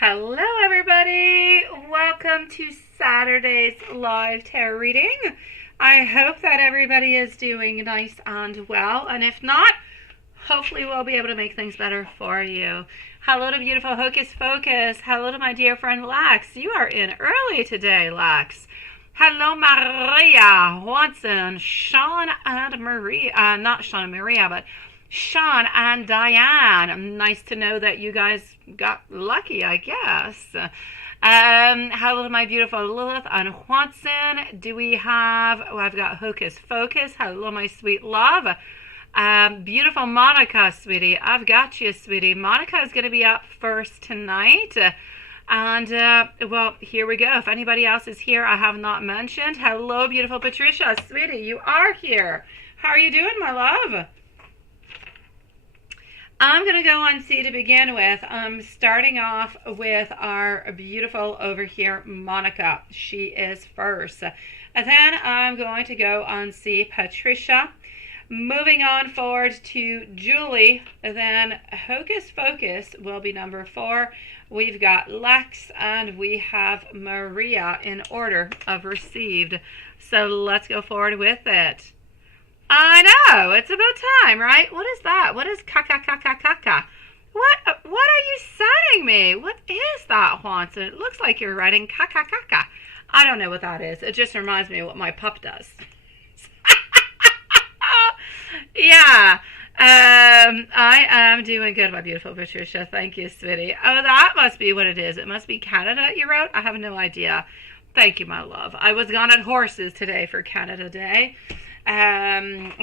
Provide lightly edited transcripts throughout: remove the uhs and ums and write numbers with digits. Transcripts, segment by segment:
Hello everybody! Welcome to Saturday's live tarot reading. I hope that everybody is doing nice and well, and if not, hopefully we'll be able to make things better for you. Hello to beautiful Hocus Focus. Hello to my dear friend Lax. You are in early today, Lax. Hello Maria, Watson, Sean and Maria, not Sean and Maria, but Sean and Diane. Nice to know that you guys got lucky, I guess. Hello to my beautiful Lilith and Watson. Do we have, I've got Hocus Focus. Hello, my sweet love. Beautiful Monica, sweetie. I've got you, sweetie. Monica is going to be up first tonight. Well, here we go. If anybody else is here I have not mentioned. Hello, beautiful Patricia, sweetie. You are here. How are you doing, my love? I'm going to go on C to begin with. I'm starting off with our beautiful over here, Monica. She is first. And then I'm going to go on C, Patricia. Moving on forward to Julie. Then Hocus Focus will be number 4. We've got Lex and we have Maria in order of received. So let's go forward with it. I know, it's about time, right? What is that? What is ka-ka-ka-ka-ka-ka? What are you sending me? What is that, Watson? It looks like you're writing ka-ka-ka-ka. I don't know what that is. It just reminds me of what my pup does. Yeah, I am doing good, my beautiful Patricia. Thank you, sweetie. Oh, that must be what it is. It must be Canada you wrote? I have no idea. Thank you, my love. I was gone at horses today for Canada Day.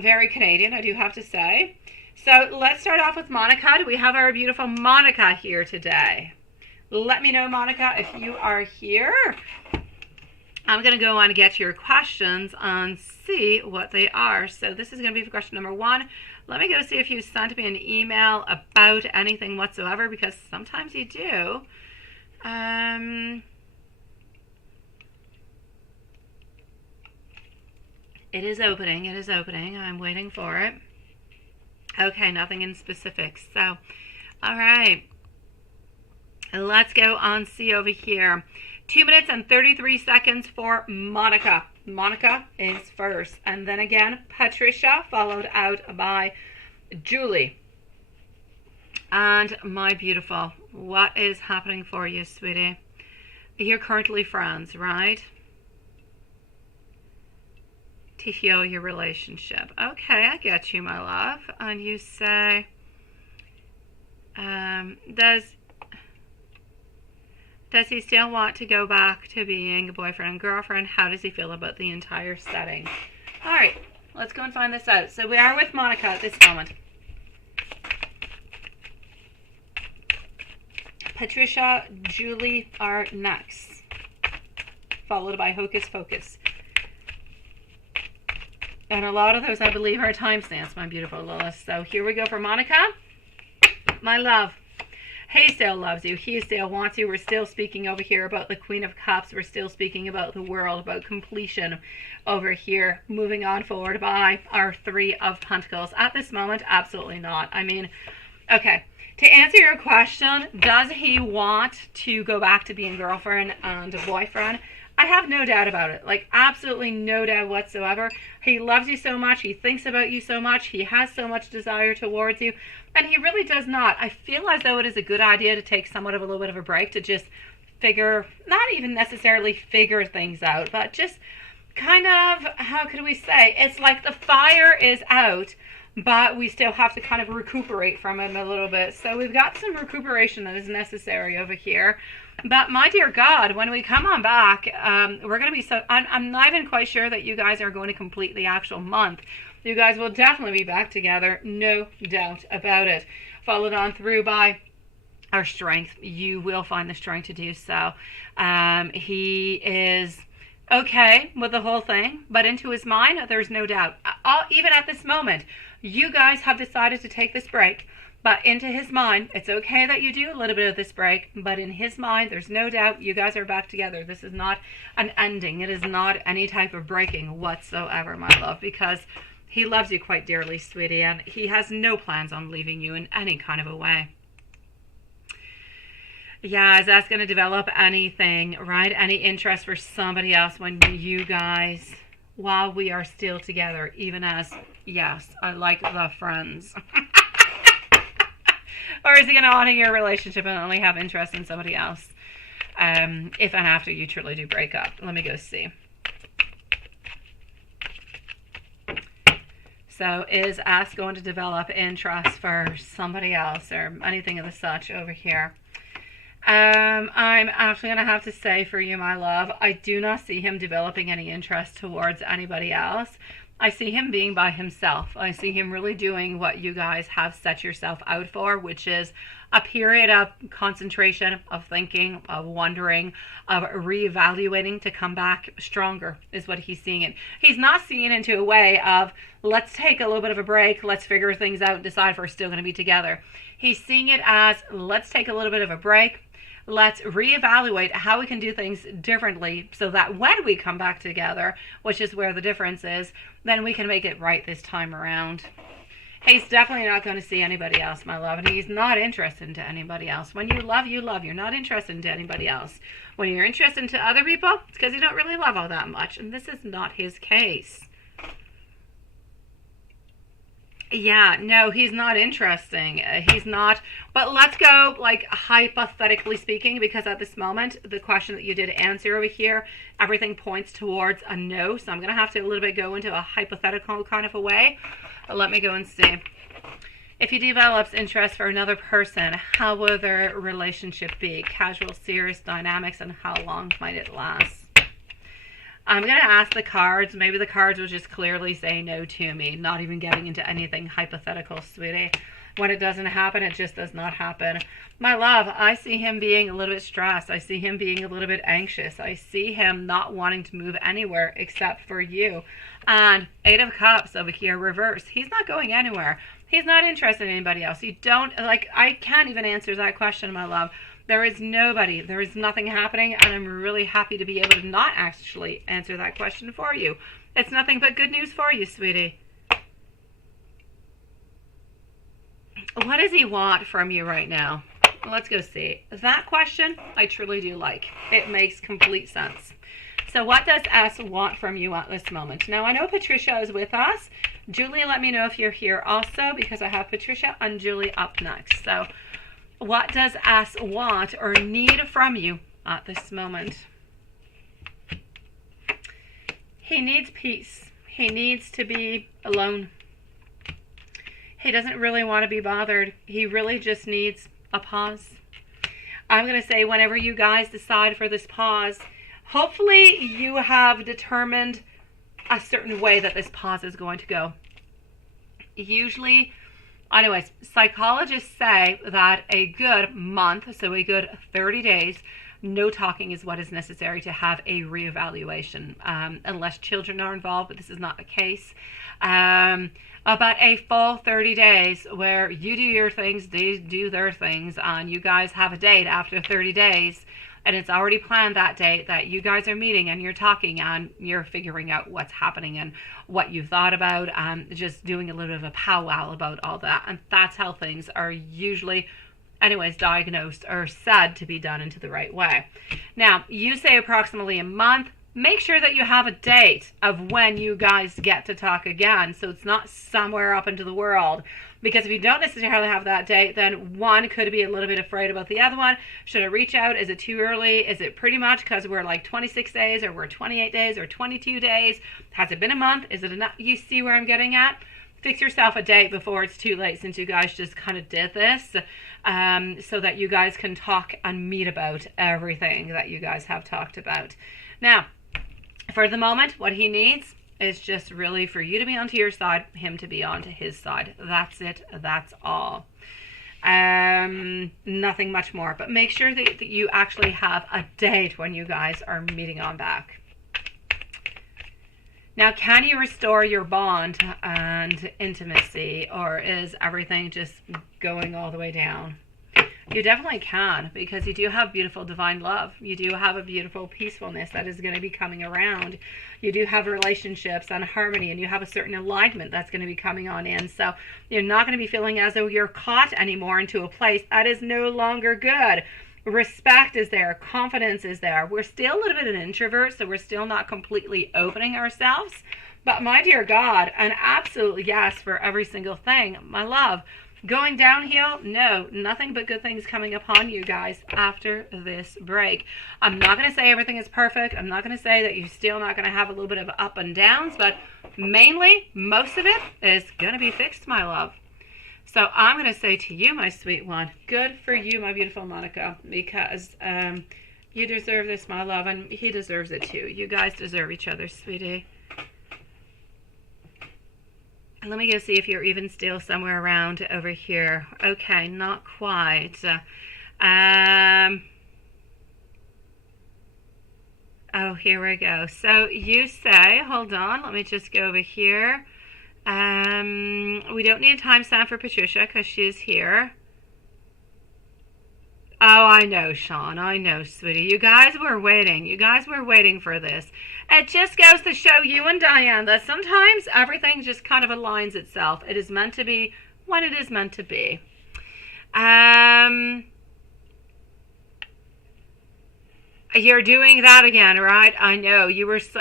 Very Canadian, I do have to say. So let's start off with Monica. Do we have our beautiful Monica here today? Let me know, Monica, if you are here. I'm going to go on and get your questions and see what they are. So this is going to be for question number 1. Let me go see if you sent me an email about anything whatsoever, because sometimes you do. It is opening. It is opening. I'm waiting for it. Okay, nothing in specifics. So, all right. Let's go on C over here. 2 minutes and 33 seconds for Monica. Monica is first. And then again, Patricia, followed out by Julie. And my beautiful, what is happening for you, sweetie? You're currently friends, right? To heal your relationship. Okay, I get you, my love. And you say, does he still want to go back to being a boyfriend and girlfriend? How does he feel about the entire setting? All right, let's go and find this out. So we are with Monica at this moment. Patricia, Julie are next, followed by Hocus Focus. And a lot of those, I believe, are timestamps, my beautiful Lilith. So here we go for Monica. My love. He still loves you. He still wants you. We're still speaking over here about the Queen of Cups. We're still speaking about the world, about completion over here. Moving on forward by our 3 of Pentacles. At this moment, absolutely not. I mean, okay. To answer your question, does he want to go back to being girlfriend and a boyfriend? I have no doubt about it. Like, absolutely no doubt whatsoever. He loves you so much. He thinks about you so much. He has so much desire towards you. And he really does not. I feel as though it is a good idea to take somewhat of a little bit of a break to just figure, not even necessarily figure things out, but just kind of, how could we say? It's like the fire is out, but we still have to kind of recuperate from it a little bit. So we've got some recuperation that is necessary over here. But my dear God, when we come on back, we're going to be so, I'm not even quite sure that you guys are going to complete the actual month. You guys will definitely be back together, no doubt about it. Followed on through by our strength. You will find the strength to do so. He is okay with the whole thing, but into his mind, there's no doubt. Even at this moment, you guys have decided to take this break. But into his mind, it's okay that you do a little bit of this break, but in his mind, there's no doubt you guys are back together. This is not an ending. It is not any type of breaking whatsoever, my love, because he loves you quite dearly, sweetie, and he has no plans on leaving you in any kind of a way. Yeah, is that going to develop anything, right? Any interest for somebody else when you guys, while we are still together, even as, yes, I like the friends. Or is he going to honor your relationship and only have interest in somebody else? If and after you truly do break up. Let me go see. So is us going to develop interest for somebody else or anything of the such over here? I'm actually going to have to say for you, my love, I do not see him developing any interest towards anybody else. I see him being by himself. I see him really doing what you guys have set yourself out for, which is a period of concentration, of thinking, of wondering, of reevaluating to come back stronger is what he's seeing it. He's not seeing it into a way of, let's take a little bit of a break, let's figure things out and decide if we're still going to be together. He's seeing it as, let's take a little bit of a break. Let's reevaluate how we can do things differently so that when we come back together, which is where the difference is, then we can make it right this time around. He's definitely not going to see anybody else, my love, and he's not interested in anybody else. When you love, you love. You're not interested in anybody else. When you're interested in other people, it's because you don't really love all that much, and this is not his case. Yeah, no, he's not interesting. He's not. But let's go, like, hypothetically speaking, because at this moment, the question that you did answer over here, everything points towards a no. So I'm going to have to a little bit go into a hypothetical kind of a way. But let me go and see. If he develops interest for another person, how will their relationship be? Casual, serious dynamics, and how long might it last? I'm going to ask the cards. Maybe the cards will just clearly say no to me, not even getting into anything hypothetical, sweetie. When it doesn't happen, it just does not happen. My love, I see him being a little bit stressed. I see him being a little bit anxious. I see him not wanting to move anywhere except for you. And 8 of Cups over here, reversed. He's not going anywhere. He's not interested in anybody else. You don't, like, I can't even answer that question, my love. There is nobody. There is nothing happening, and I'm really happy to be able to not actually answer that question for you. It's nothing but good news for you, sweetie. What does he want from you right now? Let's go see. That question, I truly do like. It makes complete sense. So what does S want from you at this moment? Now, I know Patricia is with us. Julie, let me know if you're here also, because I have Patricia and Julie up next. So what does S want or need from you at this moment? He needs peace. He needs to be alone. He doesn't really want to be bothered. He really just needs a pause. I'm going to say whenever you guys decide for this pause, hopefully you have determined a certain way that this pause is going to go. Usually, anyways, psychologists say that a good month, so a good 30 days, no talking is what is necessary to have a reevaluation, unless children are involved, but this is not the case. About a full 30 days where you do your things, they do their things, and you guys have a date after 30 days, and it's already planned that date that you guys are meeting and you're talking and you're figuring out what's happening and what you thought about, and just doing a little bit of a powwow about all that. And that's how things are usually, anyways, diagnosed or said to be done into the right way. Now, you say approximately a month. Make sure that you have a date of when you guys get to talk again, so it's not somewhere up into the world. Because if you don't necessarily have that date, then one could be a little bit afraid about the other one. Should I reach out? Is it too early? Is it pretty much because we're like 26 days or we're 28 days or 22 days? Has it been a month? Is it enough? You see where I'm getting at? Fix yourself a date before it's too late, since you guys just kind of did this, so that you guys can talk and meet about everything that you guys have talked about. Now, for the moment, what he needs is just really for you to be onto your side, him to be onto his side. That's it. That's all. Nothing much more. But make sure that you actually have a date when you guys are meeting on back. Now, can you restore your bond and intimacy, or is everything just going all the way down? You definitely can, because you do have beautiful divine love. You do have a beautiful peacefulness that is going to be coming around. You do have relationships and harmony, and you have a certain alignment that's going to be coming on in. So you're not going to be feeling as though you're caught anymore into a place that is no longer good. Respect is there. Confidence is there. We're still a little bit an introvert, so we're still not completely opening ourselves. But my dear God, an absolute yes for every single thing. My love, going downhill? No, nothing but good things coming upon you guys after this break. I'm not going to say everything is perfect. I'm not going to say that you're still not going to have a little bit of up and downs, but mainly, most of it is going to be fixed, my love. So I'm going to say to you, my sweet one, good for you, my beautiful Monica, because you deserve this, my love, and he deserves it too. You guys deserve each other, sweetie. Let me go see if you're even still somewhere around over here. Okay, not quite. Oh, here we go. So you say, hold on, let me just go over here. We don't need a timestamp for Patricia because she's here. Oh, I know, Sean. I know, sweetie. You guys were waiting. You guys were waiting for this. It just goes to show you and Diane that sometimes everything just kind of aligns itself. It is meant to be when it is meant to be. You're doing that again, right? I know. You've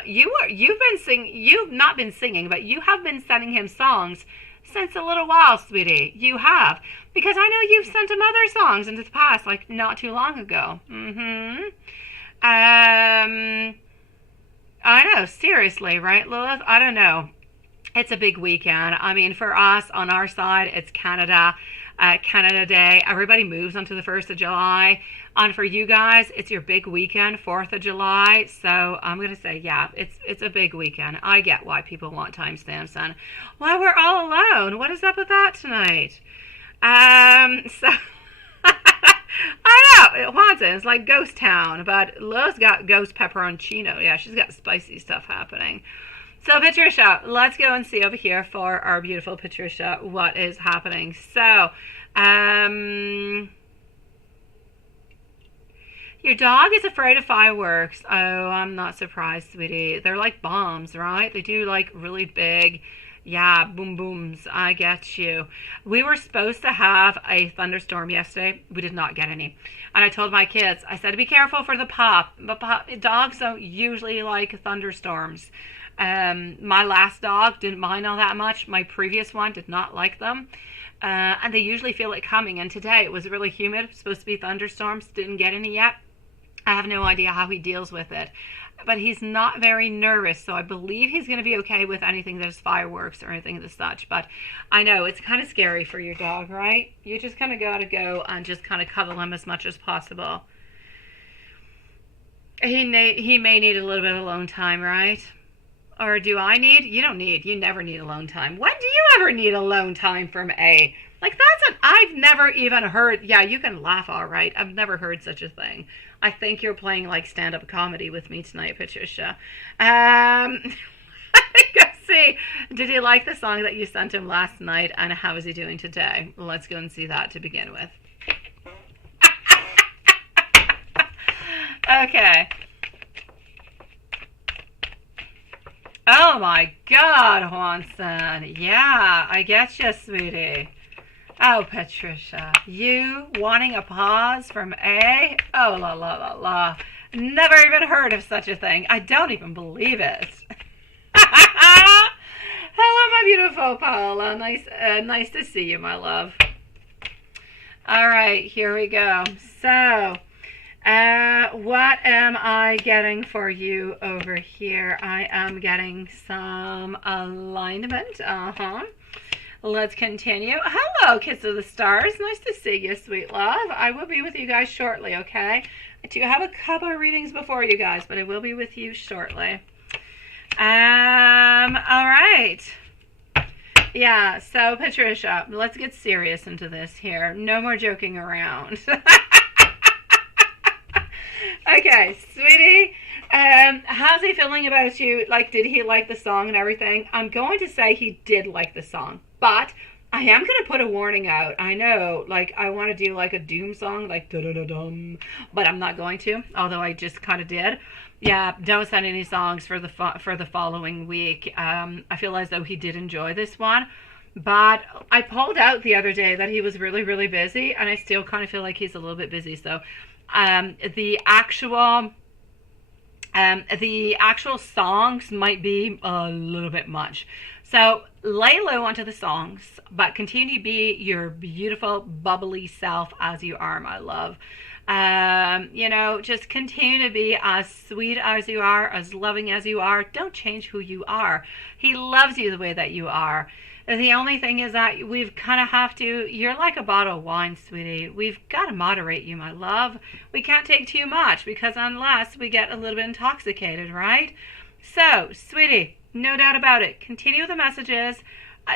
not been singing, but you have been sending him songs since a little while, sweetie. You have. Because I know you've sent him other songs into the past, like not too long ago. I know, seriously, right, Lilith? I don't know. It's a big weekend. I mean, for us, on our side, it's Canada Day. Everybody moves onto the 1st of July. And for you guys, it's your big weekend, 4th of July. So I'm going to say, yeah, it's a big weekend. I get why people want timestamps on. Well, we're all alone. What is up with that tonight? So I know, it haunts it. It's like Ghost Town, but Lo's got ghost pepperoncino. Yeah, she's got spicy stuff happening. So Patricia, let's go and see over here for our beautiful Patricia what is happening. So, your dog is afraid of fireworks. Oh, I'm not surprised, sweetie. They're like bombs, right? They do like really big, yeah, boom booms. I get you. We were supposed to have a thunderstorm yesterday. We did not get any. And I told my kids, I said, be careful for the pop. But dogs don't usually like thunderstorms. My last dog didn't mind all that much. My previous one did not like them. And they usually feel it coming. And today it was really humid. Supposed to be thunderstorms. Didn't get any yet. I have no idea how he deals with it. But he's not very nervous, so I believe he's going to be okay with anything that is fireworks or anything of such. But I know it's kind of scary for your dog, right? You just kind of got to go and just kind of cuddle him as much as possible. He may need a little bit of alone time, right? Or do I need? You don't need. You never need alone time. When do you ever need alone time from A? Like I've never even heard. Yeah, you can laugh, all right. I've never heard such a thing. I think you're playing like stand-up comedy with me tonight, Patricia. Let's see. Did he like the song that you sent him last night, and how is he doing today? Let's go and see that to begin with. Okay. Oh my God, Juanson. Yeah, I get you, sweetie. Oh, Patricia, you wanting a pause from A? Oh, la, la, la, la. Never even heard of such a thing. I don't even believe it. Hello, my beautiful Paula. Nice to see you, my love. All right, here we go. So, what am I getting for you over here? I am getting some alignment. Let's continue. Hello, kids of the stars. Nice to see you, sweet love. I will be with you guys shortly, okay? I do have a couple of readings before you guys, but I will be with you shortly. All right. Yeah, so Patricia, let's get serious into this here. No more joking around. Okay, sweetie, how's he feeling about you? Like, did he like the song and everything? I'm going to say he did like the song, but I am going to put a warning out. I know, like, I want to do like a doom song, like da-da-da-dum, but I'm not going to, although I just kind of did. Yeah, don't send any songs for the following week. I feel as though he did enjoy this one, but I pulled out the other day that he was really, really busy, and I still kind of feel like he's a little bit busy, so The actual songs might be a little bit much. So lay low onto the songs, but continue to be your beautiful, bubbly self as you are, my love. Just continue to be as sweet as you are, as loving as you are. Don't change who you are. He loves you the way that you are. The only thing is that we've kind of have to, you're like a bottle of wine, sweetie. We've got to moderate you, my love. We can't take too much because unless we get a little bit intoxicated, right? So, sweetie, no doubt about it. Continue the messages.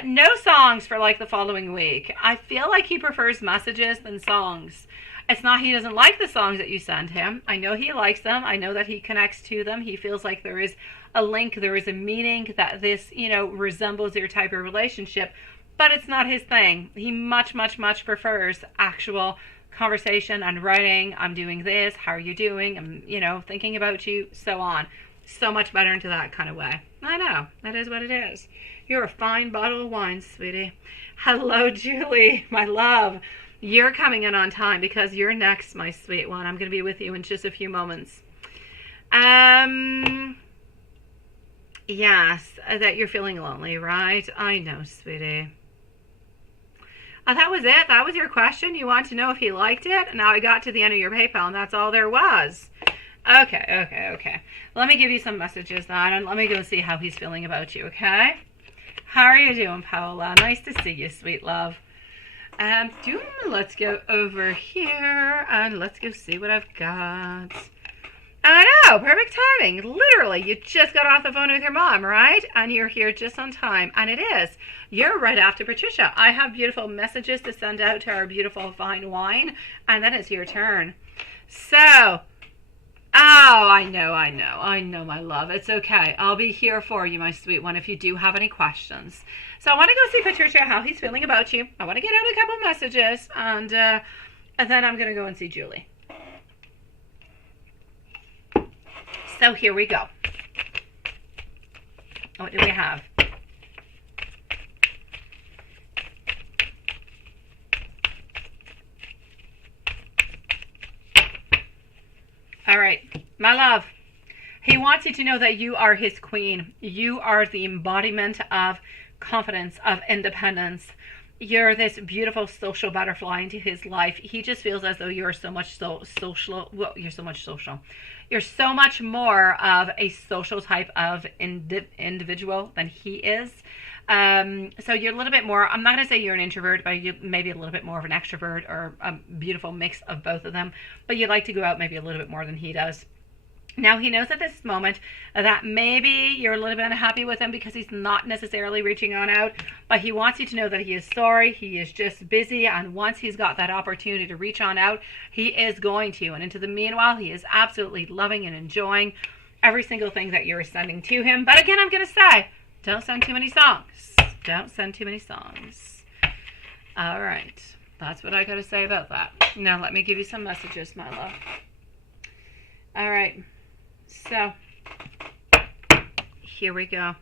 No songs for like the following week. I feel like he prefers messages than songs. It's not he doesn't like the songs that you send him. I know he likes them. I know that he connects to them. He feels like there is a link, there is a meaning, that this, resembles your type of relationship, but it's not his thing. He much, much, much prefers actual conversation and writing. I'm doing this. How are you doing? I'm, thinking about you, so on. So much better into that kind of way. I know. That is what it is. You're a fine bottle of wine, sweetie. Hello, Julie, my love. You're coming in on time because you're next, my sweet one. I'm going to be with you in just a few moments. Yes, that you're feeling lonely, right? I know, sweetie. Oh, that was it? That was your question? You want to know if he liked it? Now I got to the end of your PayPal and that's all there was. Okay. Let me give you some messages then and let me go see how he's feeling about you, okay? How are you doing, Paola? Nice to see you, sweet love. Let's go over here and let's go see what I've got. I know, perfect timing. Literally, you just got off the phone with your mom, right? And you're here just on time. And it is. You're right after Patricia. I have beautiful messages to send out to our beautiful fine wine. And then it's your turn. So, I know, my love. It's okay. I'll be here for you, my sweet one, if you do have any questions. So I want to go see Patricia, how he's feeling about you. I want to get out a couple messages. And then I'm going to go and see Julie. So here we go. What do we have? All right, my love. He wants you to know that you are his queen. You are the embodiment of confidence, of independence. You're this beautiful social butterfly into his life. He just feels as though you're so much social. Well, you're so much social. You're so much more of a social type of individual than he is. So you're a little bit more, I'm not going to say you're an introvert, but you maybe a little bit more of an extrovert, or a beautiful mix of both of them. But you like to go out maybe a little bit more than he does. Now, he knows at this moment that maybe you're a little bit unhappy with him because he's not necessarily reaching on out, but he wants you to know that he is sorry. He is just busy, and once he's got that opportunity to reach on out, he is going to. And into the meanwhile, he is absolutely loving and enjoying every single thing that you're sending to him. But again, I'm going to say, don't send too many songs. Don't send too many songs. All right. That's what I got to say about that. Now, let me give you some messages, my love. All right. So, here we go.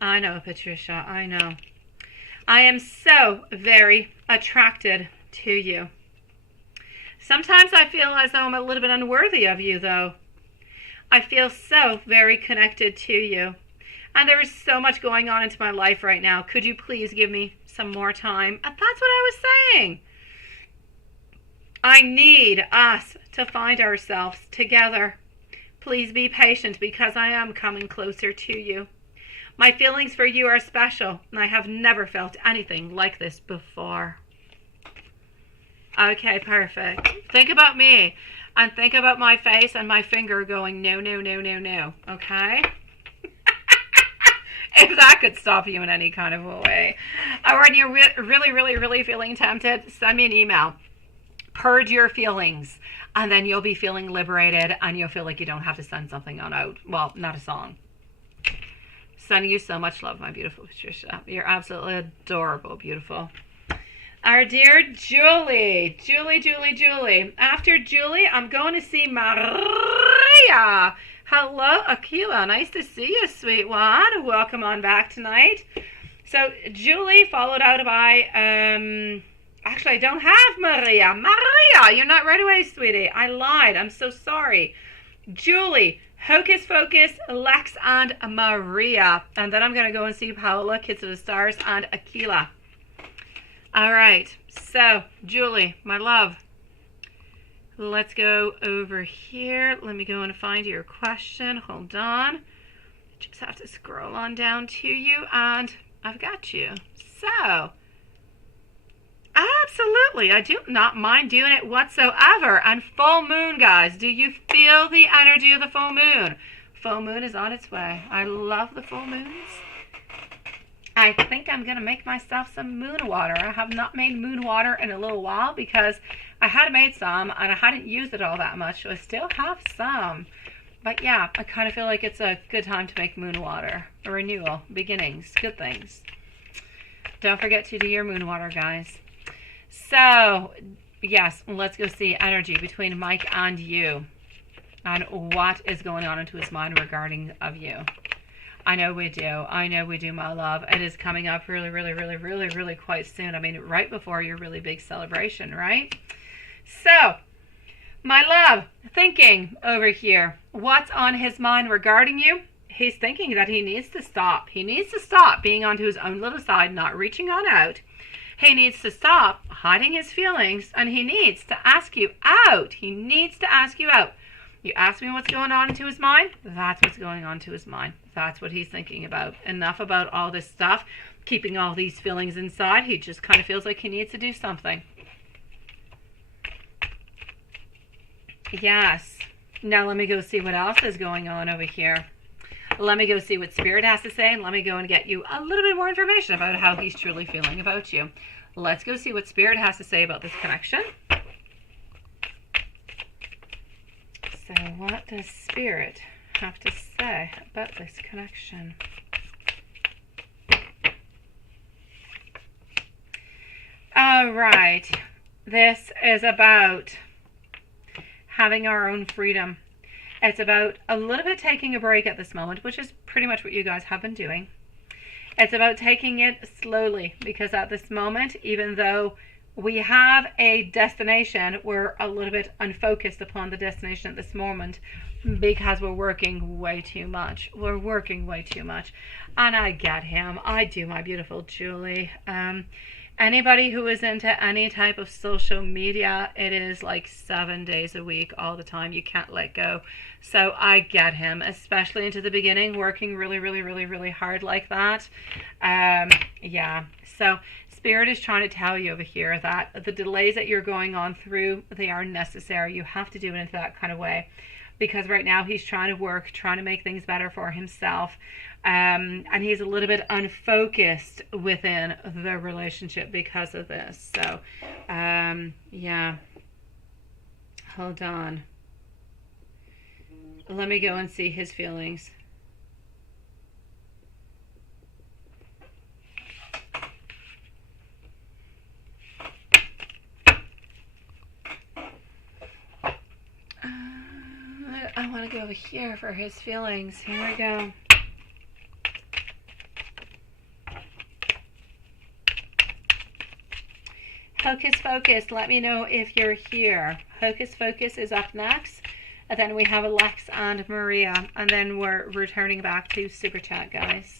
I know, Patricia, I know. I am so very attracted to you. Sometimes I feel as though I'm a little bit unworthy of you, though. I feel so very connected to you. And there is so much going on into my life right now. Could you please give me some more time? And that's what I was saying. I need us to find ourselves together. Please be patient because I am coming closer to you. My feelings for you are special, and I have never felt anything like this before. Okay, perfect. Think about me, and think about my face and my finger going, no, no, no, no, no, okay? If that could stop you in any kind of a way. Or when you're really feeling tempted, send me an email. Purge your feelings, and then you'll be feeling liberated, and you'll feel like you don't have to send something on out. Well, not a song. Sending you so much love, my beautiful Patricia. You're absolutely adorable, beautiful. Our dear Julie. Julie. After Julie, I'm going to see Maria. Hello, Aquila. Nice to see you, sweet one. Welcome on back tonight. So, Julie followed out by... Actually, I don't have Maria. Maria, you're not right away, sweetie. I lied. I'm so sorry. Julie, Hocus Focus, Lex, and Maria. And then I'm going to go and see Paola, Kids of the Stars, and Aquila. All right. So, Julie, my love, let's go over here. Let me go and find your question. Hold on. Just have to scroll on down to you, and I've got you. So, absolutely, I do not mind doing it whatsoever. And full moon, guys, do you feel the energy of the full moon? Full moon is on its way. I love the full moons. I think I'm going to make myself some moon water. I have not made moon water in a little while because I had made some and I hadn't used it all that much, so I still have some. But yeah, I kind of feel like it's a good time to make moon water. A renewal, beginnings, good things. Don't forget to do your moon water, guys. So, yes, let's go see energy between Mike and you. And what is going on into his mind regarding of you. I know we do. I know we do, my love. It is coming up really, really, really, really, really quite soon. I mean, right before your really big celebration, right? So, my love, thinking over here, what's on his mind regarding you? He's thinking that he needs to stop. He needs to stop being onto his own little side, not reaching on out. He needs to stop hiding his feelings, and he needs to ask you out. He needs to ask you out. You ask me what's going on into his mind? That's what's going on to his mind. That's what he's thinking about. Enough about all this stuff, keeping all these feelings inside. He just kind of feels like he needs to do something. Yes. Now let me go see what else is going on over here. Let me go see what Spirit has to say, and let me go and get you a little bit more information about how he's truly feeling about you. Let's go see what Spirit has to say about this connection. So what does Spirit have to say about this connection? All right. This is about having our own freedom. It's about a little bit taking a break at this moment, which is pretty much what you guys have been doing. It's about taking it slowly, because at this moment, even though we have a destination, we're a little bit unfocused upon the destination at this moment because we're working way too much. We're working way too much. And I get him. I do, my beautiful Julie. Anybody who is into any type of social media, it is like 7 days a week all the time. You can't let go. So I get him, especially into the beginning, working really, really, really, really hard like that. Yeah. So Spirit is trying to tell you over here that the delays that you're going on through, they are necessary. You have to do it into that kind of way. Because right now he's trying to work, trying to make things better for himself. And he's a little bit unfocused within the relationship because of this. So, yeah. Hold on. Let me go and see his feelings. I want to go over here for his feelings. Here we go. Hocus Focus, let me know if you're here. Hocus Focus is up next. And then we have Alex and Maria. And then we're returning back to Super Chat, guys.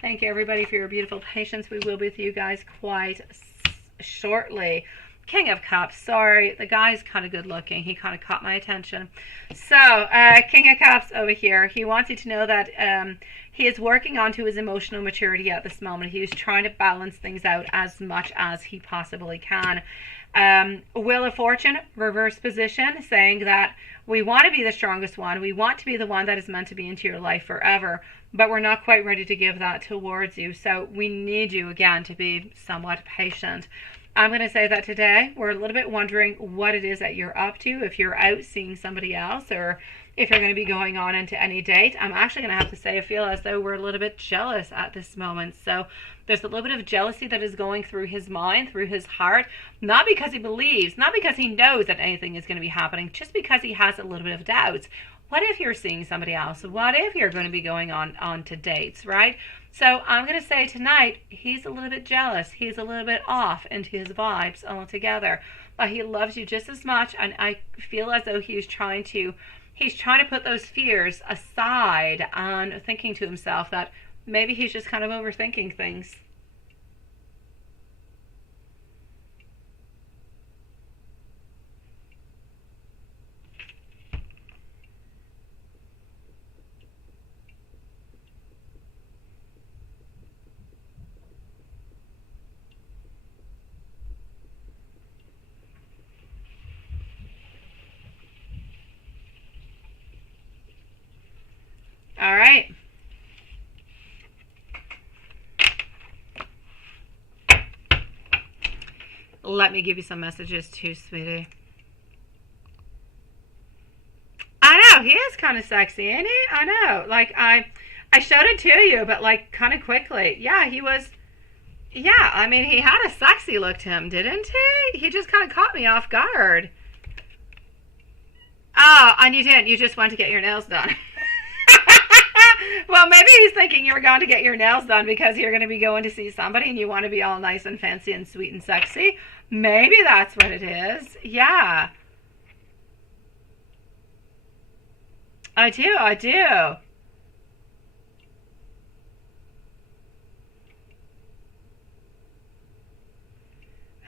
Thank you, everybody, for your beautiful patience. We will be with you guys quite shortly. King of Cups, sorry, the guy's kind of good looking. He kind of caught my attention. So, King of Cups over here, he wants you to know that he is working onto his emotional maturity at this moment. He is trying to balance things out as much as he possibly can. Wheel of Fortune, reverse position, saying that we want to be the strongest one. We want to be the one that is meant to be into your life forever, but we're not quite ready to give that towards you. So we need you, again, to be somewhat patient. I'm going to say that today we're a little bit wondering what it is that you're up to, if you're out seeing somebody else or if you're going to be going on into any date. I'm actually going to have to say I feel as though we're a little bit jealous at this moment. So there's a little bit of jealousy that is going through his mind, through his heart, not because he believes, not because he knows that anything is going to be happening, just because he has a little bit of doubts. What if you're seeing somebody else? What if you're going to be going on to dates, right? So I'm going to say tonight, he's a little bit jealous. He's a little bit off into his vibes altogether. But he loves you just as much, and I feel as though he's trying to put those fears aside and thinking to himself that maybe he's just kind of overthinking things. All right. Let me give you some messages too, sweetie. I know, he is kind of sexy, isn't he? I know. Like, I showed it to you, but like kind of quickly. Yeah, he was. Yeah, I mean, he had a sexy look to him, didn't he? He just kind of caught me off guard. Oh, and you didn't. You just went to get your nails done. Well, maybe he's thinking you're going to get your nails done because you're going to be going to see somebody and you want to be all nice and fancy and sweet and sexy. Maybe that's what it is. Yeah. I do.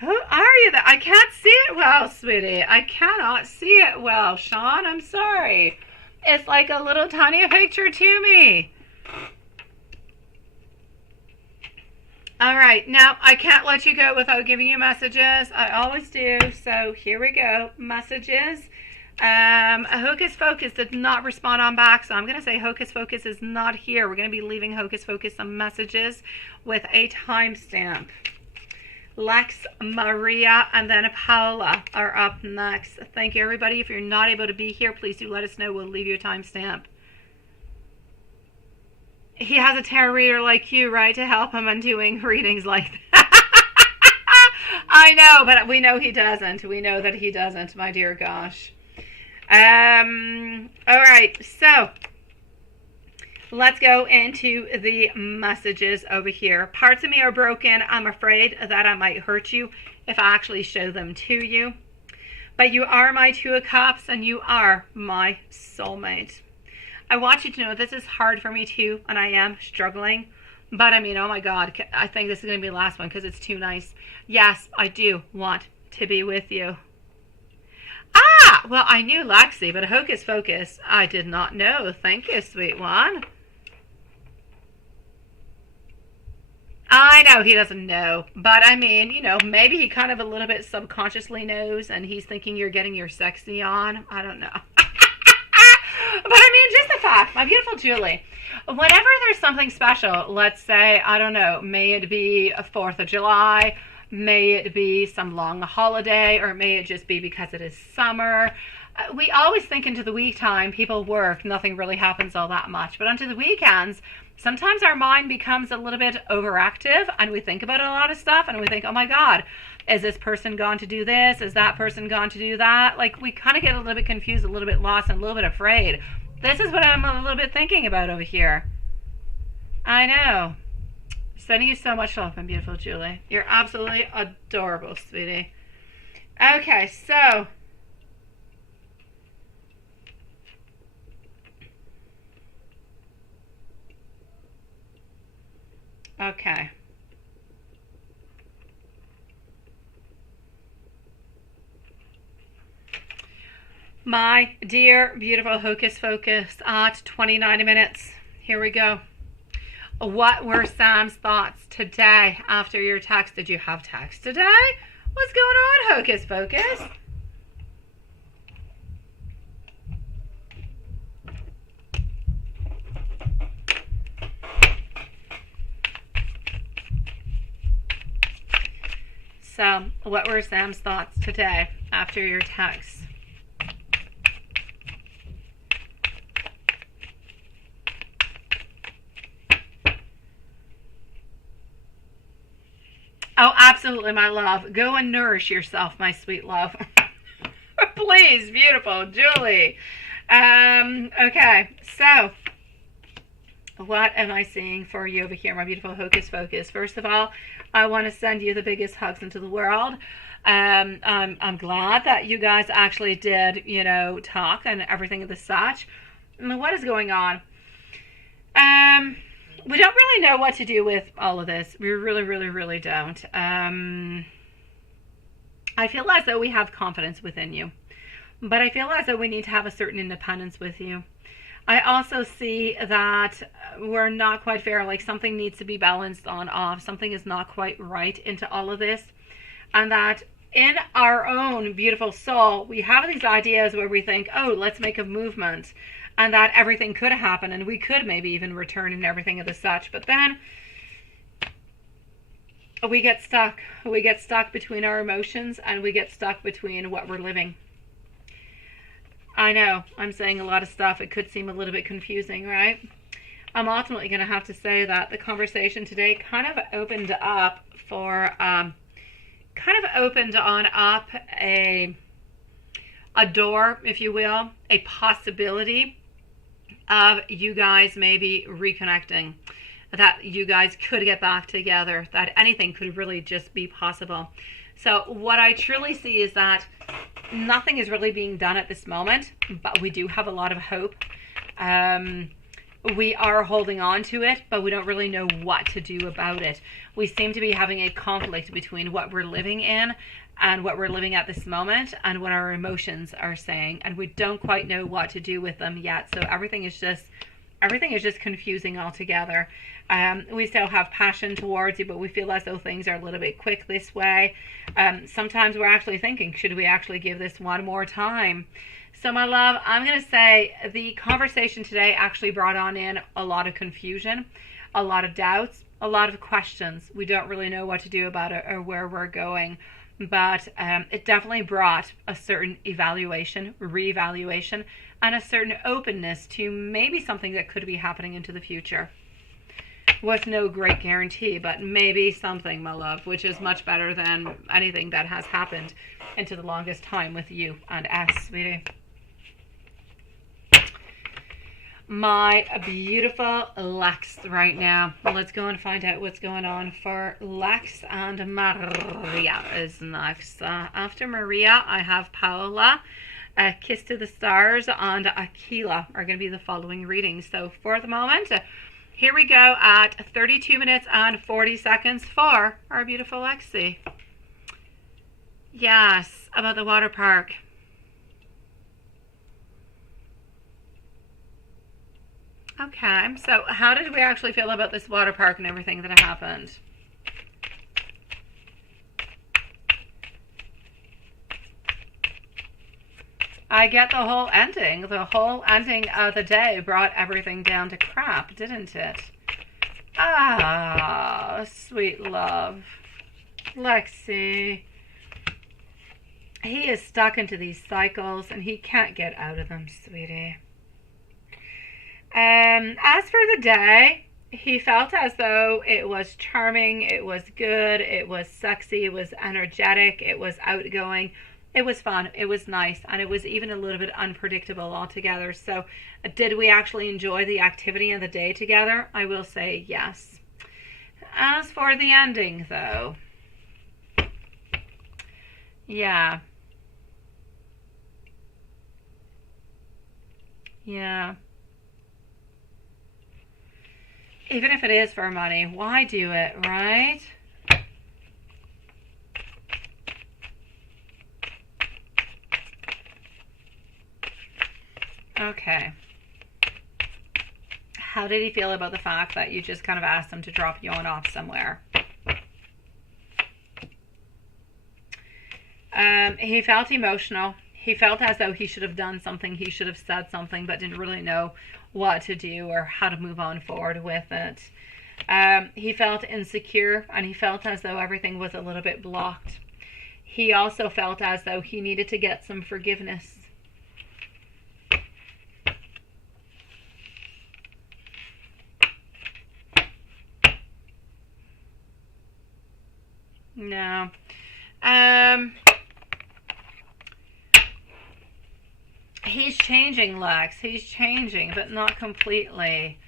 Who are you? I can't see it well, sweetie. I cannot see it well, Sean. I'm sorry. It's like a little tiny picture to me. All right. Now, I can't let you go without giving you messages. I always do. So here we go. Messages. Hocus Pocus did not respond on back, so I'm going to say Hocus Pocus is not here. We're going to be leaving Hocus Pocus some messages with a timestamp. Lex, Maria, and then Paula are up next. Thank you, everybody. If you're not able to be here, please do let us know. We'll leave you a timestamp. He has a tarot reader like you, right, to help him in doing readings like that. I know, but we know he doesn't. We know that he doesn't, my dear gosh. All right, so let's go into the messages over here. Parts of me are broken. I'm afraid that I might hurt you if I actually show them to you. But you are my Two of Cups and you are my soulmate. I want you to know this is hard for me too, and I am struggling. But I mean, oh my God, I think this is going to be the last one because it's too nice. Yes, I do want to be with you. Ah, well, I knew Lexi, but Hocus Pocus, I did not know. Thank you, sweet one. I know he doesn't know, but I mean, you know, maybe he kind of a little bit subconsciously knows and he's thinking you're getting your sexy on. I don't know. But I mean, just the fact, my beautiful Julie, whenever there's something special, let's say, I don't know, may it be a 4th of July, may it be some long holiday, or may it just be because it is summer. We always think into the week time, people work, nothing really happens all that much. But onto the weekends, sometimes our mind becomes a little bit overactive and we think about a lot of stuff and we think, oh my God, is this person gone to do this? Is that person gone to do that? Like we kind of get a little bit confused, a little bit lost, and a little bit afraid. This is what I'm a little bit thinking about over here. I know. Sending you so much love, my beautiful Julie. You're absolutely adorable, sweetie. Okay, so okay. My dear, beautiful Hocus Pocus at 29 minutes. Here we go. What were Sam's thoughts today after your text? Did you have text today? What's going on, Hocus Pocus? So, what were Sam's thoughts today after your text? Oh, absolutely, my love. Go and nourish yourself, my sweet love. Please, beautiful Julie. Okay, so what am I seeing for you over here, my beautiful hocus focus? First of all, I want to send you the biggest hugs into the world. I'm glad that you guys actually did, talk and everything of the such. What is going on? We don't really know what to do with all of this. We really, really, really don't. I feel as though we have confidence within you, but I feel as though we need to have a certain independence with you. I also see that we're not quite fair, like something needs to be balanced on off. Something is not quite right into all of this. And that in our own beautiful soul, we have these ideas where we think, oh, let's make a movement. And that everything could happen and we could maybe even return and everything of the such. But then we get stuck. We get stuck between our emotions and we get stuck between what we're living. I know I'm saying a lot of stuff. It could seem a little bit confusing, right? I'm ultimately going to have to say that the conversation today kind of opened up for, a door, if you will, a possibility of you guys maybe reconnecting, that you guys could get back together, that anything could really just be possible. So what I truly see is that nothing is really being done at this moment, but we do have a lot of hope. We are holding on to it, but we don't really know what to do about it. We seem to be having a conflict between what we're living in and what we're living at this moment and what our emotions are saying, and we don't quite know what to do with them yet. So everything is just confusing altogether. We still have passion towards you, but we feel as though things are a little bit quick this way. Sometimes we're actually thinking, should we actually give this one more time? So my love, I'm going to say the conversation today actually brought on in a lot of confusion, a lot of doubts, a lot of questions. We don't really know what to do about it or where we're going. But it definitely brought a certain evaluation, reevaluation, and a certain openness to maybe something that could be happening into the future. With no great guarantee, but maybe something, my love, which is much better than anything that has happened into the longest time with you and us, sweetie. My beautiful Lex right now. Let's go and find out what's going on for Lex, and Maria is next. After Maria, I have Paola, Kiss to the Stars, and Aquila are going to be the following readings. So for the moment, here we go at 32 minutes and 40 seconds for our beautiful Lexi. Yes, about the water park. Okay, so how did we actually feel about this water park and everything that happened? I get the whole ending. The whole ending of the day brought everything down to crap, didn't it? Ah, sweet love. Lexi. He is stuck into these cycles and he can't get out of them, sweetie. As for the day, he felt as though it was charming, it was good, it was sexy, it was energetic, it was outgoing, it was fun, it was nice, and it was even a little bit unpredictable altogether. So did we actually enjoy the activity of the day together? I will say yes. As for the ending, though, yeah. Even if it is for money, why do it, right? Okay. How did he feel about the fact that you just kind of asked him to drop you on off somewhere? He felt emotional. He felt as though he should have done something, he should have said something, but didn't really know what to do or how to move on forward with it. He felt insecure and he felt as though everything was a little bit blocked. He also felt as though he needed to get some forgiveness. No. He's changing, Lex. He's changing, but not completely.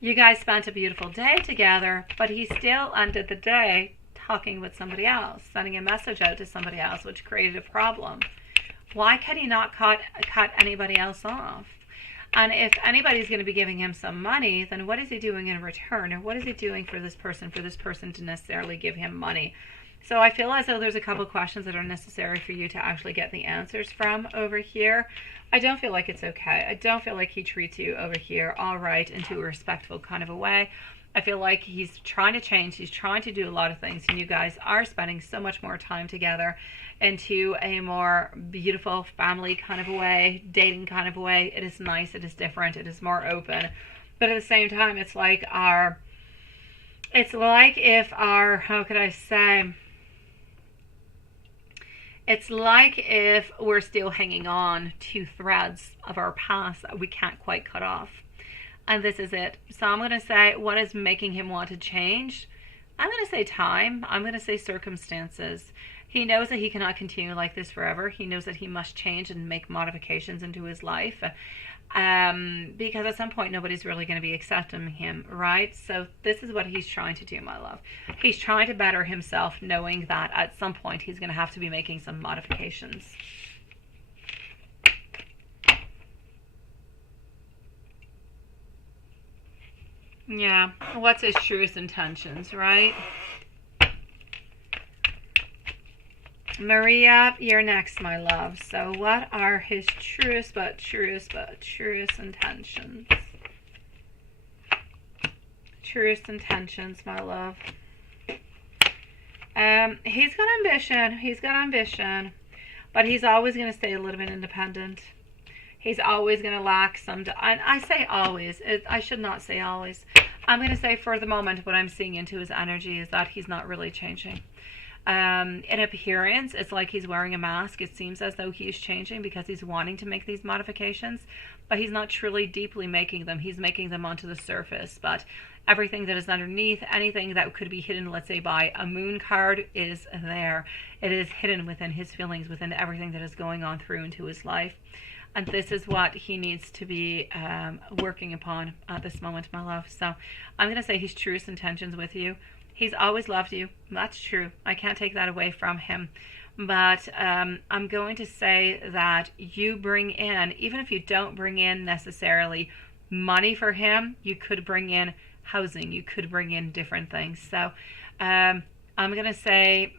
You guys spent a beautiful day together, but he still ended the day talking with somebody else, sending a message out to somebody else, which created a problem. Why can he not cut anybody else off? And if anybody's going to be giving him some money, then what is he doing in return? Or what is he doing for this person to necessarily give him money? So I feel as though there's a couple questions that are necessary for you to actually get the answers from over here. I don't feel like it's okay. I don't feel like he treats you over here all right, into a respectful kind of a way. I feel like he's trying to change. He's trying to do a lot of things. And you guys are spending so much more time together into a more beautiful family kind of a way, dating kind of a way. It is nice. It is different. It is more open. But at the same time, it's like how could I say? It's like if we're still hanging on to threads of our past that we can't quite cut off. And this is it. So I'm going to say, what is making him want to change? I'm going to say time. I'm going to say circumstances. He knows that he cannot continue like this forever. He knows that he must change and make modifications into his life. Because at some point, nobody's really going to be accepting him, right? So this is what he's trying to do, my love. He's trying to better himself, knowing that at some point, he's going to have to be making some modifications. Yeah, what's his truest intentions, right? Maria, you're next, my love. So what are his truest intentions? Truest intentions, my love. He's got ambition, but he's always going to stay a little bit independent. He's always going to lack some, and I say always, I should not say always. I'm going to say for the moment, what I'm seeing into his energy is that he's not really changing. In appearance, it's like he's wearing a mask. It seems as though he's changing because he's wanting to make these modifications, but he's not truly deeply making them. He's making them onto the surface, but everything that is underneath, anything that could be hidden, let's say by a moon card, is there. It is hidden within his feelings, within everything that is going on through into his life. And this is what he needs to be working upon at this moment, my love. So I'm going to say his truest intentions with you. He's always loved you. That's true. I can't take that away from him. But I'm going to say that you bring in, even if you don't bring in necessarily money for him, you could bring in housing. You could bring in different things. So I'm going to say,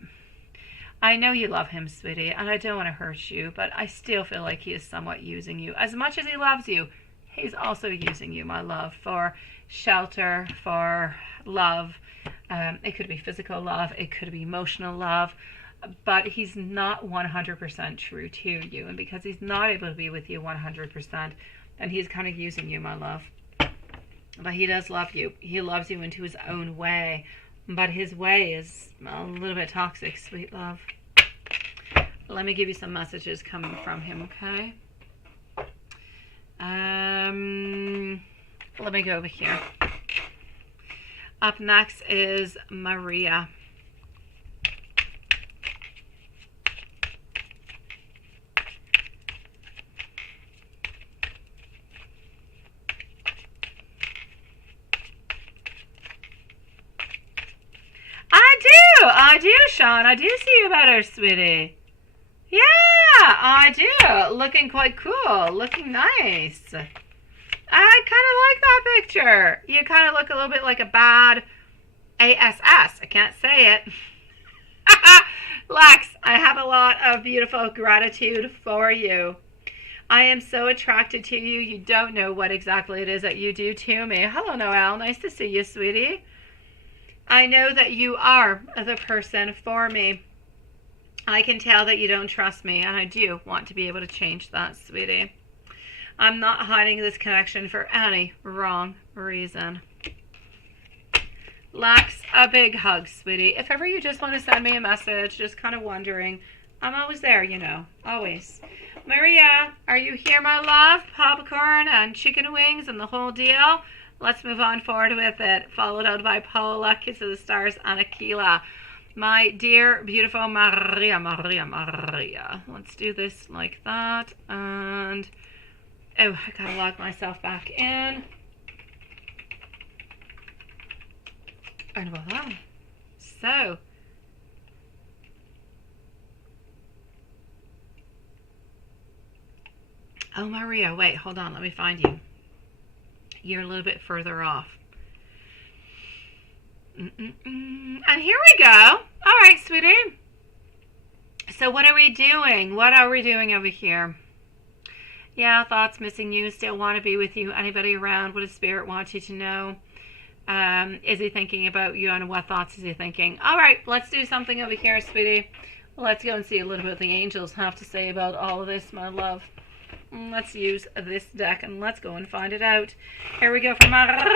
I know you love him, sweetie, and I don't want to hurt you, but I still feel like he is somewhat using you. As much as he loves you, he's also using you, my love, for shelter, for love. It could be physical love, it could be emotional love, but he's not 100% true to you. And because he's not able to be with you 100%, then he's kind of using you, my love. But he does love you. He loves you into his own way. But his way is a little bit toxic, sweet love. Let me give you some messages coming from him, okay? Let me go over here. Up next is Maria. I do, Sean. I do see you better, sweetie. Yeah, I do. Looking quite cool. Looking nice. I kind of like that picture. You kind of look a little bit like a bad ASS. I can't say it. Lex, I have a lot of beautiful gratitude for you. I am so attracted to you. You don't know what exactly it is that you do to me. Hello, Noelle. Nice to see you, sweetie. I know that you are the person for me. I can tell that you don't trust me, and I do want to be able to change that, sweetie. I'm not hiding this connection for any wrong reason. Lex, a big hug, sweetie. If ever you just want to send me a message, just kind of wondering, I'm always there, you know, always. Maria, are you here, my love? Popcorn and chicken wings and the whole deal? Let's move on forward with it. Followed out by Paula, Kiss of the Stars, and Aquila. My dear, beautiful Maria, Maria, Maria. Let's do this like that. And, oh, I gotta log myself back in. And voila. So, oh, Maria, wait, hold on, let me find you. You're a little bit further off. And here we go. All right, sweetie. So what are we doing? What are we doing over here? Yeah, thoughts, missing you, still want to be with you. Anybody around? What does Spirit want you to know? Is he thinking about you, and what thoughts is he thinking? All right, let's do something over here, sweetie. Let's go and see a little bit what the angels have to say about all of this, my love. Let's use this deck and let's go and find it out. Here we go for Maria.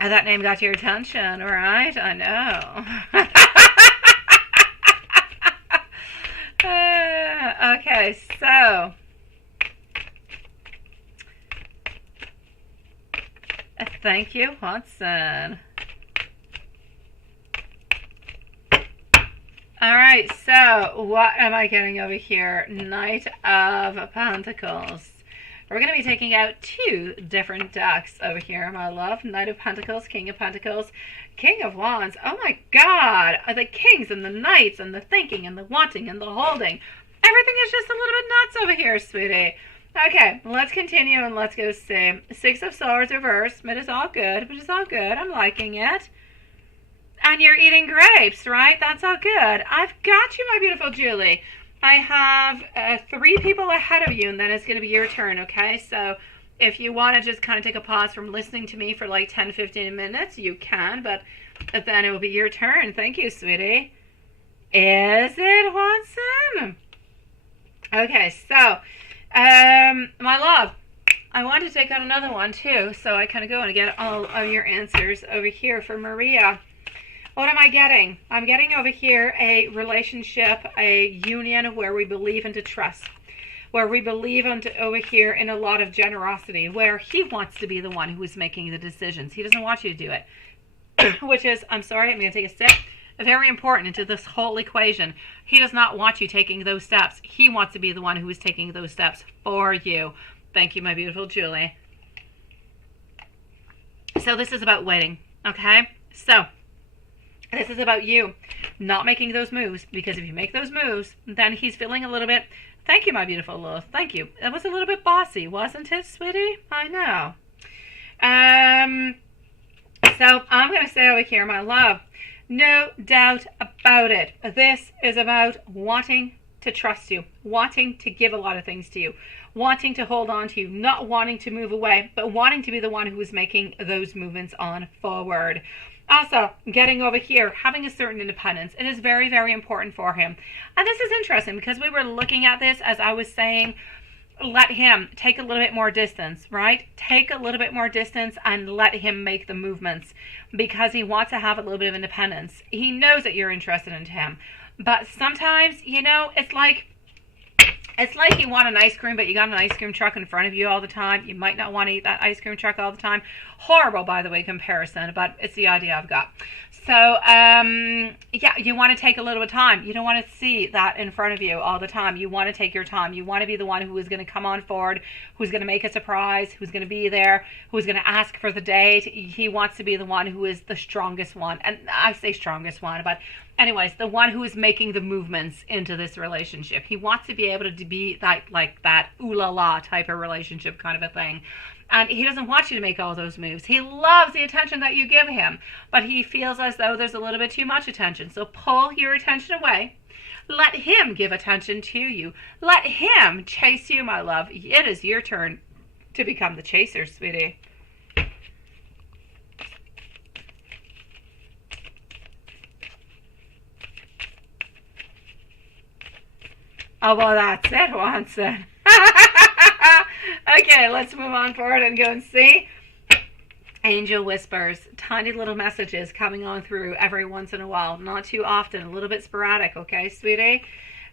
Oh, that name got your attention, right? I know. Okay, so thank you, Watson. All right, so what am I getting over here? Knight of Pentacles. We're going to be taking out two different decks over here, my love. Knight of Pentacles, King of Pentacles, King of Wands. Oh my God, the kings and the knights and the thinking and the wanting and the holding. Everything is just a little bit nuts over here, sweetie. Okay, let's continue and let's go see. Six of Swords reversed, but it's all good, I'm liking it. And you're eating grapes, right? That's all good. I've got you, my beautiful Julie. I have 3 people ahead of you, and then it's going to be your turn, okay? So if you want to just kind of take a pause from listening to me for like 10, 15 minutes, you can, but then it will be your turn. Thank you, sweetie. Is it, Watson? Okay, so, my love, I want to take out another one, too, so I kind of go and get all of your answers over here for Maria. What am I getting? I'm getting over here a relationship, a union where we believe into trust, where we believe over here in a lot of generosity, where he wants to be the one who is making the decisions. He doesn't want you to do it, which is, I'm sorry, I'm going to take a sip, very important into this whole equation. He does not want you taking those steps. He wants to be the one who is taking those steps for you. Thank you, my beautiful Julie. So this is about waiting, okay? So this is about you not making those moves, because if you make those moves, then he's feeling a little bit, thank you, my beautiful Lilith, thank you. It was a little bit bossy, wasn't it, sweetie? I know. So I'm going to say over here, my love, no doubt about it. This is about wanting to trust you, wanting to give a lot of things to you, wanting to hold on to you, not wanting to move away, but wanting to be the one who is making those movements on forward. Also, getting over here, having a certain independence. It is very, very important for him. And this is interesting because we were looking at this as I was saying, let him take a little bit more distance, right? Take a little bit more distance and let him make the movements because he wants to have a little bit of independence. He knows that you're interested in him. But sometimes, you know, it's like you want an ice cream, but you got an ice cream truck in front of you all the time. You might not want to eat that ice cream truck all the time. Horrible, by the way, comparison, but it's the idea I've got. So, yeah, you want to take a little bit of time. You don't want to see that in front of you all the time. You want to take your time. You want to be the one who is going to come on forward, who's going to make a surprise, who's going to be there, who's going to ask for the date. He wants to be the one who is the strongest one. And I say strongest one, but anyways, the one who is making the movements into this relationship. He wants to be able to be like that ooh la la type of relationship kind of a thing. And he doesn't want you to make all those moves. He loves the attention that you give him, but he feels as though there's a little bit too much attention. So pull your attention away. Let him give attention to you. Let him chase you, my love. It is your turn to become the chaser, sweetie. Oh, well, that's it, Watson. Okay, let's move on forward and go and see. Angel whispers, tiny little messages coming on through every once in a while. Not too often, a little bit sporadic, okay, sweetie?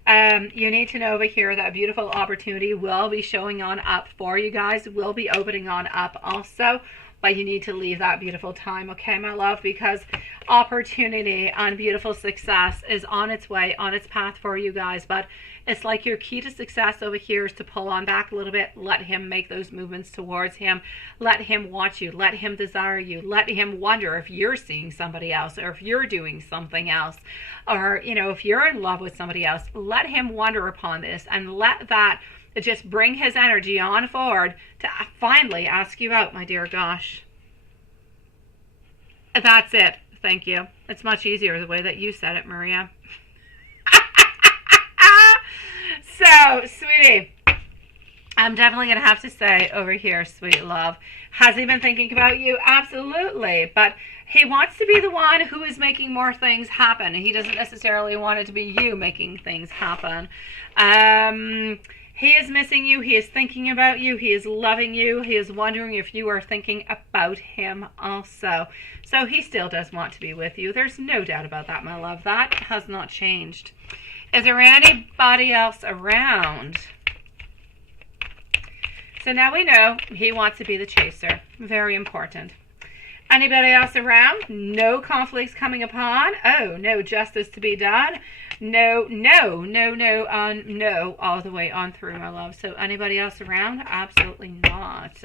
You need to know over here that a beautiful opportunity will be showing on up for you guys, will be opening on up also. but you need to leave that beautiful time, okay, my love, because opportunity and beautiful success is on its way, on its path for you guys. But it's like your key to success over here is to pull on back a little bit. Let him make those movements towards him. Let him want you. Let him desire you. Let him wonder if you're seeing somebody else, or if you're doing something else, or, you know, if you're in love with somebody else. Let him wonder upon this, and let that just bring his energy on forward to finally ask you out, my dear. Gosh. That's it. Thank you. It's much easier the way that you said it, Maria. So, sweetie, I'm definitely going to have to say over here, sweet love, has he been thinking about you? Absolutely. But he wants to be the one who is making more things happen. He doesn't necessarily want it to be you making things happen. He is missing you. He is thinking about you. He is loving you. He is wondering if you are thinking about him also. So he still does want to be with you. There's no doubt about that, my love. That has not changed. Is there anybody else around? So now we know he wants to be the chaser. Very important. Anybody else around? No conflicts coming upon. Oh, no justice to be done. No, all the way on through, my love. So anybody else around? Absolutely not.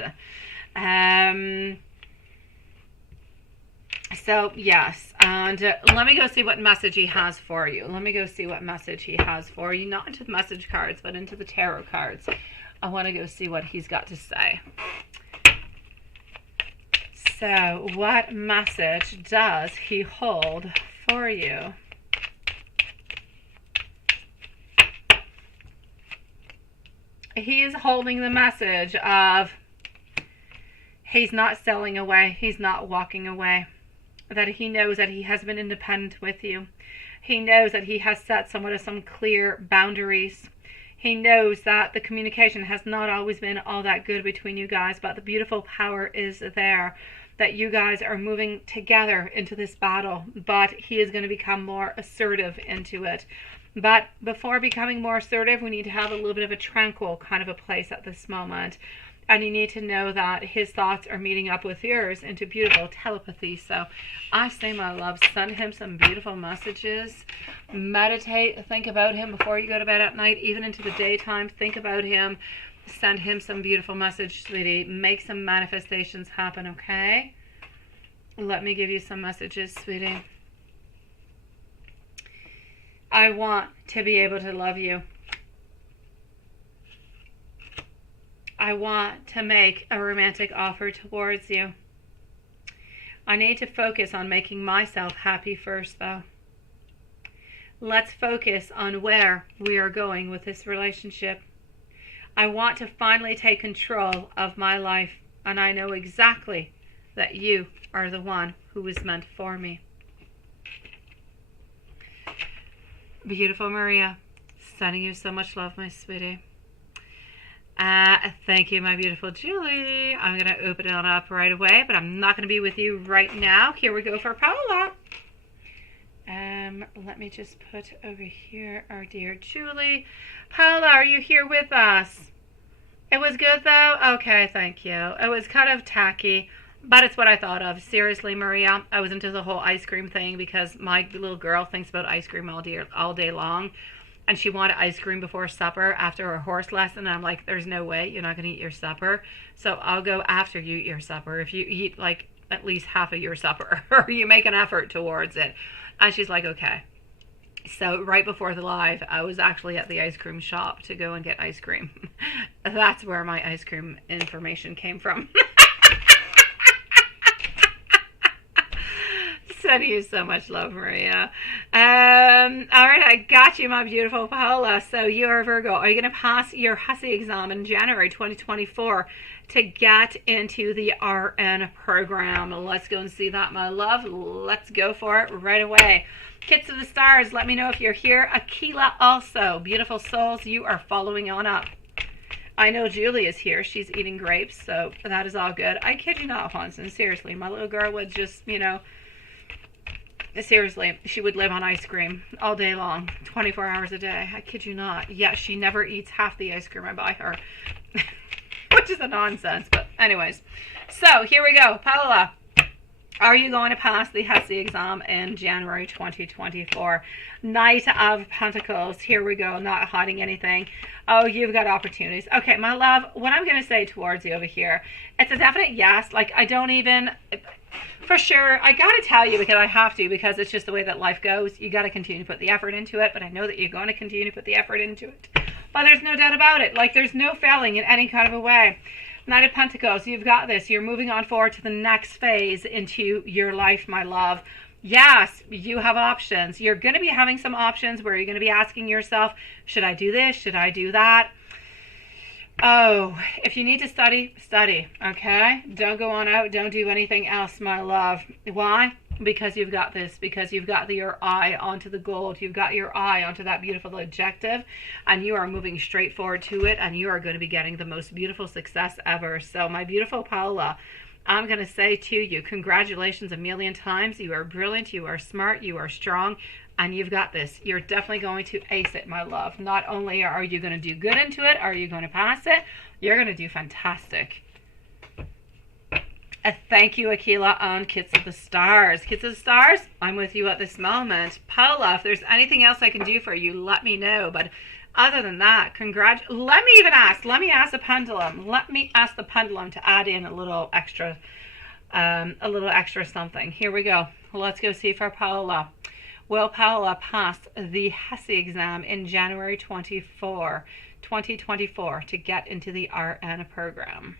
So, yes, and let me go see what message he has for you. Let me go see what message he has for you. Not into the message cards, but into the tarot cards. I want to go see what he's got to say. So, what message does he hold for you? He is holding the message of he's not selling away. He's not walking away. That he knows that he has been independent with you. He knows that he has set somewhat of some clear boundaries. He knows that the communication has not always been all that good between you guys, but the beautiful power is there, that you guys are moving together into this battle, but he is going to become more assertive into it. But before becoming more assertive, we need to have a little bit of a tranquil kind of a place at this moment. And you need to know that his thoughts are meeting up with yours into beautiful telepathy. So I say, my love, send him some beautiful messages. Meditate. Think about him before you go to bed at night, even into the daytime. Think about him. Send him some beautiful message, sweetie. Make some manifestations happen, okay? Let me give you some messages, sweetie. I want to be able to love you. I want to make a romantic offer towards you. I need to focus on making myself happy first, though. Let's focus on where we are going with this relationship. I want to finally take control of my life, and I know exactly that you are the one who is meant for me. Beautiful Maria, sending you so much love, my sweetie. Thank you, my beautiful Julie. I'm going to open it up right away, but I'm not going to be with you right now. Here we go for Paula. Let me just put over here our dear Julie. Paula, are you here with us? It was good, though? Okay, thank you. It was kind of tacky, but it's what I thought of. Seriously, Maria, I was into the whole ice cream thing because my little girl thinks about ice cream all day long. And she wanted ice cream before supper after her horse lesson. And I'm like, there's no way you're not going to eat your supper. So I'll go after you eat your supper. If you eat like at least half of your supper or you make an effort towards it. And she's like, okay. So right before the live, I was actually at the ice cream shop to go and get ice cream. That's where my ice cream information came from. Sending you so much love, Maria. All right, I got you, my beautiful Paula. So you're a Virgo. Are you going to pass your Hussey exam in January 2024 to get into the RN program? Let's go and see that, my love. Let's go for it right away. Kids of the stars, let me know if you're here. Akila also. Beautiful souls, you are following on up. I know Julie is here. She's eating grapes, so that is all good. I kid you not, Hanson. Seriously, my little girl would just, you know... Seriously, she would live on ice cream all day long, 24 hours a day. I kid you not. Yeah, she never eats half the ice cream I buy her. Which which is a nonsense. But anyways, so here we go. Paola, are you going to pass the HESI exam in January 2024? Knight of Pentacles. Here we go. Not hiding anything. Oh, you've got opportunities. Okay, my love, what I'm going to say towards you over here, it's a definite yes. Like, I don't even, for sure, I got to tell you because I have to, because it's just the way that life goes. You got to continue to put the effort into it, but I know that you're going to continue to put the effort into it. But there's no doubt about it. Like, there's no failing in any kind of a way. Knight of Pentacles, you've got this. You're moving on forward to the next phase into your life, my love. Yes, you have options. You're going to be having some options where you're going to be asking yourself, should I do this? Should I do that? Oh, if you need to study, study, okay? Don't go on out. Don't do anything else, my love. Why? Because you've got this. Because you've got your eye onto the gold. You've got your eye onto that beautiful objective, and you are moving straight forward to it, and you are going to be getting the most beautiful success ever. So, my beautiful Paola, I'm going to say to you, congratulations a million times. You are brilliant. You are smart. You are strong. And you've got this. You're definitely going to ace it, my love. Not only are you going to do good into it, are you going to pass it, you're going to do fantastic. Thank you, Aquila, on Kids of the Stars. Kids of the Stars, I'm with you at this moment. Paola, if there's anything else I can do for you, let me know. But other than that, let me ask the pendulum. Let me ask the pendulum to add in a little extra something. Here we go. Let's go see for Paola. Will Paola pass the HESI exam in January 2024 to get into the RN program?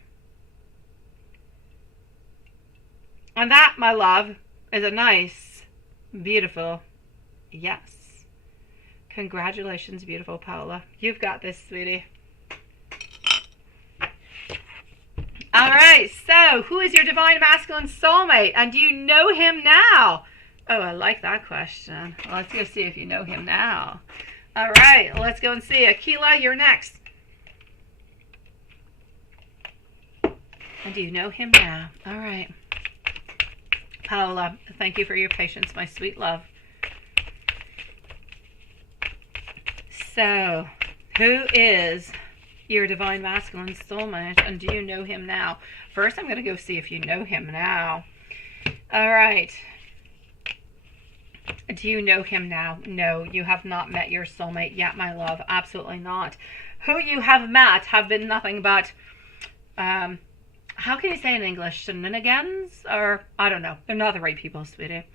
And that, my love, is a nice, beautiful yes. Congratulations, beautiful Paola. You've got this, sweetie. All right, so who is your divine masculine soulmate? And do you know him now? Oh, I like that question. Well, let's go see if you know him now. All right, let's go and see. Aquila, you're next. And do you know him now? All right. Paola, thank you for your patience, my sweet love. So, who is your divine masculine soulmate, and do you know him now? First, I'm going to go see if you know him now. All right. Do you know him now? No, you have not met your soulmate yet, my love. Absolutely not. Who you have met have been nothing but, how can you say in English, shenanigans? Or, I don't know. They're not the right people, sweetie.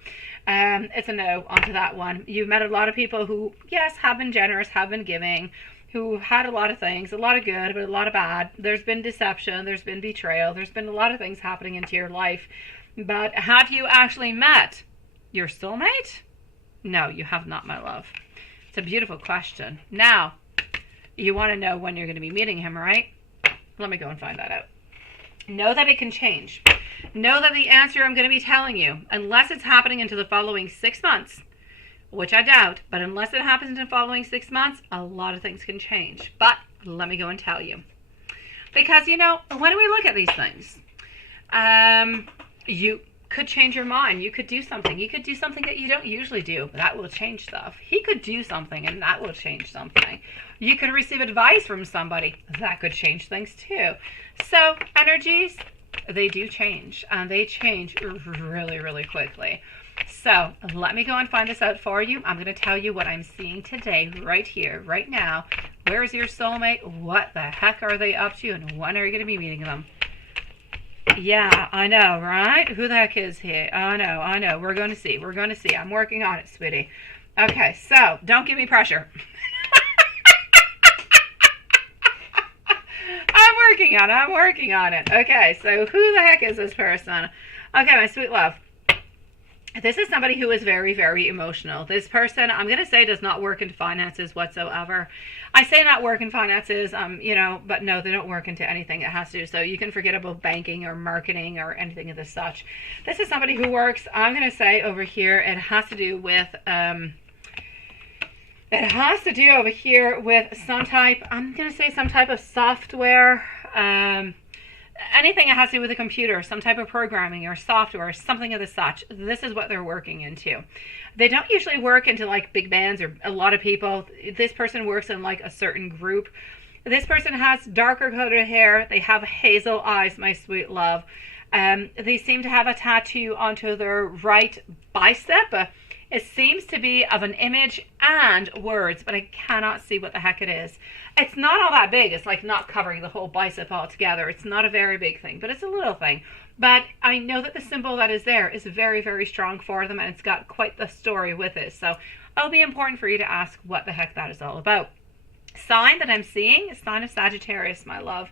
It's a no onto that one. You've met a lot of people who, yes, have been generous, have been giving, who had a lot of things, a lot of good, but a lot of bad. There's been deception, there's been betrayal, there's been a lot of things happening into your life. But have you actually met your soulmate? No, you have not, my love. It's a beautiful question. Now, you want to know when you're going to be meeting him, right? Let me go and find that out. Know that it can change. Know that the answer I'm going to be telling you, unless it's happening into the following 6 months, which I doubt, but unless it happens in the following 6 months, a lot of things can change. But let me go and tell you. Because, you know, when we look at these things, you could change your mind. You could do something. You could do something that you don't usually do. That will change stuff. He could do something and that will change something. You could receive advice from somebody. That could change things too. So energies, they do change, and they change really, really quickly. So let me go and find this out for you. I'm going to tell you what I'm seeing today, right here, right now. Where's your soulmate? What the heck are they up to? And when are you going to be meeting them? Yeah, I know, right? Who the heck is he? I know. We're going to see. We're going to see. I'm working on it, sweetie. Okay, so don't give me pressure. I'm working on it. Okay, so who the heck is this person? Okay, my sweet love. This is somebody who is very, very emotional. This person, I'm going to say, does not work into finances whatsoever. I say not work in finances, you know, but no, they don't work into anything that has to. So you can forget about banking or marketing or anything of this such. This is somebody who works, I'm going to say over here, it has to do with, some type, I'm going to say some type of software, anything that has to do with a computer, some type of programming or software or something of the such. This is what they're working into. They don't usually work into like big bands or a lot of people. This person works in like a certain group. This person has darker colored hair. They have hazel eyes, my sweet love. They seem to have a tattoo onto their right bicep. It seems to be of an image and words, but I cannot see what the heck it is. It's not all that big. It's like not covering the whole bicep altogether. It's not a very big thing, but it's a little thing. But I know that the symbol that is there is very, very strong for them, and it's got quite the story with it. So it'll be important for you to ask what the heck that is all about. Sign that I'm seeing is sign of Sagittarius, my love.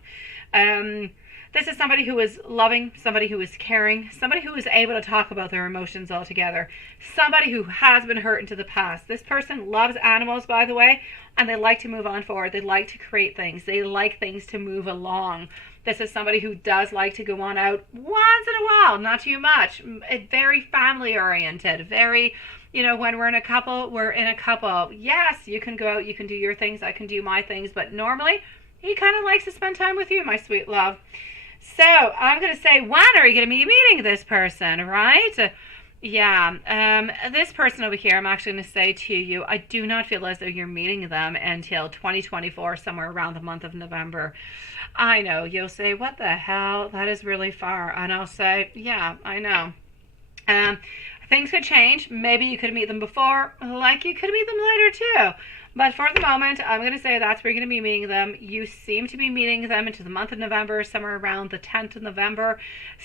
This is somebody who is loving, somebody who is caring, somebody who is able to talk about their emotions altogether, somebody who has been hurt into the past. This person loves animals, by the way, and they like to move on forward. They like to create things. They like things to move along. This is somebody who does like to go on out once in a while, not too much. Very family oriented, very, you know, when we're in a couple, we're in a couple. Yes, you can go out, you can do your things, I can do my things, but normally he kind of likes to spend time with you, my sweet love. So I'm going to say, when are you going to be meeting this person, right? This person over here, I'm actually going to say to you, I do not feel as though you're meeting them until 2024, somewhere around the month of November. I know, you'll say, what the hell? That is really far. And I'll say, yeah, I know. Things could change. Maybe you could meet them before, like you could meet them later too. But for the moment, I'm going to say that's where you're going to be meeting them. You seem to be meeting them into the month of November, somewhere around the 10th of November.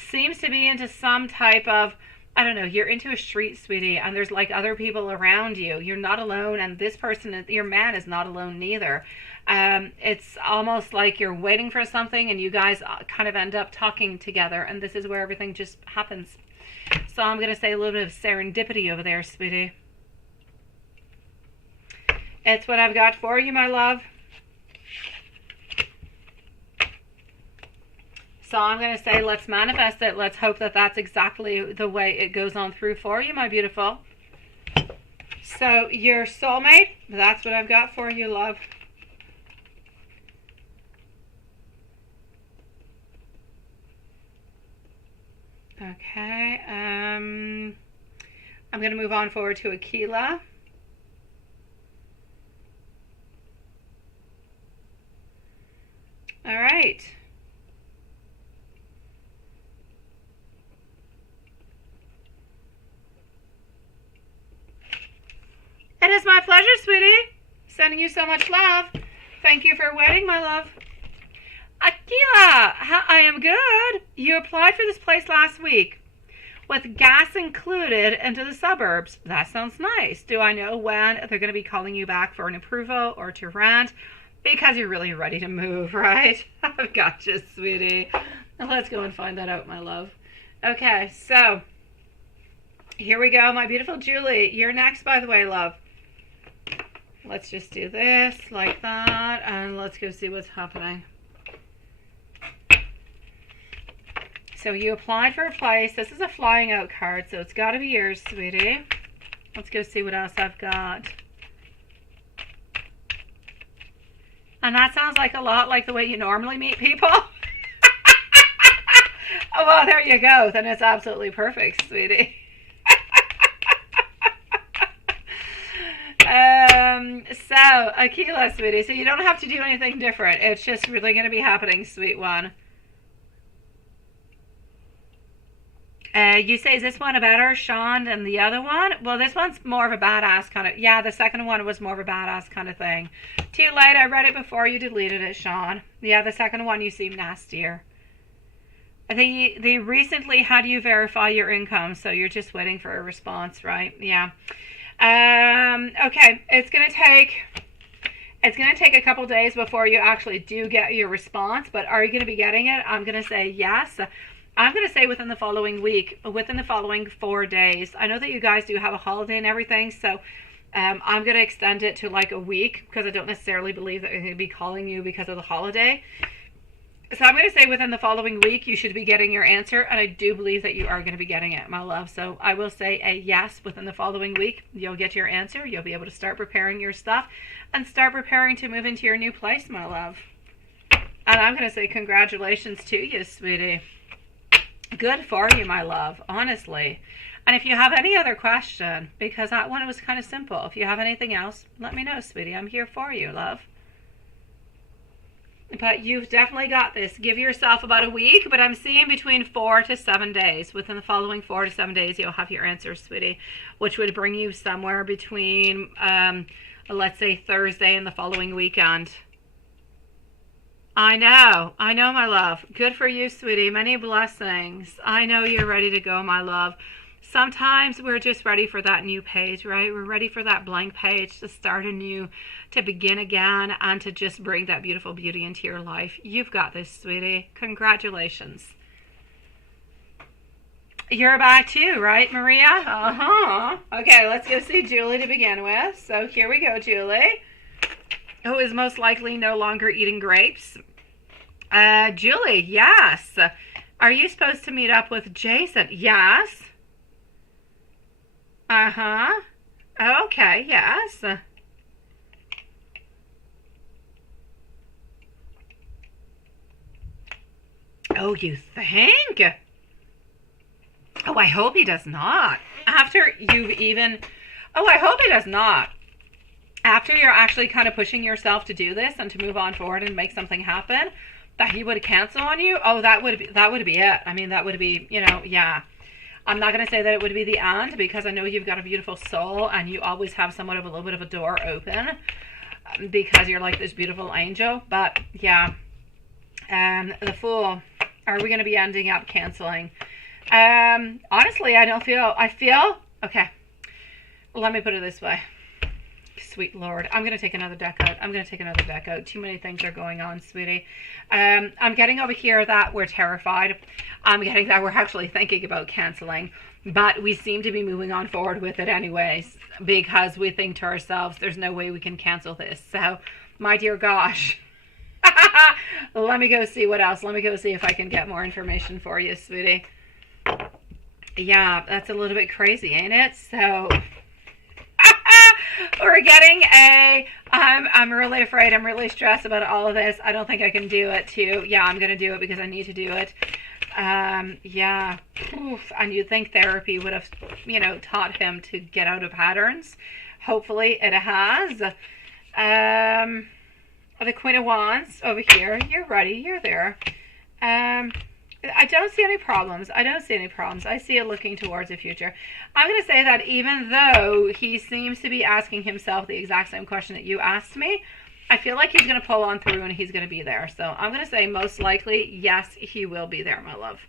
Seems to be into some type of, I don't know, you're into a street, sweetie, and there's like other people around you. You're not alone, and this person, your man, is not alone neither. It's almost like you're waiting for something, and you guys kind of end up talking together, and this is where everything just happens. So I'm going to say a little bit of serendipity over there, sweetie. It's what I've got for you, my love. So I'm going to say, let's manifest it. Let's hope that that's exactly the way it goes on through for you, my beautiful. So your soulmate, that's what I've got for you, love. Okay. I'm going to move on forward to Aquila. All right. It is my pleasure, sweetie. Sending you so much love. Thank you for waiting, my love. Aquila, I am good. You applied for this place last week with gas included into the suburbs. That sounds nice. Do I know when they're going to be calling you back for an approval or to rent? Because you're really ready to move, right? I've got you, sweetie. Now let's go and find that out, my love. Okay, so here we go, my beautiful Julie. You're next, by the way, love. Let's just do this like that, and let's go see what's happening. So you applied for a place. This is a flying out card, so it's got to be yours, sweetie. Let's go see what else I've got. And that sounds like a lot like the way you normally meet people. Oh, well, there you go. Then it's absolutely perfect, sweetie. So, Aquila, sweetie, so you don't have to do anything different. It's just really going to be happening, sweet one. You say, is this one a better, Sean, than the other one? Well, this one's more of a badass kind of... Yeah, the second one was more of a badass kind of thing. Too late, I read it before you deleted it, Sean. Yeah, the second one, you seem nastier. They recently had you verify your income, so you're just waiting for a response, right? Yeah. Okay, it's going to take a couple days before you actually do get your response, but are you going to be getting it? I'm going to say yes. I'm going to say within the following week, within the following 4 days. I know that you guys do have a holiday and everything, so I'm going to extend it to like a week because I don't necessarily believe that they're going to be calling you because of the holiday. So I'm going to say within the following week, you should be getting your answer, and I do believe that you are going to be getting it, my love. So I will say a yes within the following week. You'll get your answer. You'll be able to start preparing your stuff and start preparing to move into your new place, my love. And I'm going to say congratulations to you, sweetie. Good for you, my love, honestly. And if you have any other question, because that one was kind of simple, if you have anything else, let me know, sweetie. I'm here for you, love. But you've definitely got this. Give yourself about a week, but I'm seeing between 4 to 7 days. Within the following 4 to 7 days, you'll have your answers, sweetie, which would bring you somewhere between, let's say, Thursday and the following weekend. I know, my love. Good for you, sweetie. Many blessings. I know you're ready to go, my love. Sometimes we're just ready for that new page, right? We're ready for that blank page to start anew, to begin again, and to just bring that beautiful beauty into your life. You've got this, sweetie. Congratulations. You're back too, right, Maria? Uh-huh. Okay, let's go see Julie to begin with. So here we go, Julie, who is most likely no longer eating grapes. Julie, yes. Are you supposed to meet up with Jason? Yes. Uh-huh. Okay, yes. Oh, you think? Oh, I hope he does not. After you've even... Oh, I hope he does not. After you're actually kind of pushing yourself to do this and to move on forward and make something happen, that he would cancel on you? Oh, that would be it. I mean, that would be, yeah. I'm not going to say that it would be the end, because I know you've got a beautiful soul and you always have somewhat of a little bit of a door open because you're like this beautiful angel. But yeah, the Fool, are we going to be ending up canceling? Honestly, I feel, okay, let me put it this way. Sweet Lord, I'm going to take another deck out. Too many things are going on, sweetie. I'm getting over here that we're terrified. I'm getting that we're actually thinking about canceling, but we seem to be moving on forward with it anyways, because we think to ourselves, there's no way we can cancel this. So, my dear gosh, let me go see what else. Let me go see if I can get more information for you, sweetie. Yeah, that's a little bit crazy, ain't it? So... we're getting I'm really afraid, I'm really stressed about all of this. I don't think I can do it too. Yeah, I'm going to do it because I need to do it. Yeah. Oof. And you'd think therapy would have, taught him to get out of patterns. Hopefully it has. The Queen of Wands over here. You're ready. You're there. I don't see any problems. I see it looking towards the future. I'm going to say that even though he seems to be asking himself the exact same question that you asked me, I feel like he's going to pull on through and he's going to be there. So I'm going to say most likely, yes, he will be there, my love.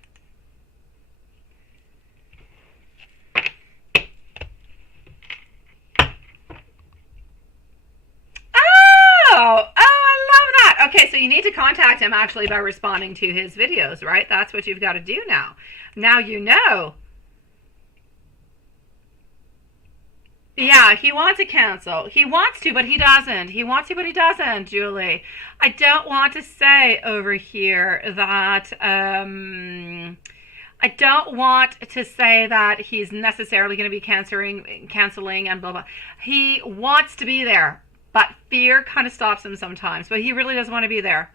Okay, so you need to contact him actually by responding to his videos, right? That's what you've got to do now. Now you know. Yeah, he wants to cancel. He wants to, but he doesn't. He wants to, but he doesn't, Julie. I don't want to say over here that, I don't want to say that he's necessarily going to be canceling and blah, blah. He wants to be there. But fear kind of stops him sometimes. But he really doesn't want to be there.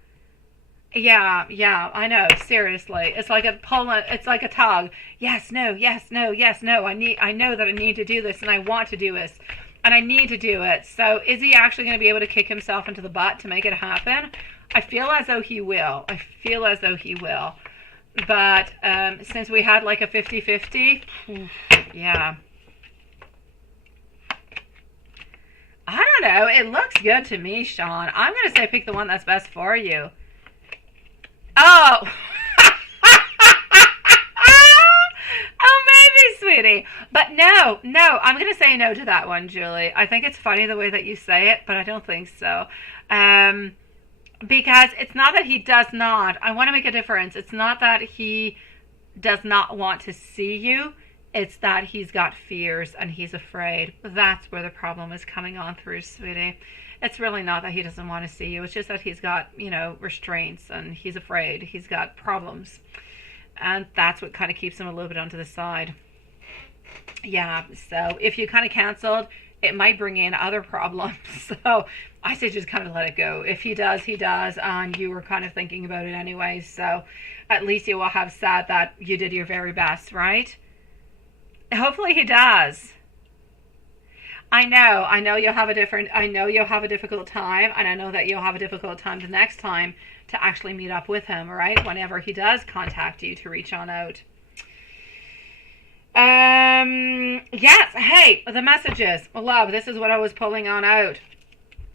Yeah, I know. Seriously. It's like a pull. It's like a tug. Yes, no, yes, no, yes, no. I know that I need to do this and I want to do this. And I need to do it. So is he actually going to be able to kick himself into the butt to make it happen? I feel as though he will. But since we had like a 50-50, yeah. I don't know. It looks good to me, Sean. I'm going to say pick the one that's best for you. Oh. Oh, maybe, sweetie. But no. I'm going to say no to that one, Julie. I think it's funny the way that you say it, but I don't think so. Because it's not that he does not. I want to make a difference. It's not that he does not want to see you. It's that he's got fears and he's afraid. That's where the problem is coming on through, sweetie. It's really not that he doesn't want to see you. It's just that he's got, restraints and he's afraid. He's got problems. And that's what kind of keeps him a little bit onto the side. Yeah, so if you kind of canceled, it might bring in other problems. So I say just kind of let it go. If he does, he does. And you were kind of thinking about it anyway. So at least you will have said that you did your very best, right? Hopefully he does. I know you'll have a difficult time, and I know that you'll have a difficult time the next time to actually meet up with him, right? Whenever he does contact you to reach on out. Yes, hey, the messages. Love, this is what I was pulling on out.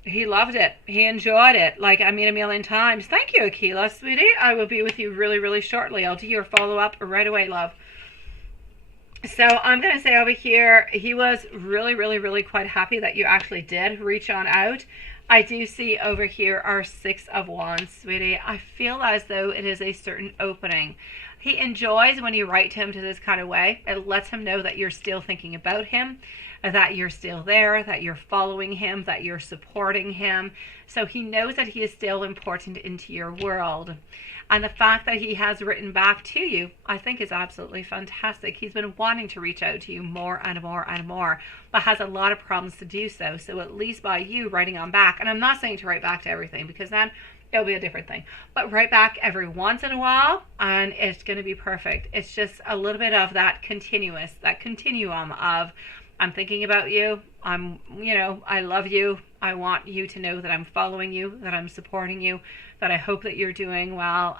He loved it. He enjoyed it. Like, I mean, a million times. Thank you, Akila, sweetie. I will be with you really, really shortly. I'll do your follow-up right away, love. So I'm going to say over here, he was really, really, really quite happy that you actually did reach on out. I do see over here our 6 of Wands, sweetie. I feel as though it is a certain opening. He enjoys when you write to him to this kind of way. It lets him know that you're still thinking about him, that you're still there, that you're following him, that you're supporting him. So he knows that he is still important into your world. And the fact that he has written back to you, I think is absolutely fantastic. He's been wanting to reach out to you more and more and more, but has a lot of problems to do so. So at least by you writing on back, and I'm not saying to write back to everything, because then it'll be a different thing, but write back every once in a while and it's going to be perfect. It's just a little bit of that continuum of, I'm thinking about you, I love you, I want you to know that I'm following you, that I'm supporting you, that I hope that you're doing well,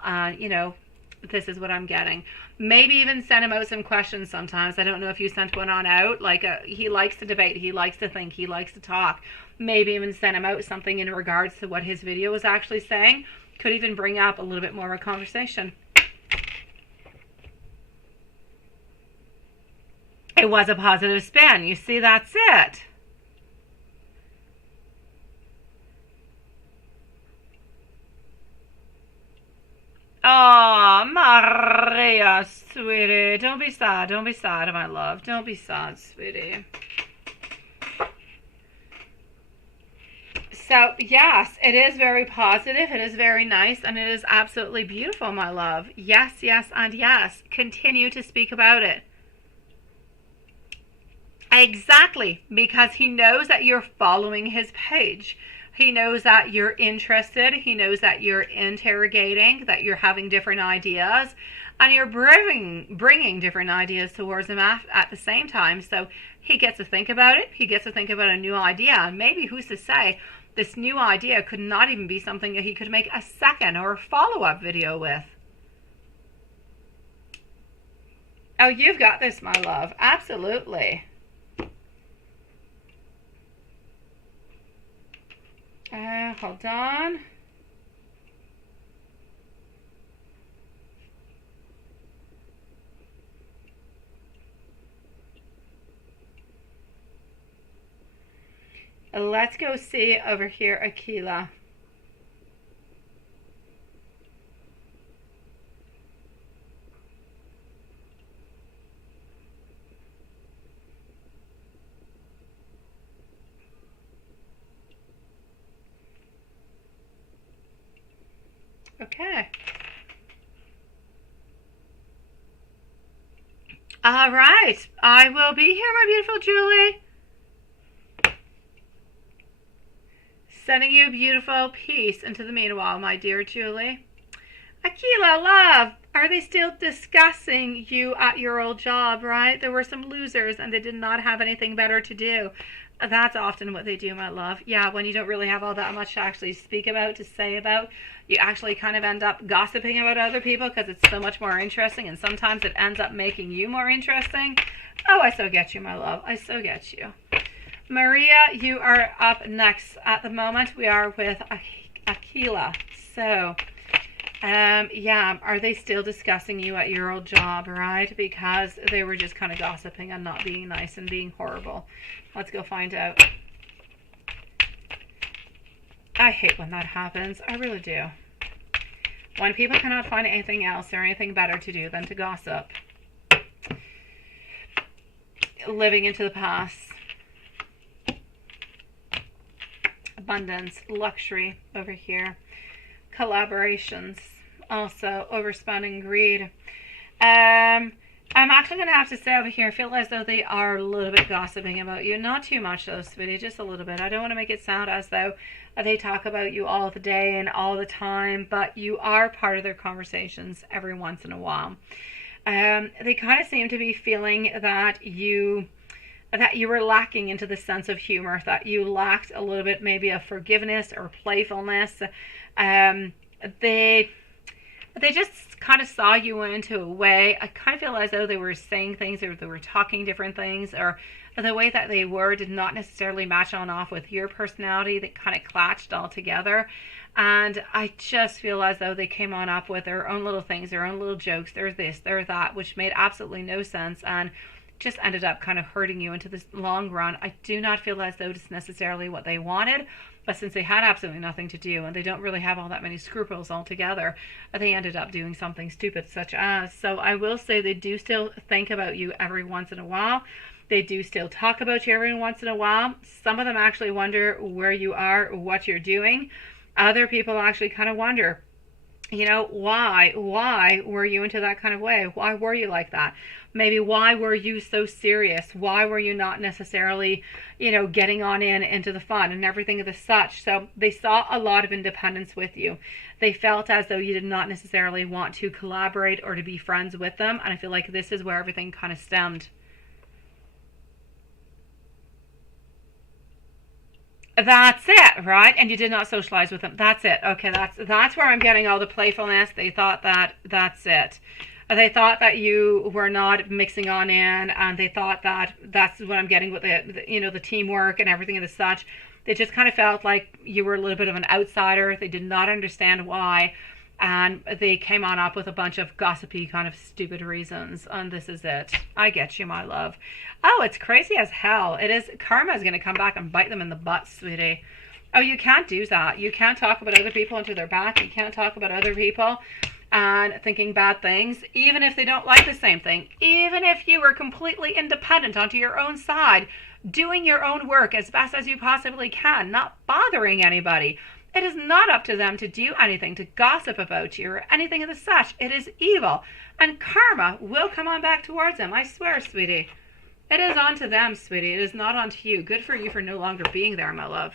this is what I'm getting. Maybe even send him out some questions sometimes. I don't know if you sent one on out. He likes to debate, he likes to think, he likes to talk. Maybe even send him out something in regards to what his video was actually saying. Could even bring up a little bit more of a conversation. It was a positive spin. You see, that's it. Oh, Maria, sweetie. Don't be sad. Don't be sad, my love. Don't be sad, sweetie. So, yes, it is very positive. It is very nice. And it is absolutely beautiful, my love. Yes, yes, and yes. Continue to speak about it. Exactly. Because he knows that you're following his page. He knows that you're interested. He knows that you're interrogating, that you're having different ideas, and you're bringing different ideas towards him at the same time. So he gets to think about it. He gets to think about a new idea. And maybe, who's to say, this new idea could not even be something that he could make a second or a follow-up video with. Oh, you've got this, my love. Absolutely. Hold on. Let's go see over here, Akila. Okay. All right. I will be here, my beautiful Julie. Sending you beautiful peace into the meanwhile, my dear Julie. Akila, love, are they still discussing you at your old job, right? There were some losers and they did not have anything better to do. That's often what they do, my love. Yeah, when you don't really have all that much to actually speak about, to say about, you actually kind of end up gossiping about other people because it's so much more interesting, and sometimes it ends up making you more interesting. Oh, I so get you, my love. I so get you. Maria, you are up next. At the moment, we are with Akila. So, yeah, are they still discussing you at your old job, right? Because they were just kind of gossiping and not being nice and being horrible. Let's go find out. I hate when that happens. I really do. When people cannot find anything else or anything better to do than to gossip. Living into the past. Abundance, luxury over here. Collaborations. Also, overspending, greed. I'm actually going to have to say over here, I feel as though they are a little bit gossiping about you. Not too much though, sweetie, just a little bit. I don't want to make it sound as though they talk about you all the day and all the time, but you are part of their conversations every once in a while. They kind of seem to be feeling that you that you were lacking into the sense of humor, that you lacked a little bit maybe of forgiveness or playfulness. Um, they just kind of saw you into a way. I kind of feel as though they were saying things, or they were talking different things, or the way that they were did not necessarily match on off with your personality. That kind of clatched all together. And I just feel as though they came on up with their own little things, their own little jokes. There's this, there's that, which made absolutely no sense, and just ended up kind of hurting you into this long run. I do not feel as though it's necessarily what they wanted, but since they had absolutely nothing to do and they don't really have all that many scruples altogether, they ended up doing something stupid such as. So I will say they do still think about you every once in a while. They do still talk about you every once in a while. Some of them actually wonder where you are, what you're doing. Other people actually kind of wonder, why were you into that kind of way? Why were you like that? Maybe why were you so serious? Why were you not necessarily, getting on into the fun and everything of the such? So they saw a lot of independence with you. They felt as though you did not necessarily want to collaborate or to be friends with them. And I feel like this is where everything kind of stemmed. That's it, right? And you did not socialize with them. That's it. Okay, that's where I'm getting all the playfulness. They thought that's it. They thought that you were not mixing on in, and they thought that's what I'm getting with the teamwork and everything and the such. They just kind of felt like you were a little bit of an outsider. They did not understand why, and they came on up with a bunch of gossipy kind of stupid reasons. And this is it. I get you, my love. Oh, it's crazy as hell. It is. Karma is going to come back and bite them in the butt, sweetie. Oh, you can't do that. You can't talk about other people into their back. You can't talk about other people and thinking bad things, even if they don't like the same thing. Even if you were completely independent onto your own side, doing your own work as best as you possibly can, not bothering anybody. It is not up to them to do anything, to gossip about you or anything of the such. It is evil. And karma will come on back towards them. I swear, sweetie. It is onto them, sweetie. It is not onto you. Good for you for no longer being there, my love.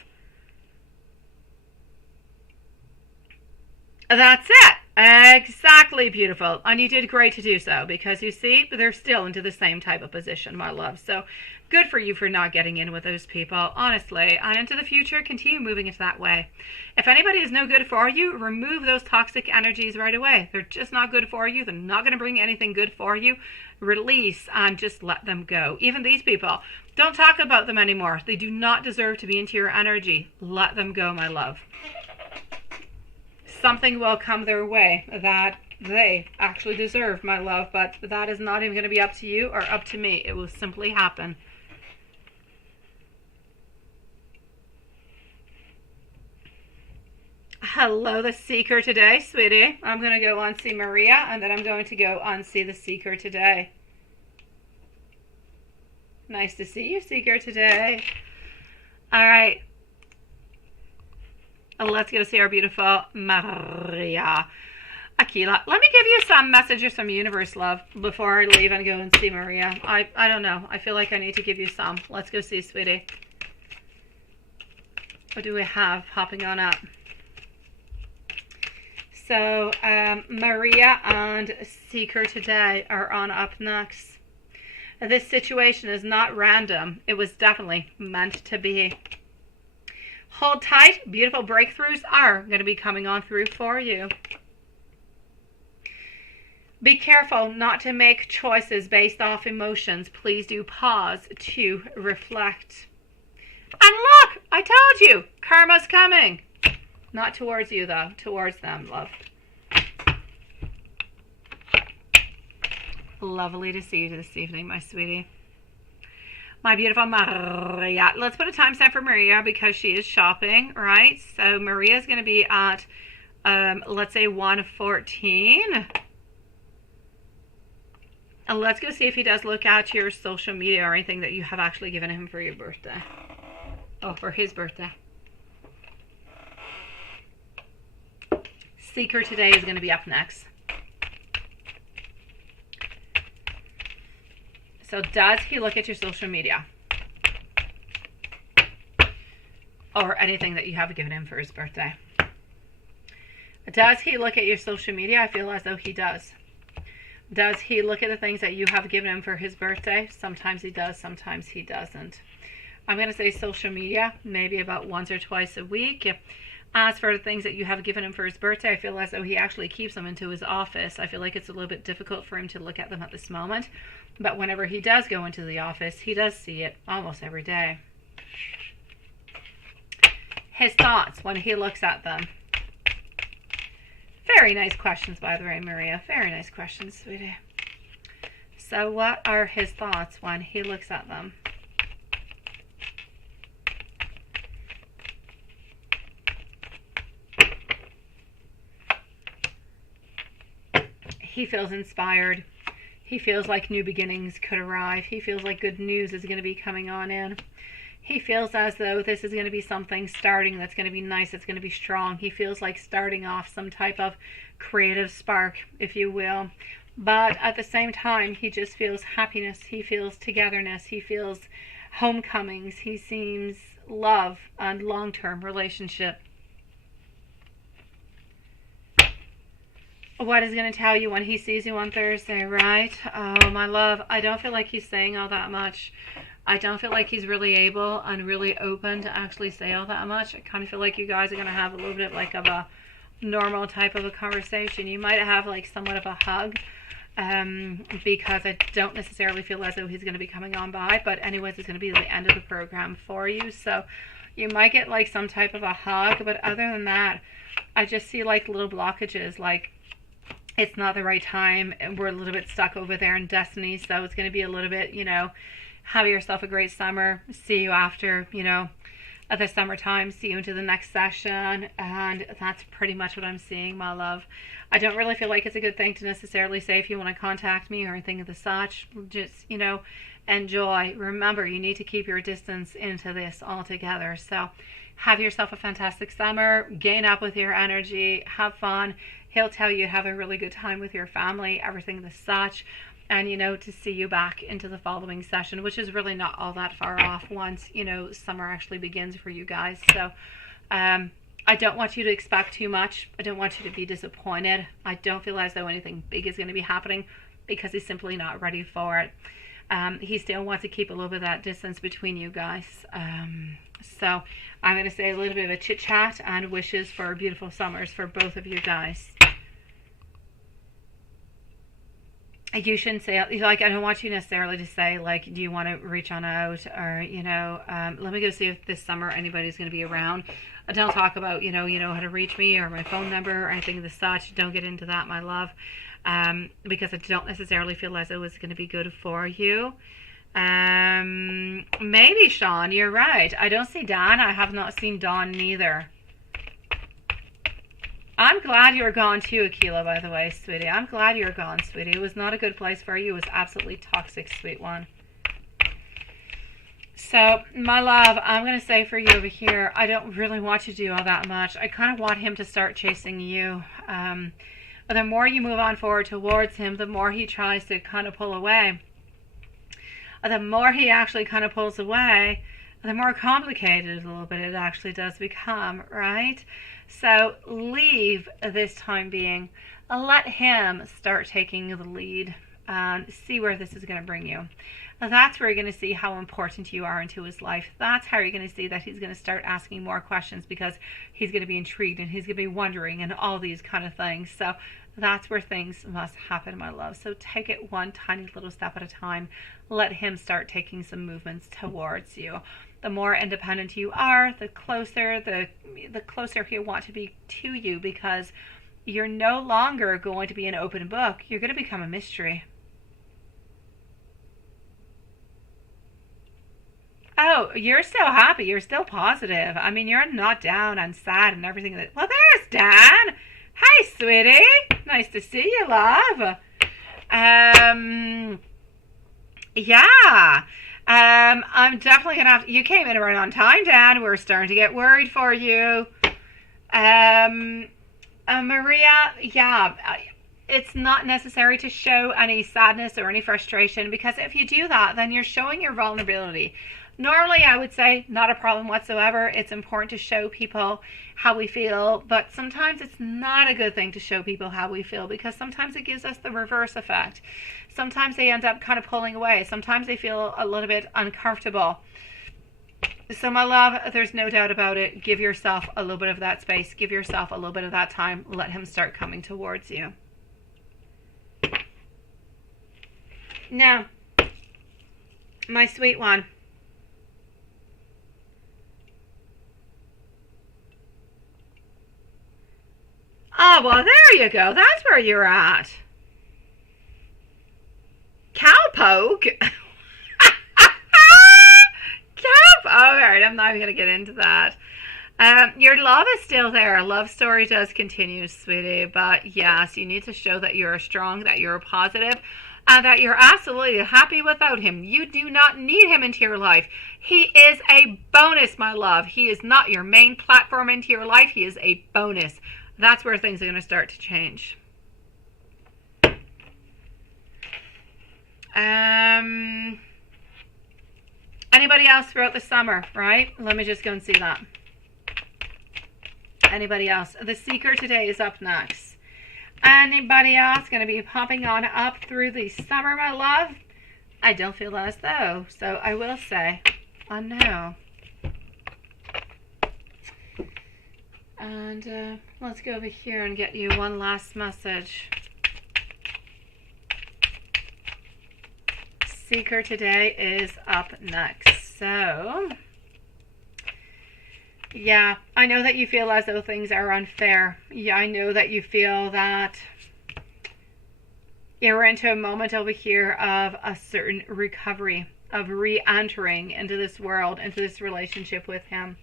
That's it. Exactly, beautiful. And you did great to do so, because you see, they're still into the same type of position, my love. So good for you for not getting in with those people, honestly. And into the future, continue moving it that way. If anybody is no good for you, remove those toxic energies right away. They're just not good for you. They're not going to bring anything good for you. Release and just let them go. Even these people, don't talk about them anymore. They do not deserve to be into your energy. Let them go, my love. Something will come their way that they actually deserve, my love, but that is not even going to be up to you or up to me. It will simply happen. Hello, the Seeker today, sweetie. I'm going to go on see Maria, and then I'm going to go on see the Seeker today. Nice to see you, Seeker, today. All right. Let's go see our beautiful Maria. Aquila, let me give you some messages from the universe, love, before I leave and go and see Maria. I don't know. I feel like I need to give you some. Let's go see, sweetie. What do we have popping on up? So, Maria and Seeker today are on up next. This situation is not random. It was definitely meant to be. Hold tight. Beautiful breakthroughs are going to be coming on through for you. Be careful not to make choices based off emotions. Please do pause to reflect. And look, I told you, karma's coming. Not towards you, though. Towards them, love. Lovely to see you this evening, my sweetie. My beautiful Maria. Let's put a timestamp for Maria because she is shopping, right? So Maria is going to be at, let's say 1:14. And let's go see if he does look at your social media or anything that you have actually given him for your birthday. Oh, for his birthday. Seeker today is going to be up next. So does he look at your social media? Or anything that you have given him for his birthday? Does he look at your social media? I feel as though he does. Does he look at the things that you have given him for his birthday? Sometimes he does, sometimes he doesn't. I'm going to say social media, maybe about once or twice a week. As for the things that you have given him for his birthday, I feel as though he actually keeps them into his office. I feel like it's a little bit difficult for him to look at them at this moment. But whenever he does go into the office, he does see it almost every day. His thoughts when he looks at them. Very nice questions, by the way, Maria. Very nice questions, sweetie. So what are his thoughts when he looks at them? He feels inspired. He feels like new beginnings could arrive. He feels like good news is going to be coming on in. He feels as though this is going to be something starting that's going to be nice, it's going to be strong. He feels like starting off some type of creative spark, if you will. But at the same time, he just feels happiness. He feels togetherness. He feels homecomings. He sees love and long-term relationship. What is going to tell you when he sees you on Thursday, right? Oh, my love, I don't feel like he's saying all that much. I don't feel like he's really able and really open to actually say all that much. I kind of feel like you guys are going to have a little bit like of a normal type of a conversation. You might have like somewhat of a hug, because I don't necessarily feel as though he's going to be coming on by. But anyways, it's going to be the end of the program for you. So you might get like some type of a hug. But other than that, I just see like little blockages, like it's not the right time and we're a little bit stuck over there in destiny. So it's going to be a little bit, you know, have yourself a great summer. See you after, you know, at the summertime. See you into the next session. And that's pretty much what I'm seeing, my love. I don't really feel like it's a good thing to necessarily say if you want to contact me or anything of the such. Just, you know, enjoy. Remember, you need to keep your distance into this altogether. So have yourself a fantastic summer. Gain up with your energy. Have fun. He'll tell you have a really good time with your family, everything the such, and, you know, to see you back into the following session, which is really not all that far off once, you know, summer actually begins for you guys. So I don't want you to expect too much. I don't want you to be disappointed. I don't feel as though anything big is going to be happening because he's simply not ready for it. He still wants to keep a little bit of that distance between you guys. So I'm going to say a little bit of a chit chat and wishes for beautiful summers for both of you guys. You shouldn't say, like, I don't want you necessarily to say, like, do you want to reach on out or, you know, let me go see if this summer anybody's going to be around. Don't talk about, you know how to reach me or my phone number or anything of the such. Don't get into that, my love, because I don't necessarily feel as though it's going to be good for you. Maybe, Sean, you're right. I don't see Dawn. I have not seen Dawn neither. I'm glad you're gone too, Akila, by the way, sweetie. I'm glad you're gone, sweetie. It was not a good place for you. It was absolutely toxic, sweet one. So, my love, I'm going to say for you over here, I don't really want you to do all that much. I kind of want him to start chasing you. The more you move on forward towards him, the more he tries to kind of pull away. The more he actually kind of pulls away, the more complicated a little bit it actually does become, right? So leave this time being. Let him start taking the lead and see where this is going to bring you. Now that's where you're going to see how important you are into his life. That's how you're going to see that he's going to start asking more questions because he's going to be intrigued and he's going to be wondering and all these kind of things. So that's where things must happen, my love. So take it one tiny little step at a time. Let him start taking some movements towards you. The more independent you are, the closer he'll want to be to you because you're no longer going to be an open book. You're going to become a mystery. Oh, you're still happy. You're still positive. I mean, you're not down and sad and everything. Well, there's Dan. Hi, sweetie. Nice to see you, love. Yeah. I'm definitely going to have to... You came in right on time, Dan. We're starting to get worried for you. Maria, yeah, it's not necessary to show any sadness or any frustration because if you do that, then you're showing your vulnerability. Normally, I would say not a problem whatsoever. It's important to show people how we feel, but sometimes it's not a good thing to show people how we feel, because sometimes it gives us the reverse effect. Sometimes they end up kind of pulling away. Sometimes they feel a little bit uncomfortable. So my love, there's no doubt about it. Give yourself a little bit of that space. Give yourself a little bit of that time. Let him start coming towards you. Now, my sweet one. Oh, well, there you go. That's where you're at. Cowpoke? All right, I'm not even going to get into that. Your love is still there. Love story does continue, sweetie. But yes, you need to show that you're strong, that you're positive, and that you're absolutely happy without him. You do not need him into your life. He is a bonus, my love. He is not your main platform into your life. He is a bonus. That's where things are going to start to change. Anybody else throughout the summer, right? Let me just go and see that. Anybody else? The Seeker today is up next. Anybody else going to be popping on up through the summer, my love? I don't feel as though, so I will say, I know. And let's go over here and get you one last message. Seeker today is up next. So, yeah, I know that you feel as though things are unfair. Yeah, I know that you feel that you're into a moment over here of a certain recovery, of re-entering into this world, into this relationship with him.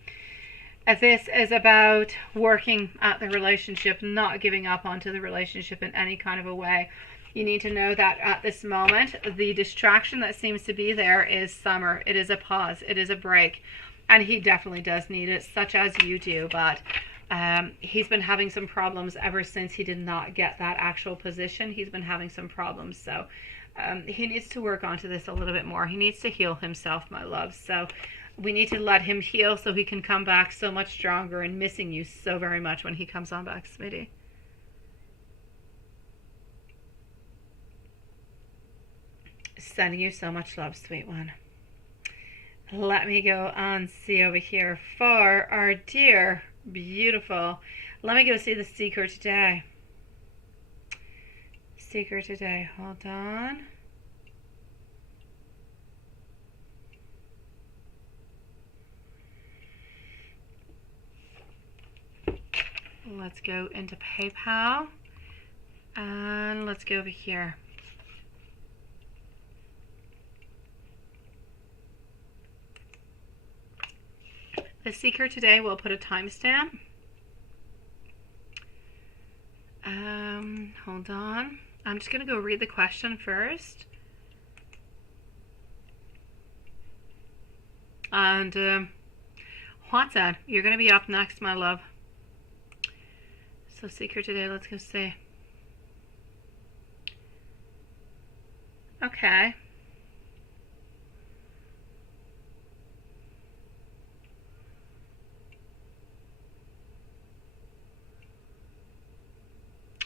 This is about working at the relationship, not giving up onto the relationship in any kind of a way. You need to know that at this moment, the distraction that seems to be there is summer. It is a pause. It is a break. And he definitely does need it, such as you do. But he's been having some problems ever since he did not get that actual position. He's been having some problems. So he needs to work onto this a little bit more. He needs to heal himself, my love. So we need to let him heal so he can come back so much stronger, and missing you so very much when he comes on back, sweetie. Sending you so much love, sweet one. Let me go and see over here for our dear, beautiful. Let me go see the Seeker today. Seeker today. Hold on. Let's go into PayPal. And let's go over here. The Seeker today will put a timestamp. Hold on. I'm just going to go read the question first. And what's that? You're going to be up next, my love. So Seeker today, let's go see. Okay.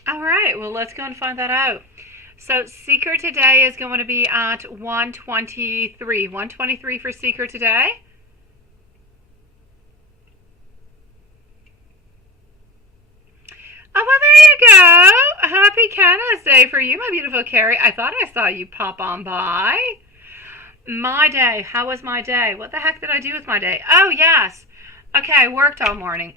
All right, well, let's go and find that out. So Seeker today is going to be at 123. 123 for Seeker today. Oh, well, there you go. Happy Canada's Day for you, my beautiful Carrie. I thought I saw you pop on by. My day. How was my day? What the heck did I do with my day? Oh, yes. Okay, I worked all morning.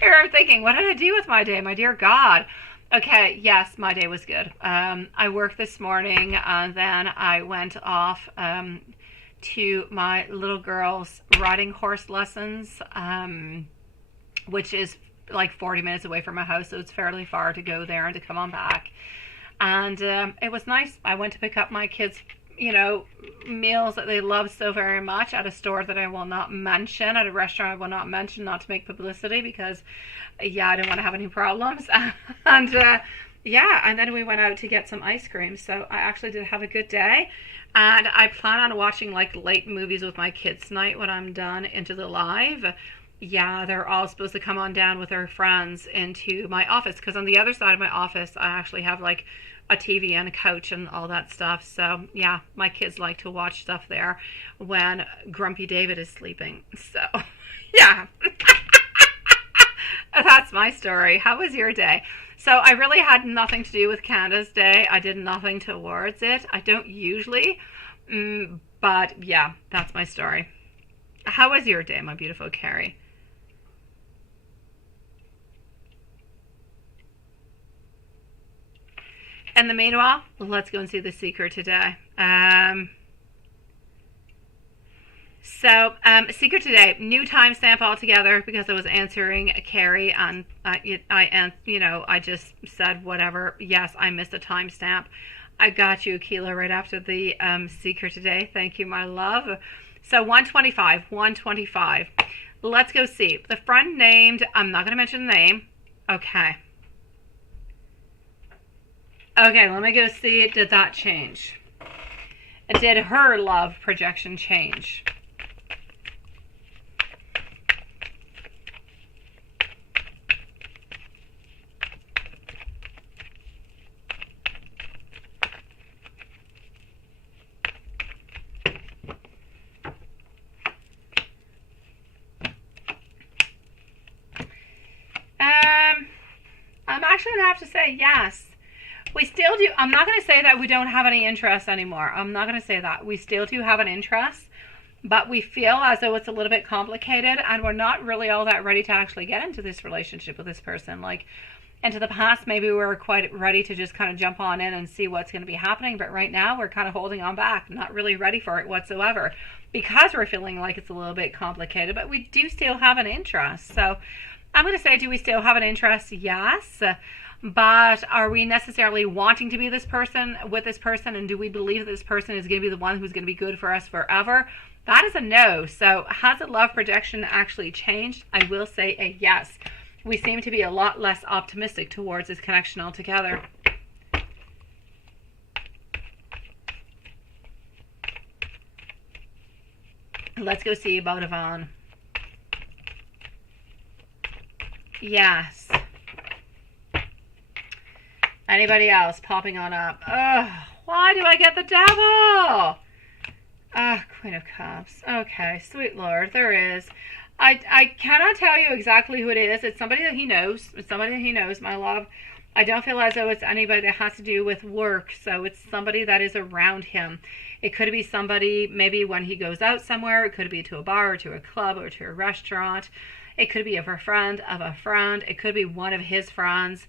Here I'm thinking, what did I do with my day? My dear God. Okay, yes, my day was good. I worked this morning, and then I went off to my little girl's riding horse lessons, which is like 40 minutes away from my house, so it's fairly far to go there and to come on back. And it was nice. I went to pick up my kids' meals that they love so very much at a store that I will not mention, at a restaurant I will not mention, not to make publicity, because I don't want to have any problems. And yeah, and then we went out to get some ice cream. So I actually did have a good day. And I plan on watching like late movies with my kids tonight when I'm done into the live. Yeah, they're all supposed to come on down with their friends into my office because on the other side of my office, I actually have like a TV and a couch and all that stuff. So yeah, my kids like to watch stuff there when Grumpy David is sleeping. So yeah, that's my story. How was your day? So I really had nothing to do with Canada's Day. I did nothing towards it. I don't usually, but yeah, that's my story. How was your day, my beautiful Carrie? In the meanwhile, let's go and see the seeker today. Seeker today, new timestamp altogether because I was answering Carrie and I just said whatever. Yes, I missed a timestamp. I got you, Keela, right after the seeker today. Thank you, my love. So 125, 125. Let's go see. The friend named, I'm not going to mention the name. Okay. Okay, let me go see. Did that change? Did her love projection change? I'm actually going to have to say yes. We still do. I'm not going to say that we don't have any interest anymore. I'm not going to say that. We still do have an interest, but we feel as though it's a little bit complicated and we're not really all that ready to actually get into this relationship with this person. Like, into the past, maybe we were quite ready to just kind of jump on in and see what's going to be happening. But right now, we're kind of holding on back, not really ready for it whatsoever because we're feeling like it's a little bit complicated, but we do still have an interest. So I'm going to say, do we still have an interest? Yes. But are we necessarily wanting to be this person with this person? And do we believe that this person is going to be the one who's going to be good for us forever? That is a no. So has the love projection actually changed? I will say a yes. We seem to be a lot less optimistic towards this connection altogether. Let's go see about Yvonne. Yes. Anybody else popping on up? Ugh, why do I get the devil? Ah, Queen of Cups. Okay, sweet Lord, there is. I cannot tell you exactly who it is. It's somebody that he knows. It's somebody that he knows, my love. I don't feel as though it's anybody that has to do with work. So it's somebody that is around him. It could be somebody maybe when he goes out somewhere. It could be to a bar or to a club or to a restaurant. It could be of a friend of a friend. It could be one of his friends.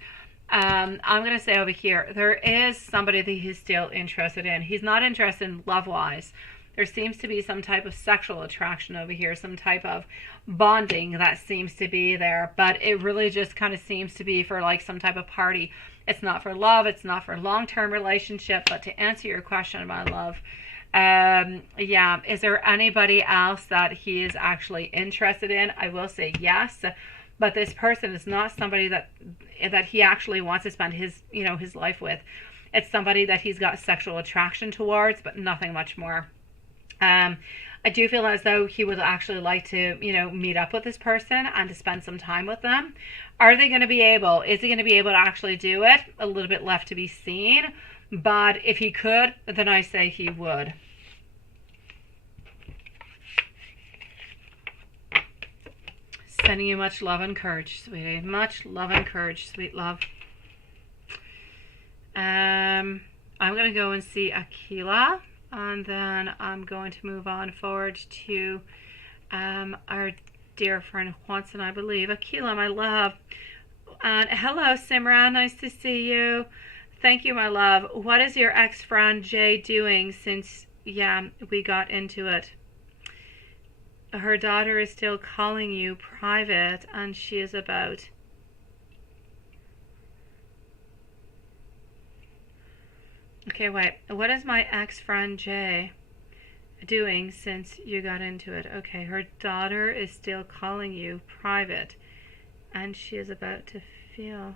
I'm going to say over here, there is somebody that he's still interested in. He's not interested in love-wise. There seems to be some type of sexual attraction over here, some type of bonding that seems to be there, but it really just kind of seems to be for like some type of party. It's not for love. It's not for long-term relationship, but to answer your question, my love, yeah, is there anybody else that he is actually interested in? I will say yes. But this person is not somebody that he actually wants to spend his his life with. It's somebody that he's got sexual attraction towards, but nothing much more. I do feel as though he would actually like to, meet up with this person and to spend some time with them. Are they going to be able? Is he going to be able to actually do it? A little bit left to be seen. But if he could, then I say he would. Sending you much love and courage, sweetie. Much love and courage, sweet love. I'm going to go and see Aquila. And then I'm going to move on forward to our dear friend Juanson, I believe. Aquila, my love. And hello, Simran. Nice to see you. Thank you, my love. What is your ex-friend Jay doing since, we got into it? Her daughter is still calling you private, and she is about... Okay, wait. What is my ex-friend Jay doing since you got into it? Okay, her daughter is still calling you private, and she is about to feel...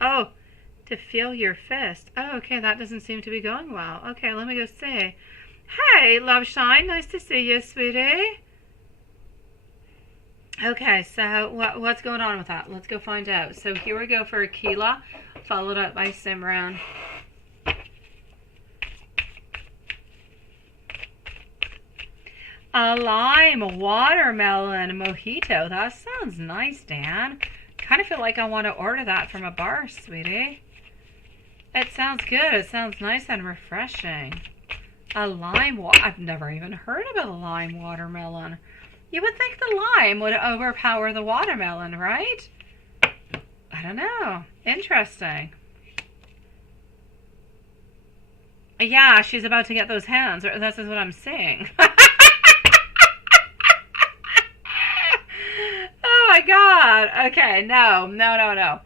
Oh, To feel your fist. Oh, okay, that doesn't seem to be going well. Okay, let me go see. Hey, Love Shine, nice to see you, sweetie. Okay, so what's going on with that? Let's go find out. So here we go for Aquila, followed up by Simran. A lime watermelon mojito. That sounds nice, Dan. Kind of feel like I want to order that from a bar, sweetie. It sounds good. It sounds nice and refreshing. A lime I've never even heard of a lime watermelon. You would think the lime would overpower the watermelon, right? I don't know. Interesting. Yeah, she's about to get those hands. This is what I'm seeing. Oh my God. Okay, no.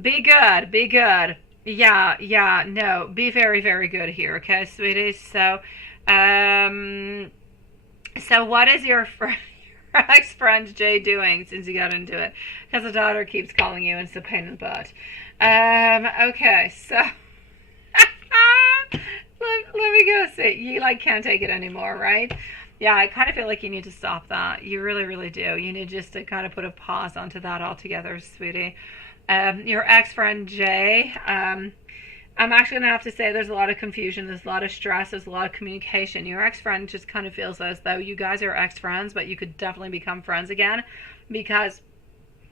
Be good. Be good. Yeah, no. Be very, very good here, okay, sweetie? So, what is your ex-friend Jay doing since you got into it? Because the daughter keeps calling you and it's a pain in the butt. Okay, so let me go see. You can't take it anymore, right? Yeah, I kind of feel like you need to stop that. You really, really do. You need just to kind of put a pause onto that altogether, sweetie. Your ex-friend Jay, I'm actually going to have to say there's a lot of confusion, there's a lot of stress, there's a lot of communication. Your ex-friend just kind of feels as though you guys are ex-friends, but you could definitely become friends again because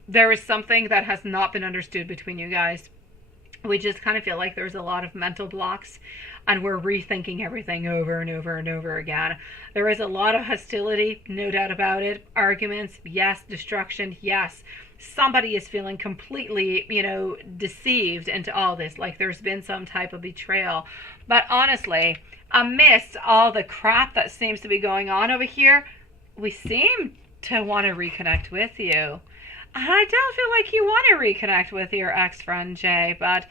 there is something that has not been understood between you guys. We just kind of feel like there's a lot of mental blocks and we're rethinking everything over and over and over again. There is a lot of hostility, no doubt about it. Arguments, yes. Destruction, yes. Somebody is feeling completely, deceived into all this, like there's been some type of betrayal. But honestly, amidst all the crap that seems to be going on over here, we seem to want to reconnect with you. And I don't feel like you want to reconnect with your ex-friend Jay, but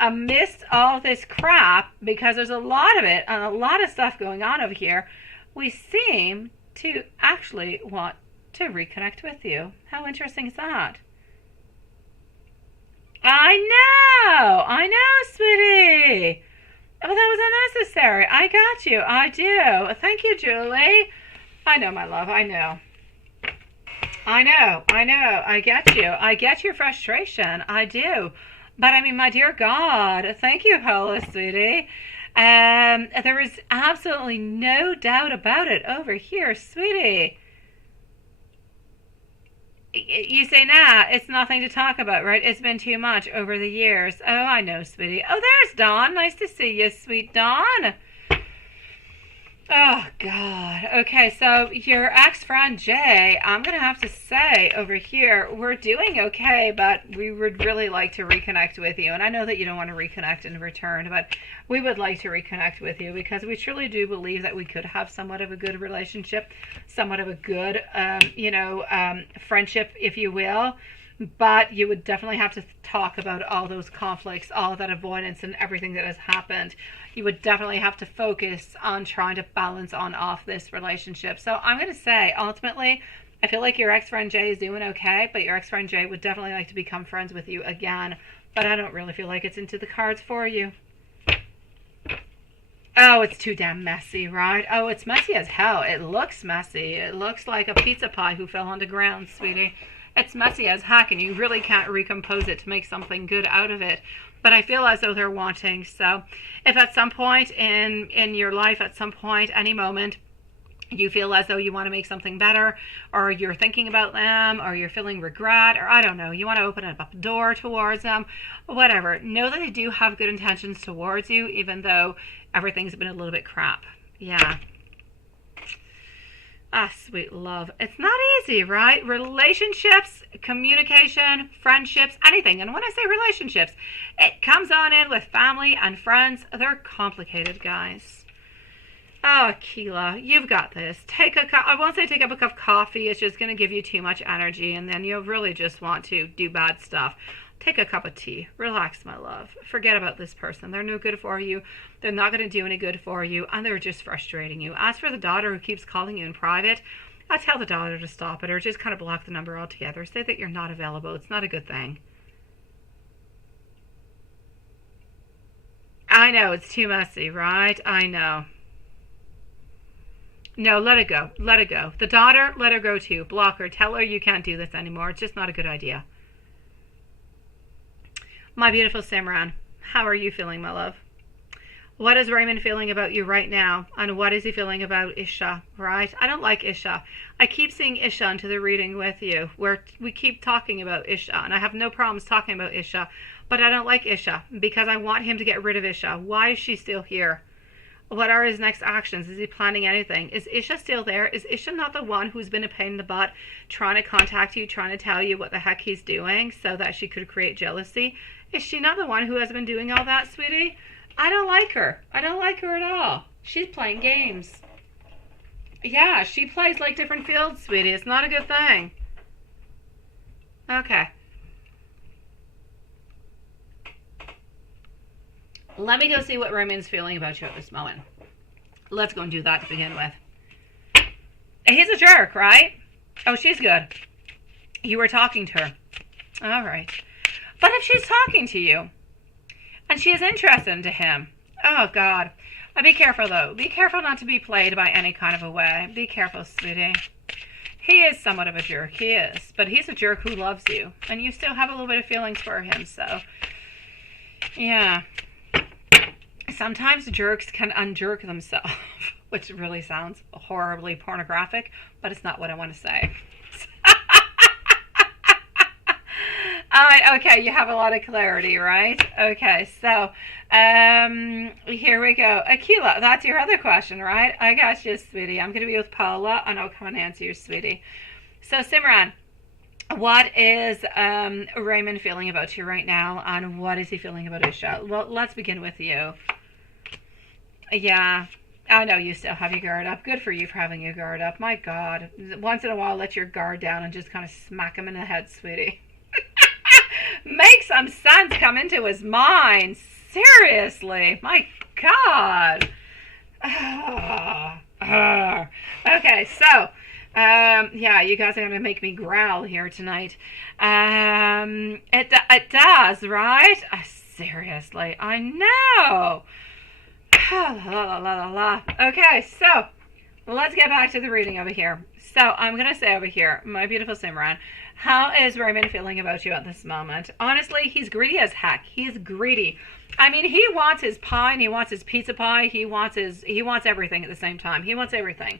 amidst all this crap, because there's a lot of it and a lot of stuff going on over here, we seem to actually want to reconnect with you. How interesting is that? I know, sweetie. Oh, that was unnecessary. I got you. I do. Thank you, Julie. I know, my love. I know. I get you. I get your frustration. I do. But I mean, my dear God, thank you, Paula, sweetie. There is absolutely no doubt about it over here, sweetie. You say, nah, it's nothing to talk about, right? It's been too much over the years. Oh, I know, sweetie. Oh, there's Dawn. Nice to see you, sweet Dawn. Oh, God. Okay, so your ex-friend Jay, I'm going to have to say over here, we're doing okay, but we would really like to reconnect with you. And I know that you don't want to reconnect in return, but we would like to reconnect with you because we truly do believe that we could have somewhat of a good relationship, somewhat of a good, friendship, if you will. But you would definitely have to talk about all those conflicts, all that avoidance and everything that has happened. You would definitely have to focus on trying to balance on off this relationship. So I'm going to say, ultimately, I feel like your ex-friend Jay is doing okay, but your ex-friend Jay would definitely like to become friends with you again. But I don't really feel like it's into the cards for you. Oh, it's too damn messy, right? Oh, it's messy as hell. It looks messy. It looks like a pizza pie who fell on the ground, sweetie. It's messy as heck, and you really can't recompose it to make something good out of it. But I feel as though they're wanting. So if at some point in your life, at some point, any moment, you feel as though you want to make something better, or you're thinking about them, or you're feeling regret, or I don't know, you want to open up a door towards them, whatever, know that they do have good intentions towards you, even though everything's been a little bit crap. Yeah. Ah, sweet love. It's not easy, right? Relationships, communication, friendships, anything. And when I say relationships, it comes on in with family and friends. They're complicated, guys. Oh, Aquila, you've got this. I won't say take up a cup of coffee. It's just going to give you too much energy, and then you'll really just want to do bad stuff. Take a cup of tea. Relax, my love. Forget about this person. They're no good for you. They're not going to do any good for you, and they're just frustrating you. As for the daughter who keeps calling you in private, I'll tell the daughter to stop it, or just kind of block the number altogether. Say that you're not available. It's not a good thing. I know, it's too messy, right? I know. No, let it go. Let it go. The daughter, let her go too. Block her. Tell her you can't do this anymore. It's just not a good idea. My beautiful Simran, how are you feeling, my love? What is Raymond feeling about you right now? And what is he feeling about Isha, right? I don't like Isha. I keep seeing Isha into the reading with you, where we keep talking about Isha. And I have no problems talking about Isha. But I don't like Isha because I want him to get rid of Isha. Why is she still here? What are his next actions? Is he planning anything? Is Isha still there? Is Isha not the one who's been a pain in the butt, trying to contact you, trying to tell you what the heck he's doing so that she could create jealousy? Is she not the one who has been doing all that, sweetie? I don't like her. I don't like her at all. She's playing games. Yeah, she plays like different fields, sweetie. It's not a good thing. Okay. Let me go see what Raymond's feeling about you at this moment. Let's go and do that to begin with. He's a jerk, right? Oh, she's good. You were talking to her. All right. But if she's talking to you, and she is interested into him, oh, God. Be careful, though. Be careful not to be played by any kind of a way. Be careful, sweetie. He is somewhat of a jerk. He is. But he's a jerk who loves you. And you still have a little bit of feelings for him, so. Yeah. Sometimes jerks can unjerk themselves, which really sounds horribly pornographic, but it's not what I want to say. Okay, you have a lot of clarity, right? Okay, so here we go. Akila, that's your other question, right? I got you, sweetie. I'm going to be with Paula, and I'll come and answer you, sweetie. So, Simran, what is Raymond feeling about you right now, and what is he feeling about Isha? Well, let's begin with you. Yeah, I know you still have your guard up. Good for you for having your guard up. My God. Once in a while, let your guard down and just kind of smack him in the head, sweetie. Make some sense come into his mind. Seriously. My God. Okay, so, yeah, you guys are going to make me growl here tonight. It does, right? Seriously, I know. Okay, so let's get back to the reading over here. So I'm going to say over here, my beautiful Simran, how is Raymond feeling about you at this moment? Honestly, he's greedy as heck. He's greedy. I mean, he wants his pie and he wants his pizza pie. He wants everything at the same time. He wants everything.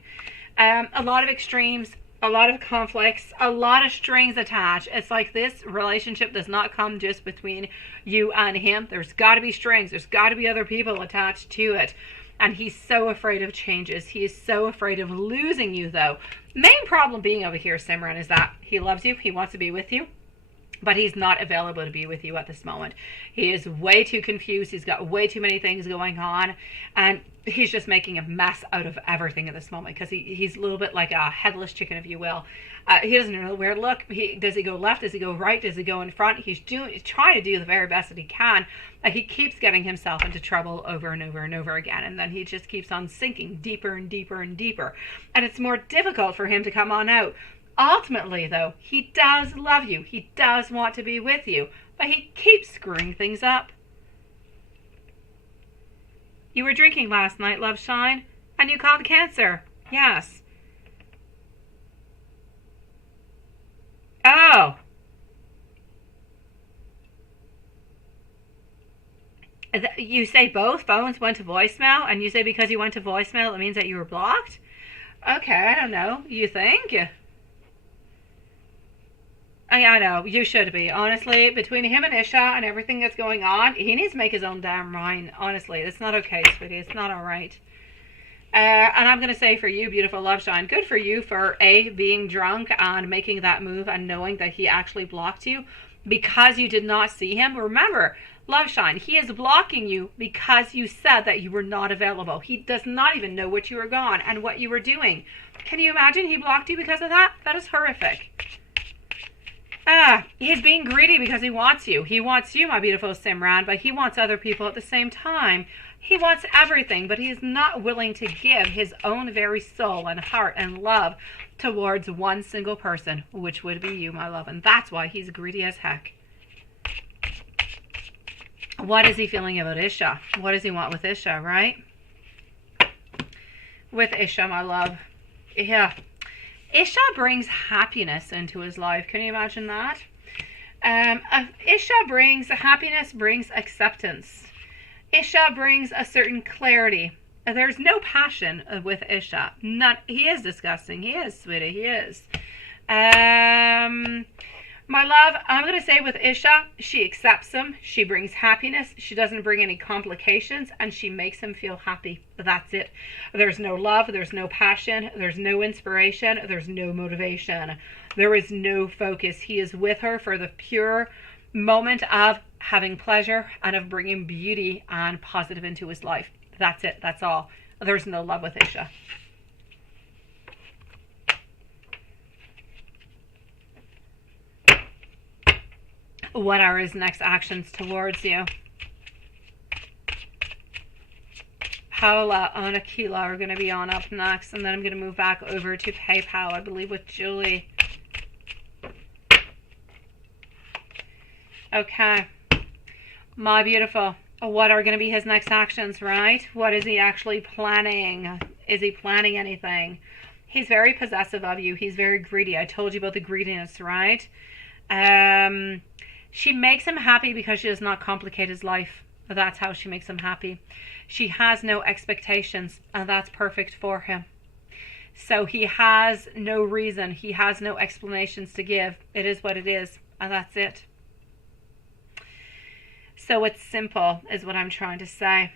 A lot of extremes, a lot of conflicts, a lot of strings attached. It's like this relationship does not come just between you and him. There's got to be strings. There's got to be other people attached to it. And he's so afraid of changes. He is so afraid of losing you, though. Main problem being over here, Simran, is that he loves you. He wants to be with you. But he's not available to be with you at this moment. He is way too confused. He's got way too many things going on. And he's just making a mess out of everything at this moment. Because he's a little bit like a headless chicken, if you will. He doesn't know where to look. Does he go left? Does he go right? Does he go in front? He's trying to do the very best that he can. He keeps getting himself into trouble over and over and over again. And then he just keeps on sinking deeper and deeper and deeper. And it's more difficult for him to come on out. Ultimately, though, he does love you. He does want to be with you. But he keeps screwing things up. You were drinking last night, Love Shine, and you caught cancer. Yes. Oh. You say both phones went to voicemail, and you say because you went to voicemail, it means that you were blocked? Okay, I don't know. You think? I know, you should be. Honestly, between him and Isha and everything that's going on, he needs to make his own damn mind. Honestly, it's not okay, sweetie. It's not all right. And I'm going to say for you, beautiful Love Shine, good for you for, A, being drunk and making that move and knowing that he actually blocked you because you did not see him. Remember, Love Shine, he is blocking you because you said that you were not available. He does not even know what you were gone and what you were doing. Can you imagine he blocked you because of that? That is horrific. He's being greedy because he wants you. He wants you, my beautiful Simran, but he wants other people at the same time. He wants everything, but he's not willing to give his own very soul and heart and love towards one single person, which would be you, my love. And that's why he's greedy as heck. What is he feeling about Isha? What does he want with Isha, right? With Isha, my love. Yeah. Isha brings happiness into his life. Can you imagine that? Isha brings happiness, brings acceptance. Isha brings a certain clarity. There's no passion with Isha. He is disgusting. He is, sweetie. He is. My love, I'm going to say with Isha, she accepts him. She brings happiness. She doesn't bring any complications, and she makes him feel happy. That's it. There's no love. There's no passion. There's no inspiration. There's no motivation. There is no focus. He is with her for the pure moment of having pleasure and of bringing beauty and positive into his life. That's it. That's all. There's no love with Isha. What are his next actions towards you? Paola and Aquila are going to be on up next, and then I'm going to move back over to PayPal, I believe, with Julie. Okay. My beautiful. What are going to be his next actions, right? What is he actually planning? Is he planning anything? He's very possessive of you. He's very greedy. I told you about the greediness, right? She makes him happy because she does not complicate his life. That's how she makes him happy. She has no expectations, and that's perfect for him. So he has no reason. He has no explanations to give. It is what it is, and that's it. So it's simple, is what I'm trying to say.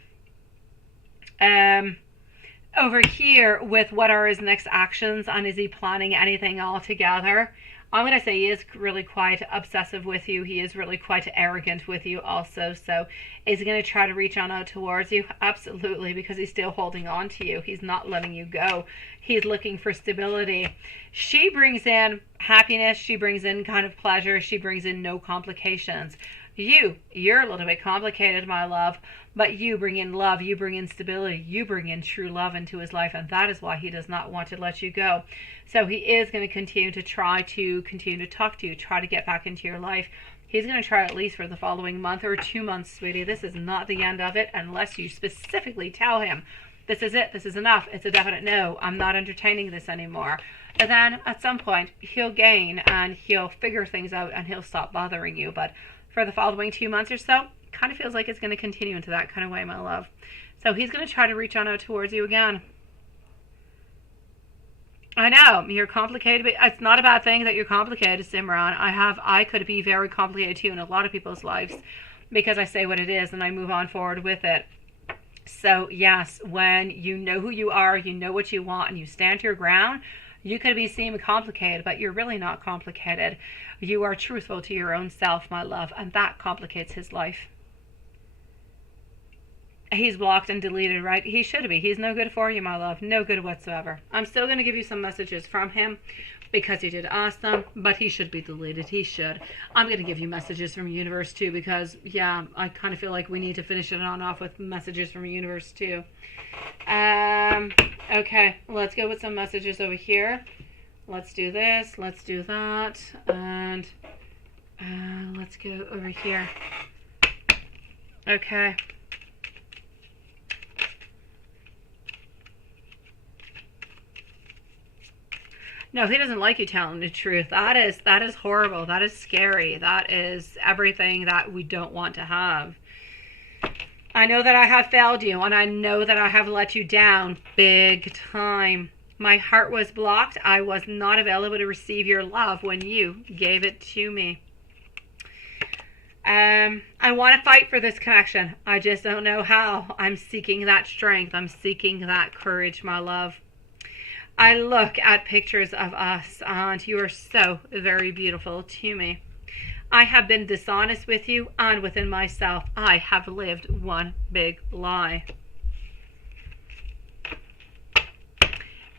Over here, with what are his next actions, and is he planning anything altogether? I'm going to say he is really quite obsessive with you. He is really quite arrogant with you also. So is he going to try to reach on out towards you? Absolutely, because he's still holding on to you. He's not letting you go. He's looking for stability. She brings in happiness. She brings in kind of pleasure. She brings in no complications. You're a little bit complicated, my love, but you bring in love, you bring in stability, you bring in true love into his life, and that is why he does not want to let you go. So he is going to continue to talk to you, try to get back into your life. He's going to try at least for the following month or 2 months, sweetie. This is not the end of it unless you specifically tell him, this is it, this is enough, it's a definite no, I'm not entertaining this anymore. And then at some point, he'll gain and he'll figure things out and he'll stop bothering you. But for the following 2 months or so, kind of feels like it's going to continue into that kind of way, my love. So he's going to try to reach on out towards you again. I know, you're complicated, but it's not a bad thing that you're complicated, Simran. I could be very complicated too in a lot of people's lives because I say what it is and I move on forward with it. So yes, when you know who you are, you know what you want, and you stand your ground, you could be seen complicated, but you're really not complicated. You are truthful to your own self, my love, and that complicates his life. He's blocked and deleted, right? He should be. He's no good for you, my love. No good whatsoever. I'm still going to give you some messages from him because you did ask them, but he should be deleted. He should. I'm going to give you messages from universe too because, yeah, I kind of feel like we need to finish it on off with messages from universe too. Okay, let's go with some messages over here. Let's do this. Let's do that. And let's go over here. Okay. No, he doesn't like you telling the truth. That is horrible. That is scary. That is everything that we don't want to have. I know that I have failed you, and I know that I have let you down big time. My heart was blocked. I was not available to receive your love when you gave it to me. I want to fight for this connection. I just don't know how. I'm seeking that strength. I'm seeking that courage, my love. I look at pictures of us, and you are so very beautiful to me. I have been dishonest with you and within myself. I have lived one big lie.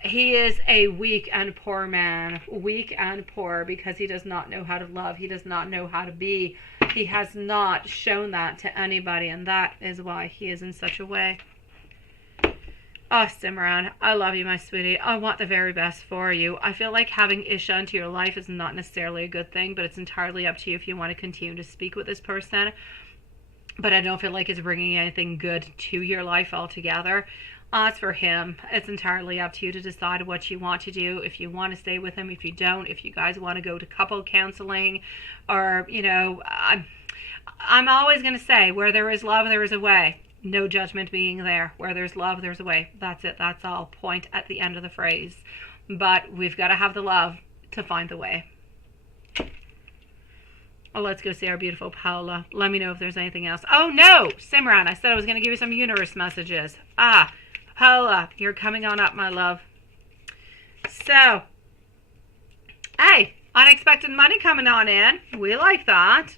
He is a weak and poor man. Weak and poor because he does not know how to love. He does not know how to be. He has not shown that to anybody, and that is why he is in such a way. Oh, Simran, I love you, my sweetie. I want the very best for you. I feel like having Isha into your life is not necessarily a good thing, but it's entirely up to you if you want to continue to speak with this person. but I don't feel like it's bringing anything good to your life altogether. As for him, it's entirely up to you to decide what you want to do. If you want to stay with him, if you don't, if you guys want to go to couple counseling, or, you know, I'm always going to say, where there is love, there is a way. No judgment being there. Where there's love, there's a way. That's it. That's all. Point at the end of the phrase. But we've got to have the love to find the way. Oh, let's go see our beautiful Paula. Let me know if there's anything else. Oh, no! Simran, I said I was going to give you some universe messages. Paula, you're coming on up, my love. So, hey, unexpected money coming on in. We like that.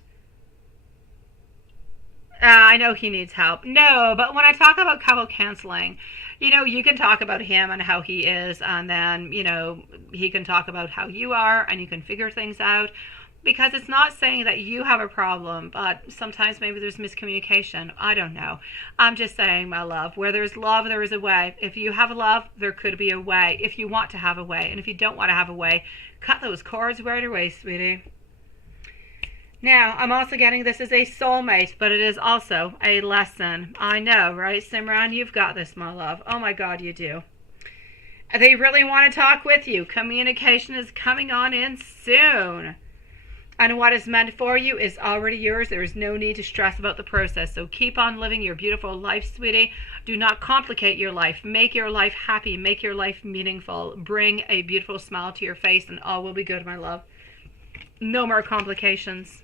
I know he needs help. No, but when I talk about couple counseling, you know, you can talk about him and how he is, and then, you know, he can talk about how you are, and you can figure things out. Because it's not saying that you have a problem, but sometimes maybe there's miscommunication. I don't know. I'm just saying, my love, where there's love, there is a way. If you have love, there could be a way. If you want to have a way. And if you don't want to have a way, cut those cords right away, sweetie. Now, I'm also getting this as a soulmate, but it is also a lesson. I know, right, Simran? You've got this, my love. Oh, my God, you do. They really want to talk with you. Communication is coming on in soon. And what is meant for you is already yours. There is no need to stress about the process. So keep on living your beautiful life, sweetie. Do not complicate your life. Make your life happy. Make your life meaningful. Bring a beautiful smile to your face and all will be good, my love. No more complications.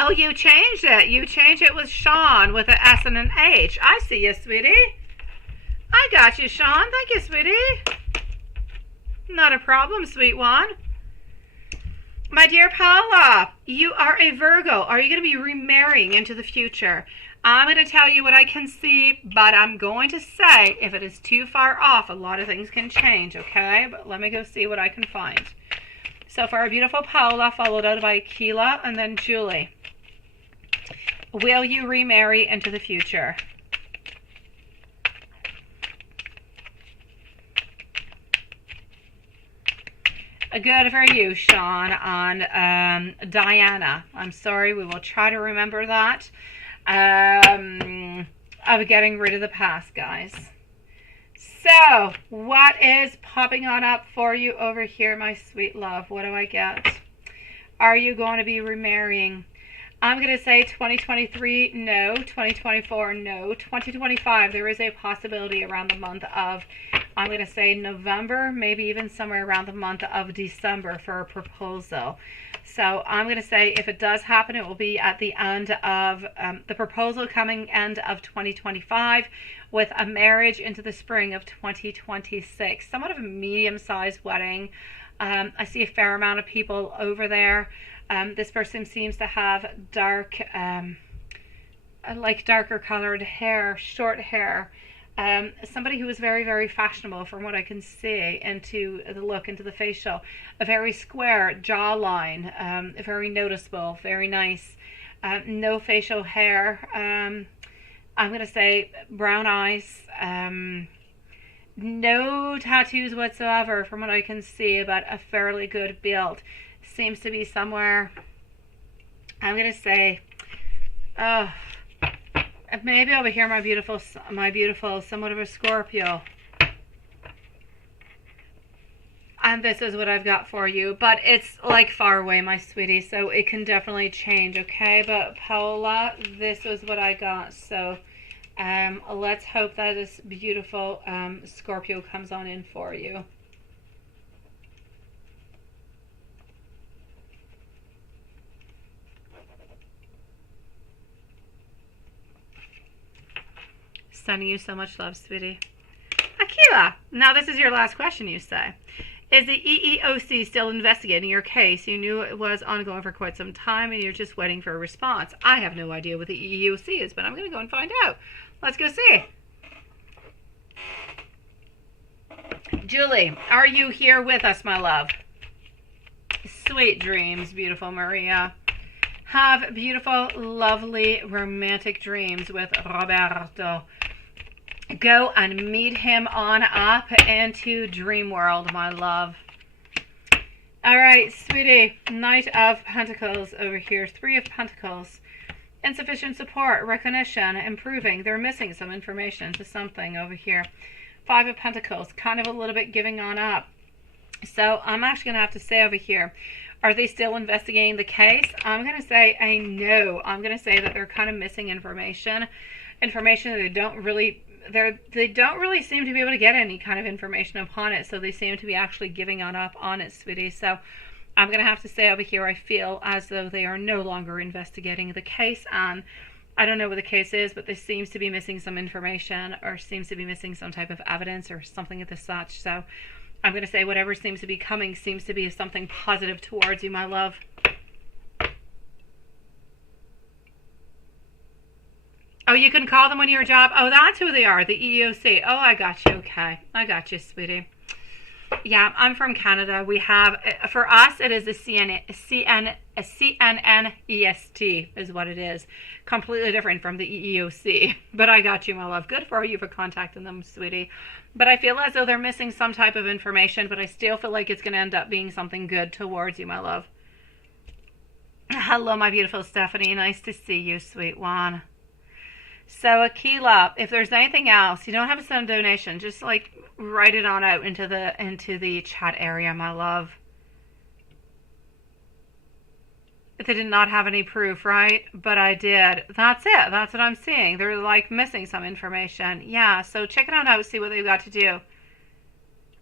Oh, you changed it. You changed it with Sean with an S and an H. I see you, sweetie. I got you, Sean. Thank you, sweetie. Not a problem, sweet one. My dear Paula, you are a Virgo. Are you going to be remarrying into the future? I'm going to tell you what I can see, but I'm going to say if it is too far off, a lot of things can change, okay? But let me go see what I can find. So for our beautiful Paula, followed out by Keela and then Julie. Will you remarry into the future? Good for you, Sean, on Diana. I'm sorry, we will try to remember that. Of getting rid of the past, guys. So, what is popping on up for you over here, my sweet love? What do I get? Are you going to be remarrying? I'm going to say 2023, no. 2024, no. 2025, there is a possibility around the month of, I'm going to say November, maybe even somewhere around the month of December for a proposal. So I'm going to say if it does happen, it will be at the end of the proposal coming end of 2025 with a marriage into the spring of 2026. Somewhat of a medium-sized wedding. I see a fair amount of people over there. This person seems to have dark, like darker colored hair, short hair. Somebody who is very, very fashionable from what I can see into the look, into the facial. A very square jawline, very noticeable, very nice. No facial hair. I'm going to say brown eyes. No tattoos whatsoever from what I can see, but a fairly good build. Seems to be somewhere, I'm going to say, maybe over here, my beautiful, somewhat of a Scorpio. And this is what I've got for you. But it's like far away, my sweetie, so it can definitely change, okay? But Paola, this is what I got. So let's hope that this beautiful Scorpio comes on in for you. Sending you so much love, sweetie. Akila, now this is your last question, you say. Is the EEOC still investigating your case? You knew it was ongoing for quite some time and you're just waiting for a response. I have no idea what the EEOC is, but I'm going to go and find out. Let's go see. Julie, are you here with us, my love? Sweet dreams, beautiful Maria. Have beautiful, lovely, romantic dreams with Roberto. Go and meet him on up into Dream World, my love. All right, sweetie. Knight of Pentacles over here. Three of Pentacles. Insufficient support, recognition, improving. They're missing some information to something over here. Five of Pentacles. Kind of a little bit giving on up. So I'm actually going to have to say over here, are they still investigating the case? I'm going to say a no. I'm going to say that they're kind of missing information that they don't really seem to be able to get any kind of information upon it. So they seem to be actually giving on up on it, sweetie. So I'm going to have to say over here, I feel as though they are no longer investigating the case. And I don't know what the case is, but this seems to be missing some information, or seems to be missing some type of evidence or something of the such. So I'm going to say whatever seems to be coming seems to be something positive towards you, my love. Oh, you can call them when you're a job. Oh, that's who they are, the EEOC. Oh, I got you. Okay. I got you, sweetie. Yeah, I'm from Canada. We have, for us, it is a CNNEST is what it is. Completely different from the EEOC. But I got you, my love. Good for you for contacting them, sweetie. But I feel as though they're missing some type of information, but I still feel like it's going to end up being something good towards you, my love. Hello, my beautiful Stephanie. Nice to see you, sweet one. So, Aquila, if there's anything else, you don't have to send a donation. Just, like, write it on out into the chat area, my love. They did not have any proof, right? But I did. That's it. That's what I'm seeing. They're, like, missing some information. Yeah, so check it out, see what they've got to do.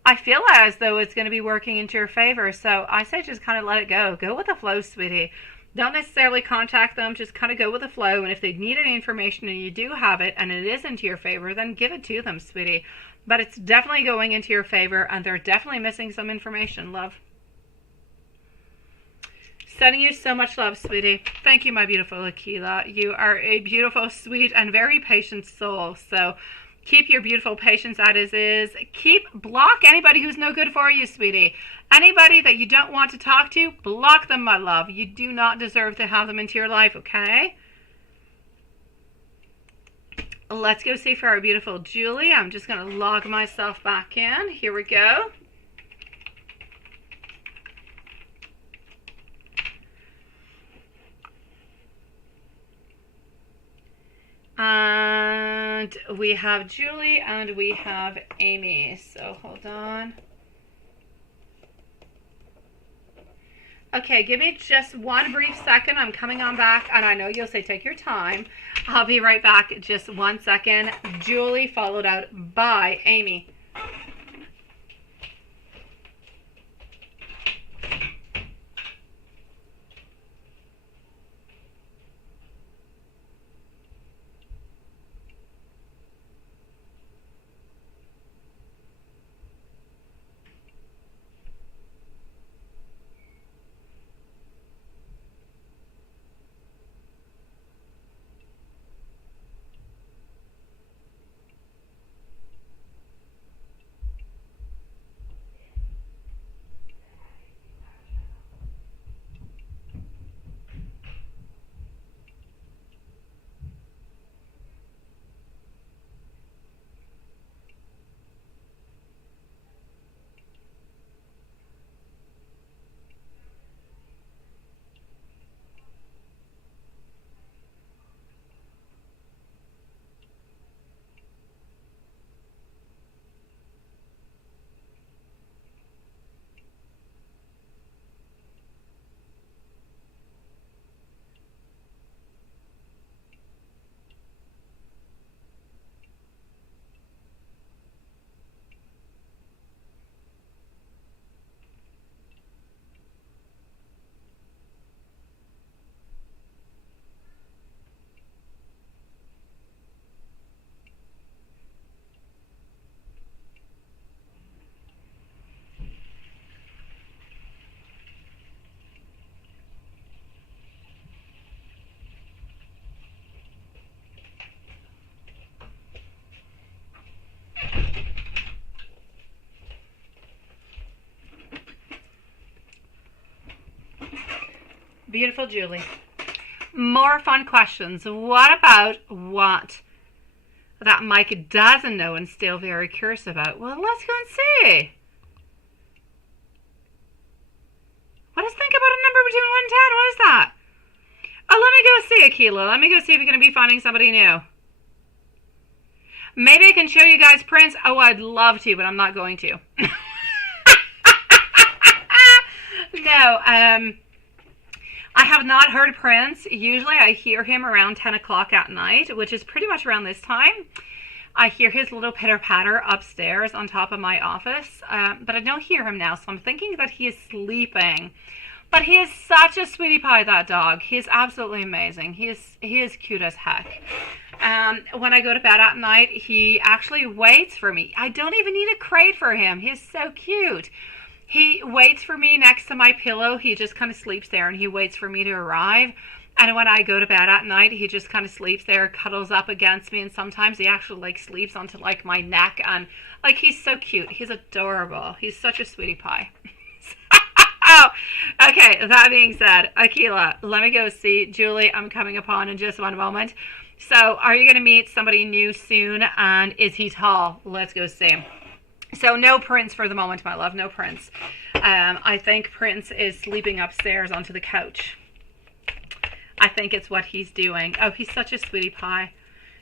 I feel as though it's going to be working into your favor, so I say just kind of let it go. Go with the flow, sweetie. Don't necessarily contact them, just kind of go with the flow, and if they need any information and you do have it and it is into your favor, then give it to them, sweetie. But it's definitely going into your favor, and they're definitely missing some information, love. Sending you so much love, sweetie. Thank you, my beautiful Aquila. You are a beautiful, sweet, and very patient soul, so keep your beautiful patience as is. Block anybody who's no good for you, sweetie. Anybody that you don't want to talk to, block them, my love. You do not deserve to have them into your life, okay? Let's go see for our beautiful Julie. I'm just going to log myself back in. Here we go. And we have Julie and we have Amy. So hold on. Okay, give me just one brief second. I'm coming on back, and I know you'll say take your time. I'll be right back. Just 1 second. Julie followed out by Amy. Beautiful Julie. More fun questions. What about what that Mike doesn't know and still very curious about? Well, let's go and see. What is think about a number between 1 and 10? What is that? Oh, let me go see, Akila. Let me go see if you're going to be finding somebody new. Maybe I can show you guys Prince. Oh, I'd love to, but I'm not going to. No, I have not heard Prince. Usually I hear him around 10 o'clock at night, which is pretty much around this time. I hear his little pitter-patter upstairs on top of my office, but I don't hear him now, so I'm thinking that he is sleeping. But he is such a sweetie pie, that dog. He is absolutely amazing. He is cute as heck. When I go to bed at night, he actually waits for me. I don't even need a crate for him. He is so cute. He waits for me next to my pillow. He just kind of sleeps there and he waits for me to arrive. And when I go to bed at night, he just kind of sleeps there, cuddles up against me, and sometimes he actually like sleeps onto like my neck, and like he's so cute. He's adorable. He's such a sweetie pie. Oh, okay. That being said, Akila, let me go see Julie. I'm coming upon in just one moment. So, are you going to meet somebody new soon? And is he tall? Let's go see. So, no Prince for the moment, my love. No Prince. I think Prince is sleeping upstairs onto the couch. I think it's what he's doing. Oh, he's such a sweetie pie.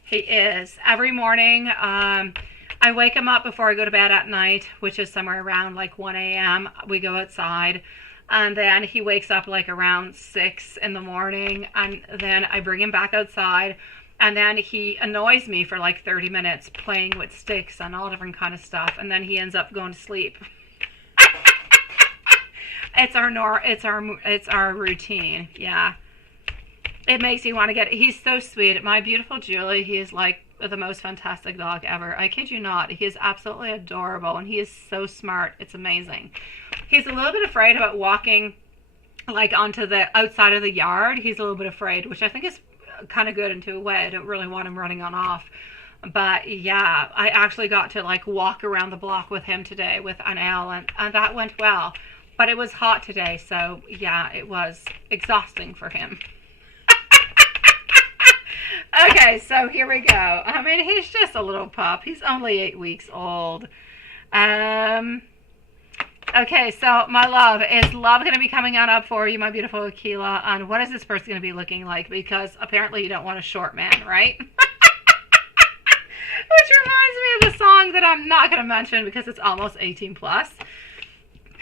He is. Every morning, I wake him up before I go to bed at night, which is somewhere around like 1 a.m. We go outside, and then he wakes up like around 6 in the morning, and then I bring him back outside, and then he annoys me for like 30 minutes playing with sticks and all different kind of stuff, and then he ends up going to sleep. It's our routine. Yeah. It makes you want to get it. He's so sweet. My beautiful Julie, he is like the most fantastic dog ever. I kid you not. He is absolutely adorable, and he is so smart. It's amazing. He's a little bit afraid about walking like onto the outside of the yard. He's a little bit afraid, which I think is kind of good into a way. I don't really want him running on off. But yeah, I actually got to like walk around the block with him today with an L, and that went well. But it was hot today, so yeah, it was exhausting for him. Okay, so here we go. I mean, he's just a little pup. He's only 8 weeks old. Okay, so my love, is love going to be coming on up for you, my beautiful Akila? And what is this person going to be looking like? Because apparently you don't want a short man, right? Which reminds me of the song that I'm not going to mention because it's almost 18 plus.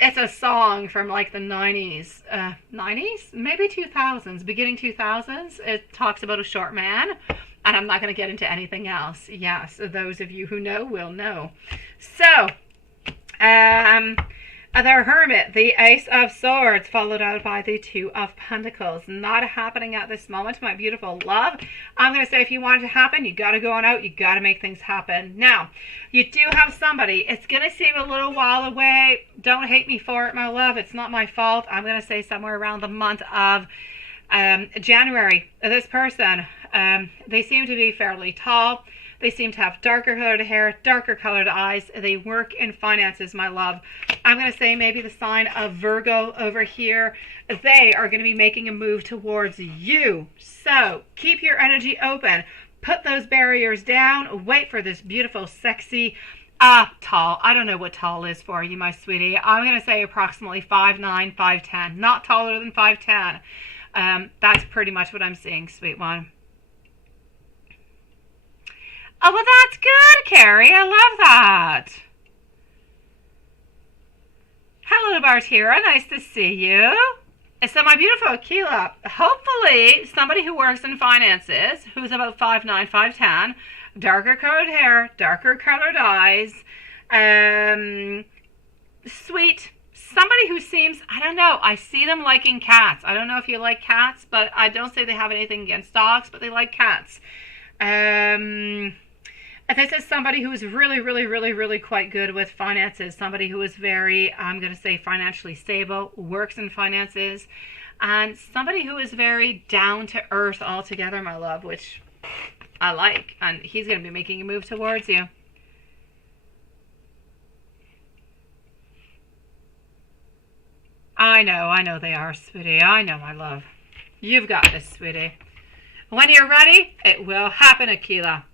It's a song from like the 90s, 90s? Maybe 2000s, beginning 2000s. It talks about a short man, and I'm not going to get into anything else. Yes, those of you who know will know. So, the Hermit, the Ace of Swords, followed out by the Two of Pentacles. Not happening at this moment, my beautiful love. I'm going to say if you want it to happen, you got to go on out. You got to make things happen. Now, you do have somebody. It's going to seem a little while away. Don't hate me for it, my love. It's not my fault. I'm going to say somewhere around the month of January. This person, they seem to be fairly tall. They seem to have darker colored hair, darker colored eyes. They work in finances, my love. I'm going to say maybe the sign of Virgo over here. They are going to be making a move towards you. So keep your energy open. Put those barriers down. Wait for this beautiful, sexy, tall. I don't know what tall is for you, my sweetie. I'm going to say approximately 5'9", 5'10". Not taller than 5'10". That's pretty much what I'm seeing, sweet one. Oh, well, that's good, Carrie. I love that. Hello, Bartira. Nice to see you. So, my beautiful Akila, hopefully somebody who works in finances, who's about 5'9", 5'10", darker colored hair, darker colored eyes, sweet, somebody who seems, I don't know, I see them liking cats. I don't know if you like cats, but I don't say they have anything against dogs, but they like cats. This is somebody who is really, really, really, really quite good with finances. Somebody who is very, I'm going to say, financially stable, works in finances, and somebody who is very down to earth altogether, my love, which I like. And he's going to be making a move towards you. I know they are, sweetie. I know, my love. You've got this, sweetie. When you're ready, it will happen, Akila.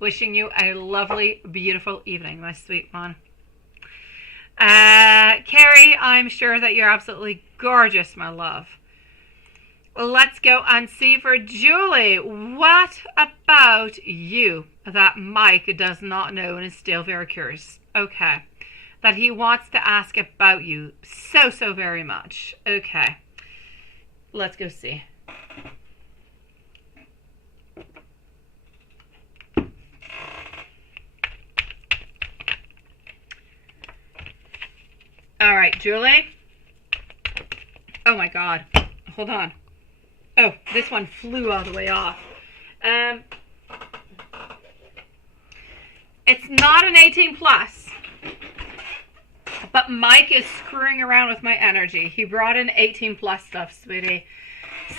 Wishing you a lovely, beautiful evening, my sweet one. Carrie, I'm sure that you're absolutely gorgeous, my love. Let's go and see for Julie. What about you that Mike does not know and is still very curious? Okay. That he wants to ask about you so very much. Okay. Let's go see. All right, Julie. Oh my God. Hold on. Oh, this one flew all the way off. It's not an 18 plus, but Mike is screwing around with my energy. He brought in 18 plus stuff, sweetie.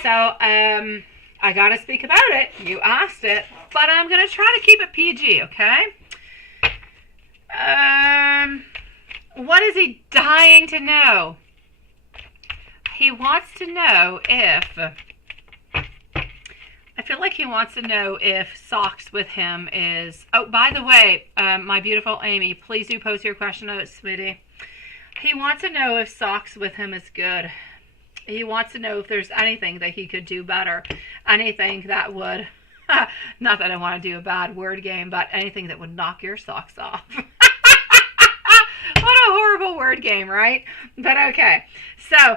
So, I gotta speak about it. You asked it, but I'm gonna try to keep it PG, okay? What is he dying to know? He wants to know if... I feel like he wants to know if socks with him is... Oh, by the way, my beautiful Amy, please do post your question notes, sweetie. He wants to know if socks with him is good. He wants to know if there's anything that he could do better. Anything that would... Not that I want to do a bad word game, but anything that would knock your socks off. What a horrible word game, right? But okay. So,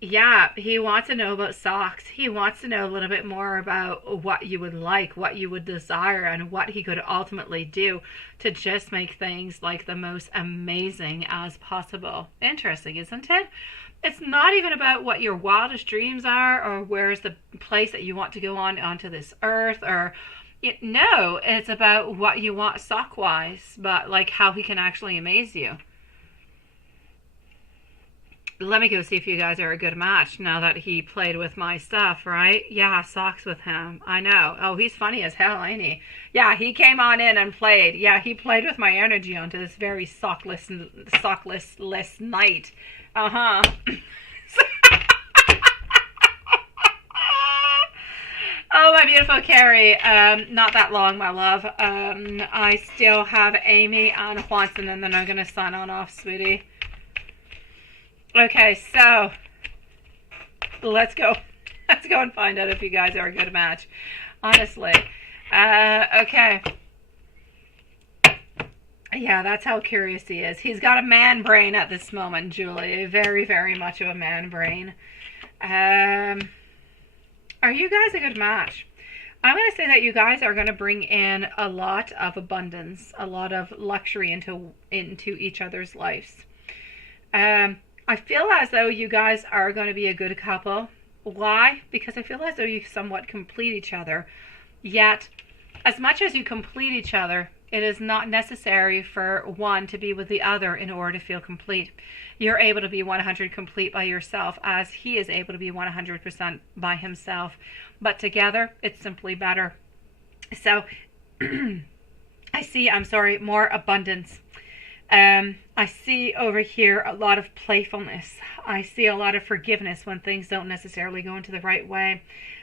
yeah, he wants to know about socks. He wants to know a little bit more about what you would like, what you would desire, and what he could ultimately do to just make things like the most amazing as possible. Interesting, isn't it? It's not even about what your wildest dreams are or where's the place that you want to go onto this earth or... No, it's about what you want sock-wise, but like how he can actually amaze you. Let me go see if you guys are a good match now that he played with my stuff, right? Yeah, socks with him. I know. Oh, he's funny as hell, ain't he? Yeah, he came on in and played. Yeah, he played with my energy onto this very sockless night. Uh-huh. Oh, my beautiful Carrie. Not that long, my love. I still have Amy and Juanson, and then I'm going to sign on off, sweetie. Okay, so let's go. Let's go and find out if you guys are a good match. Honestly. Okay. Yeah, that's how curious he is. He's got a man brain at this moment, Julie. Very, very much of a man brain. Are you guys a good match? I'm going to say that you guys are going to bring in a lot of abundance, a lot of luxury into each other's lives. I feel as though you guys are going to be a good couple. Why? Because I feel as though you somewhat complete each other. Yet, as much as you complete each other, it is not necessary for one to be with the other in order to feel complete. You're able to be 100 complete by yourself as he is able to be 100% by himself. But together, it's simply better. So, I see, more abundance. I see over here a lot of playfulness. I see a lot of forgiveness when things don't necessarily go into the right way.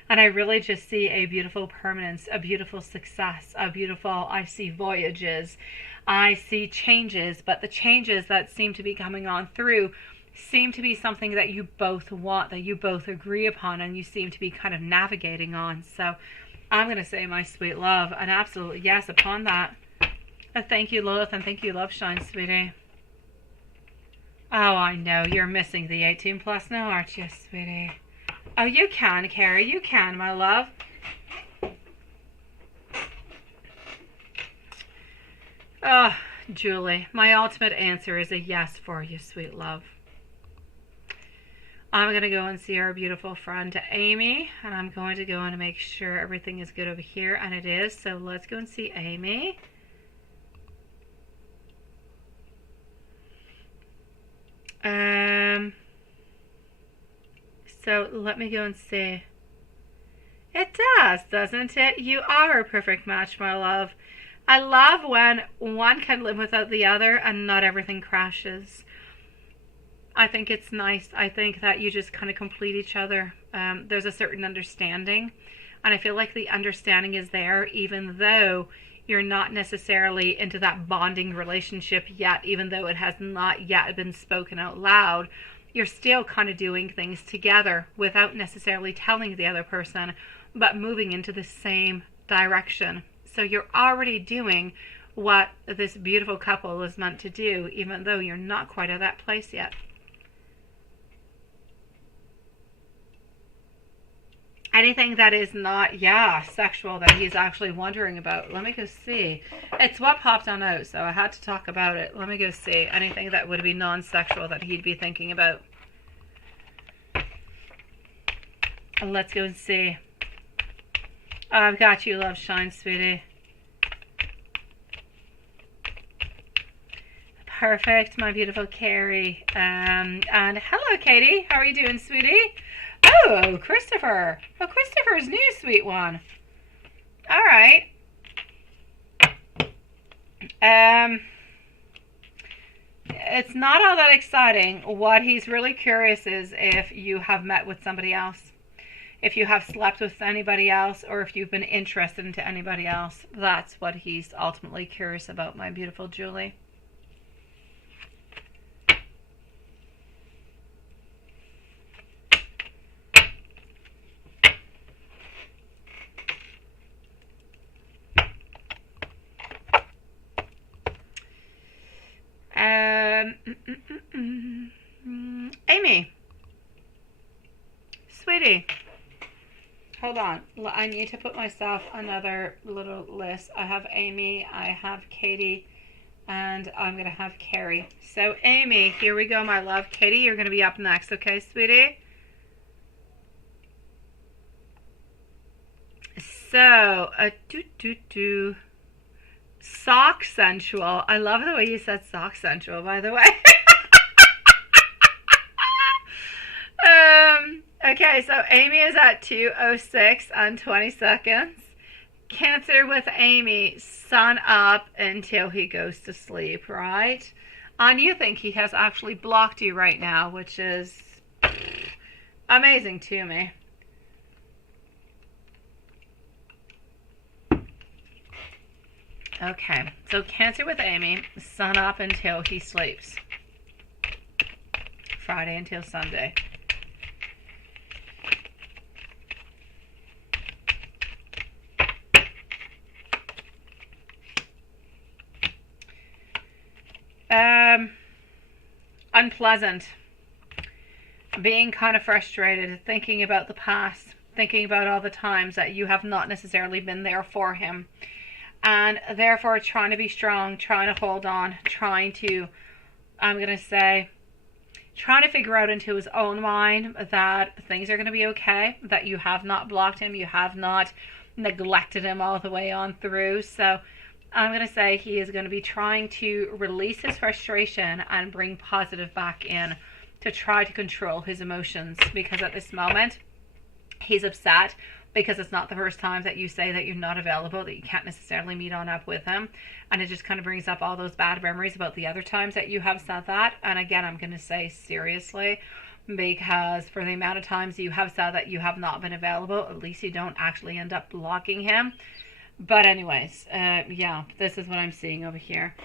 And I really just see a beautiful permanence, a beautiful success, I see voyages, I see changes, but the changes that seem to be coming on through seem to be something that you both want, that you both agree upon, and you seem to be kind of navigating on. So I'm going to say, my sweet love, an absolute yes upon that. Thank you, Lilith, and thank you, Love Shine, sweetie. Oh, I know, you're missing the 18 plus now, aren't you, sweetie? Oh, you can, Carrie. You can, my love. Oh, Julie, my ultimate answer is a yes for you, sweet love. I'm going to go and see our beautiful friend Amy, and I'm going to go and make sure everything is good over here, and it is. So let's go and see Amy. So let me go and see. It does, doesn't it? You are a perfect match, my love. I love when one can live without the other and not everything crashes. I think it's nice. I think that you just kind of complete each other. There's a certain understanding, and I feel like the understanding is there, even though you're not necessarily into that bonding relationship yet, even though it has not yet been spoken out loud. You're still kind of doing things together without necessarily telling the other person, but moving into the same direction. So you're already doing what this beautiful couple is meant to do, even though you're not quite at that place yet. Anything that is not, sexual that he's actually wondering about. Let me go see. It's what popped on out, so I had to talk about it. Let me go see. Anything that would be non-sexual that he'd be thinking about. And let's go and see. I've got you, love shine, sweetie. Perfect, my beautiful Carrie. And hello, Katie. How are you doing, sweetie? Oh, Christopher. Oh, Christopher's new, sweet one. All right. It's not all that exciting. What he's really curious is if you have met with somebody else, if you have slept with anybody else, or if you've been interested into anybody else. That's what he's ultimately curious about, my beautiful Julie. Amy, sweetie, hold on. I need to put myself another little list. I have Amy, I have Katie, and I'm going to have Carrie. So Amy, here we go, my love. Katie, you're going to be up next, okay, sweetie? So, sock sensual. I love the way you said sock sensual, by the way. Okay, so Amy is at 2:06 and 20 seconds. Cancer with Amy, sun up until he goes to sleep, right? And you think he has actually blocked you right now, which is amazing to me. Okay, so Cancer with Amy, sun up until he sleeps. Friday until Sunday. Unpleasant. Being kind of frustrated, thinking about the past, thinking about all the times that you have not necessarily been there for him. And therefore trying to be strong, trying to hold on, trying to, I'm going to say, trying to figure out into his own mind that things are going to be okay, that you have not blocked him, you have not neglected him all the way on through. So I'm going to say he is going to be trying to release his frustration and bring positive back in to try to control his emotions, because at this moment he's upset because it's not the first time that you say that you're not available, that you can't necessarily meet on up with him. And it just kind of brings up all those bad memories about the other times that you have said that. And again, I'm going to say seriously, because for the amount of times you have said that you have not been available, at least you don't actually end up blocking him. But anyways, yeah, this is what I'm seeing over here.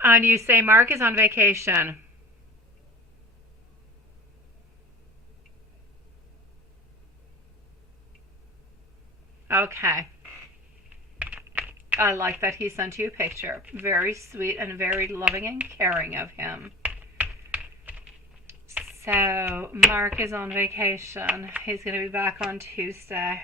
And you say Mark is on vacation. Okay. I like that he sent you a picture. Very sweet and very loving and caring of him. So, Mark is on vacation. He's going to be back on Tuesday.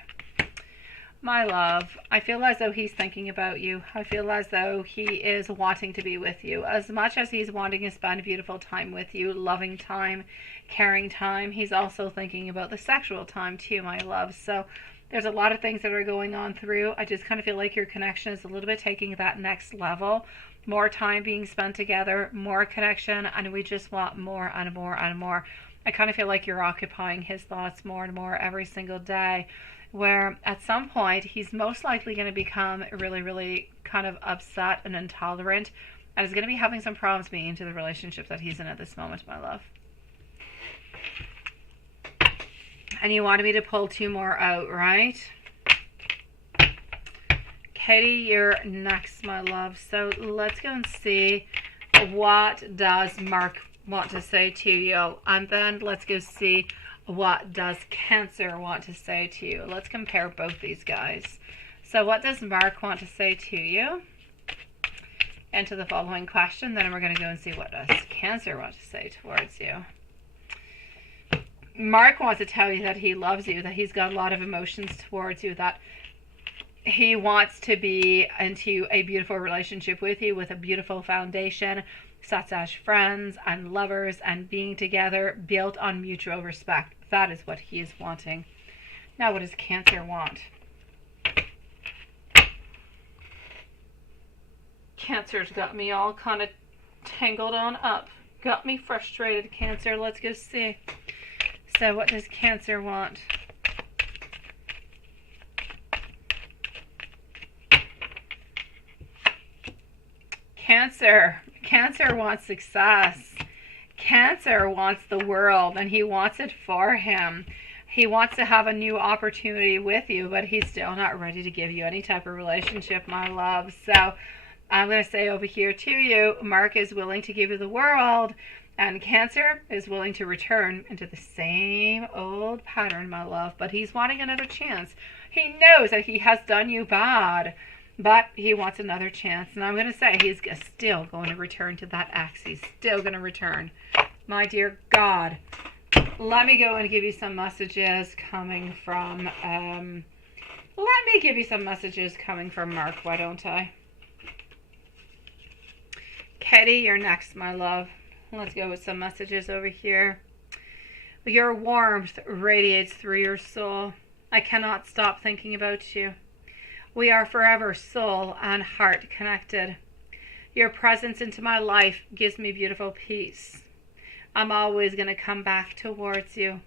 My love, I feel as though he's thinking about you. I feel as though he is wanting to be with you. As much as he's wanting to spend beautiful time with you, loving time, caring time, he's also thinking about the sexual time too, my love. So there's a lot of things that are going on through. I just kind of feel like your connection is a little bit taking that next level. more time being spent together, more connection, and we just want more and more and more. I kind of feel like you're occupying his thoughts more and more every single day, where at some point he's most likely going to become really, really kind of upset and intolerant, and is going to be having some problems being into the relationship that he's in at this moment, my love. And you wanted me to pull 2 more out, right? Katie, you're next, my love. So let's go and see what does Mark want to say to you. And then let's go see what does Cancer want to say to you. Let's compare both these guys. So what does Mark want to say to you? Into the following question. Then we're going to go and see what does Cancer want to say towards you. Mark wants to tell you that he loves you, that he's got a lot of emotions towards you, that he wants to be into a beautiful relationship with you, with a beautiful foundation, such as friends and lovers and being together, built on mutual respect. That is what he is wanting. Now, what does Cancer want? Cancer's got me all kind of tangled on up. Got me frustrated, Cancer. Let's go see. So what does Cancer want? Cancer. Cancer wants success. Cancer wants the world, and he wants it for him. He wants to have a new opportunity with you, but he's still not ready to give you any type of relationship, my love. So I'm going to say over here to you, Mark is willing to give you the world, and Cancer is willing to return into the same old pattern, my love. But he's wanting another chance. He knows that he has done you bad, but he wants another chance. And I'm going to say he's still going to return to that ex. He's still going to return. My dear God, let me go and give you some messages coming from, Mark, why don't I? Katie, you're next, my love. Let's go with some messages over here. Your warmth radiates through your soul. I cannot stop thinking about you. We are forever soul and heart connected. Your presence into my life gives me beautiful peace. I'm always going to come back towards you.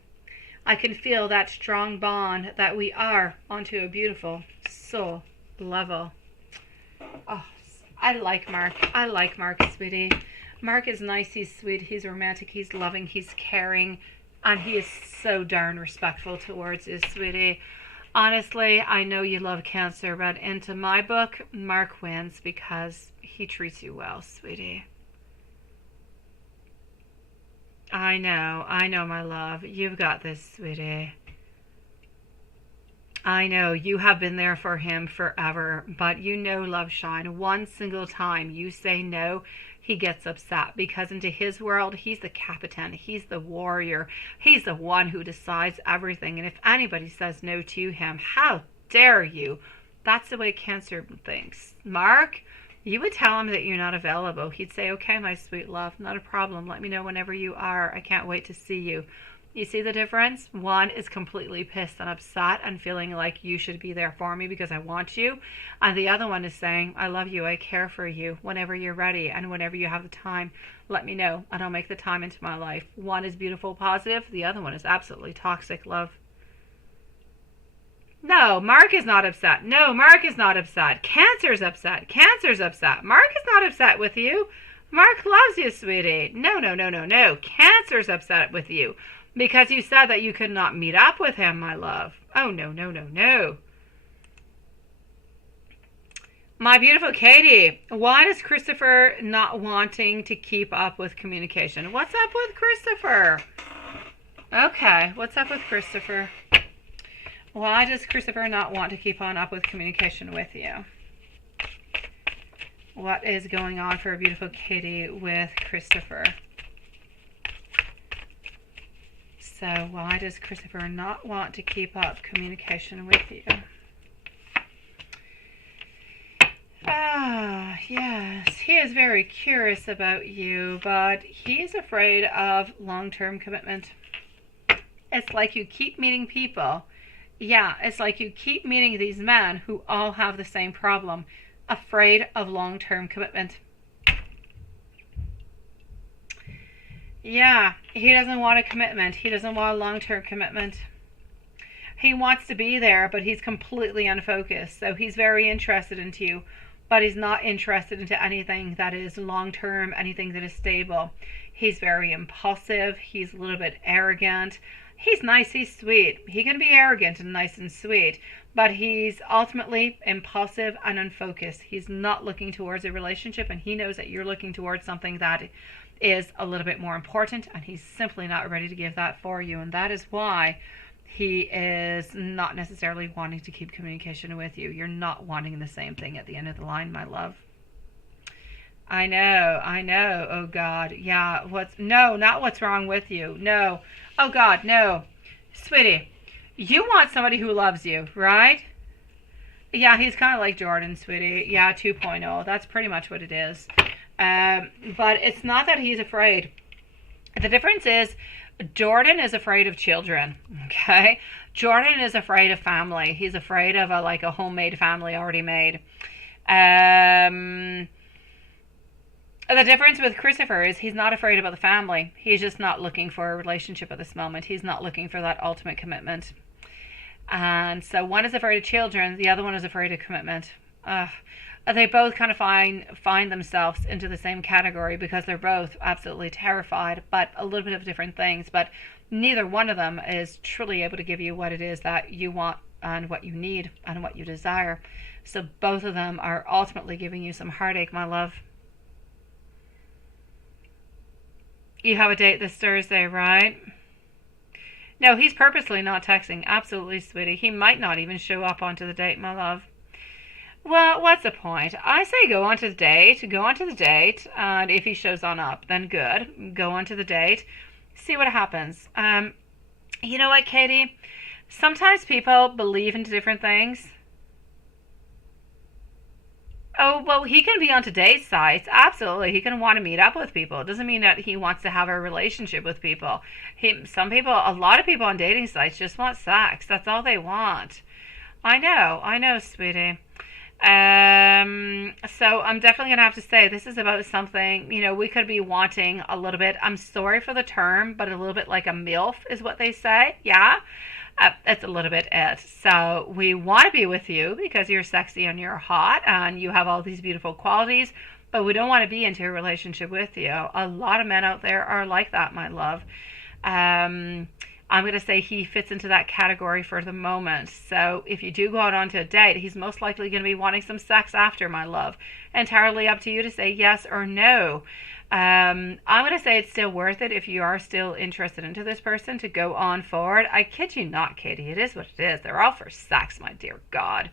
I can feel that strong bond that we are onto a beautiful soul level. Oh, I like Mark. I like Mark, sweetie. Mark is nice, he's sweet, he's romantic, he's loving, he's caring, and he is so darn respectful towards you, sweetie. Honestly, I know you love Cancer, but into my book, Mark wins because he treats you well, sweetie. I know, my love. You've got this, sweetie. I know you have been there for him forever, but you know, Love Shine, one single time you say no, he gets upset, because into his world, he's the captain, he's the warrior, he's the one who decides everything. And if anybody says no to him, how dare you? That's the way Cancer thinks. Mark, you would tell him that you're not available. He'd say, okay, my sweet love, not a problem. Let me know whenever you are. I can't wait to see you. You see the difference? One is completely pissed and upset and feeling like you should be there for me because I want you. And the other one is saying, I love you, I care for you. Whenever you're ready and whenever you have the time, let me know and I'll make the time into my life. One is beautiful, positive. The other one is absolutely toxic, love. No, Mark is not upset. No, Mark is not upset. Cancer's upset. Cancer's upset. Mark is not upset with you. Mark loves you, sweetie. No. Cancer's upset with you. Because you said that you could not meet up with him, my love. Oh, no. My beautiful Katie, why does Christopher not wanting to keep up with communication? What's up with Christopher? Okay, what's up with Christopher? Why does Christopher not want to keep on up with communication with you? What is going on for a beautiful Katie with Christopher? So why does Christopher not want to keep up communication with you? Yes, he is very curious about you, but he is afraid of long-term commitment. It's like you keep meeting people. Yeah, it's like you keep meeting these men who all have the same problem, afraid of long-term commitment. Yeah, he doesn't want a commitment. He doesn't want a long-term commitment. He wants to be there, but he's completely unfocused. So he's very interested into you, but he's not interested into anything that is long-term, anything that is stable. He's very impulsive. He's a little bit arrogant. He's nice. He's sweet. He can be arrogant and nice and sweet, but he's ultimately impulsive and unfocused. He's not looking towards a relationship, and he knows that you're looking towards something that is a little bit more important, and he's simply not ready to give that for you. And that is why he is not necessarily wanting to keep communication with you. You're not wanting the same thing at the end of the line, my love. I know. Oh God, yeah. No, not what's wrong with you. No. Oh God, no. Sweetie, you want somebody who loves you, right? Yeah, he's kind of like Jordan, sweetie. Yeah, 2.0. That's pretty much what it is. But it's not that he's afraid. The difference is Jordan is afraid of children, okay? Jordan is afraid of family. He's afraid of a homemade family already made. The difference with Christopher is he's not afraid about the family. He's just not looking for a relationship at this moment. He's not looking for that ultimate commitment. And so one is afraid of children, the other one is afraid of commitment. They both kind of find themselves into the same category because they're both absolutely terrified, but a little bit of different things. But neither one of them is truly able to give you what it is that you want and what you need and what you desire. So both of them are ultimately giving you some heartache, my love. You have a date this Thursday, right? No, he's purposely not texting. Absolutely, sweetie. He might not even show up onto the date, my love. Well, what's the point? I say go on to the date. Go on to the date. And if he shows on up, then good. Go on to the date. See what happens. You know what, Katie? Sometimes people believe into different things. Oh, well, he can be on today's sites. Absolutely. He can want to meet up with people. It doesn't mean that he wants to have a relationship with people. A lot of people on dating sites just want sex. That's all they want. I know, sweetie. So I'm definitely going to have to say this is about something, we could be wanting a little bit, I'm sorry for the term, but a little bit like a MILF is what they say. Yeah. That's a little bit it. So we want to be with you because you're sexy and you're hot and you have all these beautiful qualities, but we don't want to be into a relationship with you. A lot of men out there are like that, my love. I'm going to say he fits into that category for the moment. So if you do go out onto a date, he's most likely going to be wanting some sex after, my love. Entirely up to you to say yes or no. I'm going to say it's still worth it if you are still interested into this person to go on forward. I kid you not, Katie. It is what it is. They're all for sex, my dear God.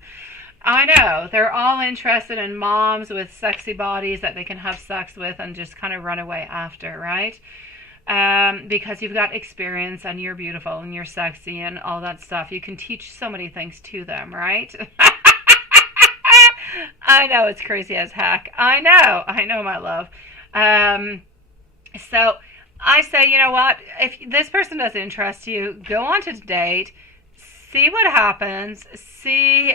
I know. They're all interested in moms with sexy bodies that they can have sex with and just kind of run away after, right? Because you've got experience and you're beautiful and you're sexy and all that stuff. You can teach so many things to them, right? I know, it's crazy as heck. I know, my love. So I say, you know what? If this person doesn't interest you, go on to the date. See what happens. See,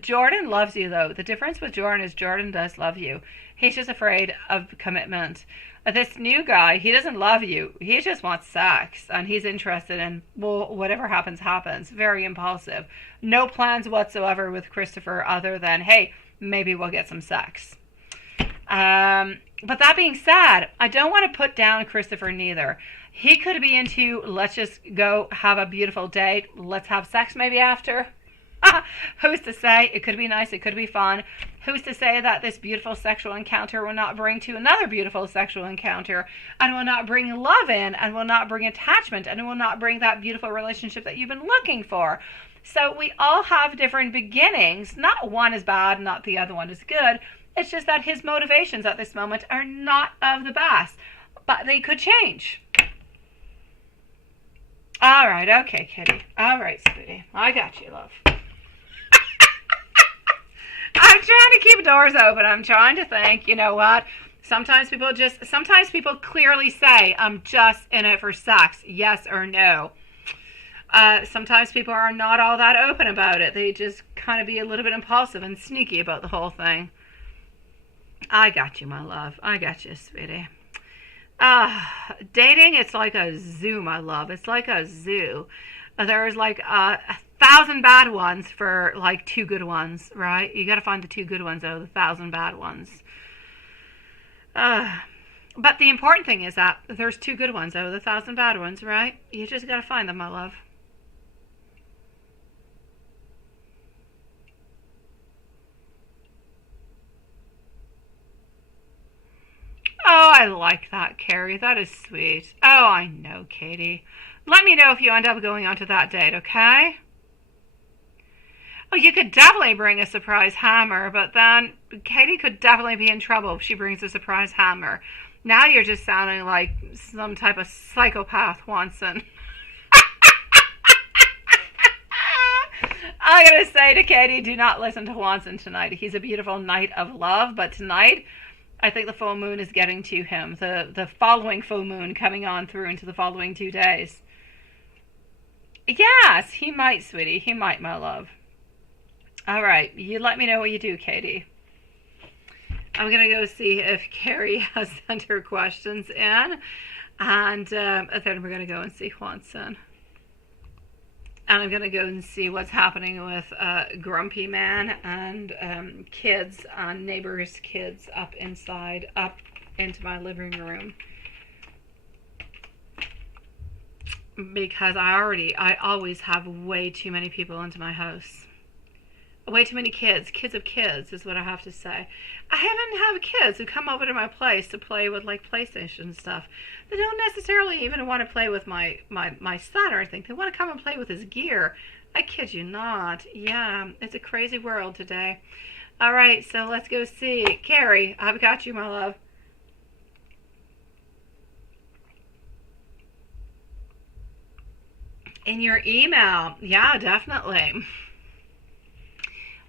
Jordan loves you, though. The difference with Jordan is Jordan does love you. He's just afraid of commitment. This new guy, he doesn't love you. He just wants sex, and he's interested in, well, whatever happens, happens. Very impulsive. No plans whatsoever with Christopher other than, hey, maybe we'll get some sex. But that being said, I don't want to put down Christopher neither. He could be into, let's just go have a beautiful date. Let's have sex maybe after. Who's to say? It could be nice. It could be fun. Who's to say that this beautiful sexual encounter will not bring to another beautiful sexual encounter and will not bring love in and will not bring attachment and will not bring that beautiful relationship that you've been looking for? So we all have different beginnings. Not one is bad, not the other one is good. It's just that his motivations at this moment are not of the best, but they could change. All right, okay, kitty. All right, sweetie. I got you, love. I'm trying to keep doors open. I'm trying to think, you know what? Sometimes people clearly say, I'm just in it for sex, yes or no. Sometimes people are not all that open about it. They just kind of be a little bit impulsive and sneaky about the whole thing. I got you, my love. I got you, sweetie. Uh, Dating, it's like a zoo, my love. It's like a zoo. There's like 1,000 bad ones for like 2 good ones, right? You got to find the 2 good ones out of the 1,000 bad ones. Uh, but the important thing is that there's 2 good ones out of the 1,000 bad ones, right? You just got to find them, my love. Oh, I like that, Carrie. That is sweet. Oh, I know, Katie. Let me know if you end up going onto that date, okay? Oh, you could definitely bring a surprise hammer, but then Katie could definitely be in trouble if she brings a surprise hammer. Now you're just sounding like some type of psychopath, Watson. I'm going to say to Katie, do not listen to Watson tonight. He's a beautiful knight of love, but tonight I think the full moon is getting to him. The following full moon coming on through into the following 2 days. Yes, he might, sweetie. He might, my love. All right, you let me know what you do, Katie. I'm going to go see if Carrie has sent her questions in. And then we're going to go and see Watson. And I'm going to go and see what's happening with Grumpy Man and kids and neighbors' kids up into my living room. Because I always have way too many people into my house. Way too many kids of kids is what I have to say. I haven't had kids who come over to my place to play with like PlayStation stuff. They don't necessarily even want to play with my son or anything. They want to come and play with his gear. I kid you not. Yeah, it's a crazy world today. All right, so let's go see. Carrie, I've got you, my love. In your email. Yeah, definitely.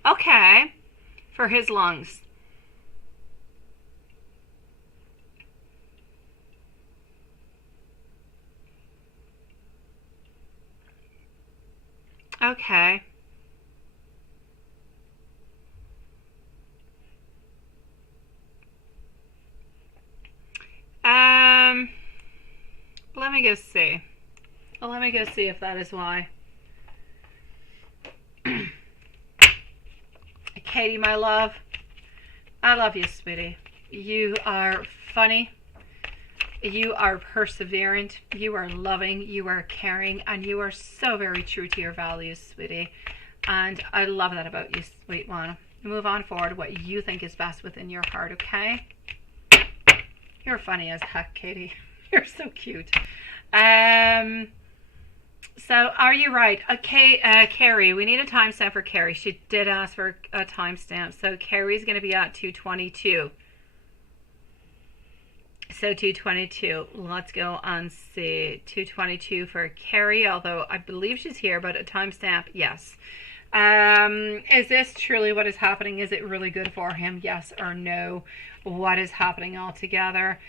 Okay, for his lungs. Okay. Let me go see. Well, let me go see if that is why. Katie, my love, I love you, sweetie. You are funny. You are perseverant. You are loving. You are caring. And you are so very true to your values, sweetie. And I love that about you, sweet one. Move on forward what you think is best within your heart, okay? You're funny as heck, Katie. You're so cute. So, are you right? Okay, Carrie, we need a timestamp for Carrie. She did ask for a timestamp. So, Carrie's going to be at 2:22. So, 2:22. Let's go and see. 2:22 for Carrie, although I believe she's here, but a timestamp, yes. Is this truly what is happening? Is it really good for him? Yes or no? What is happening altogether?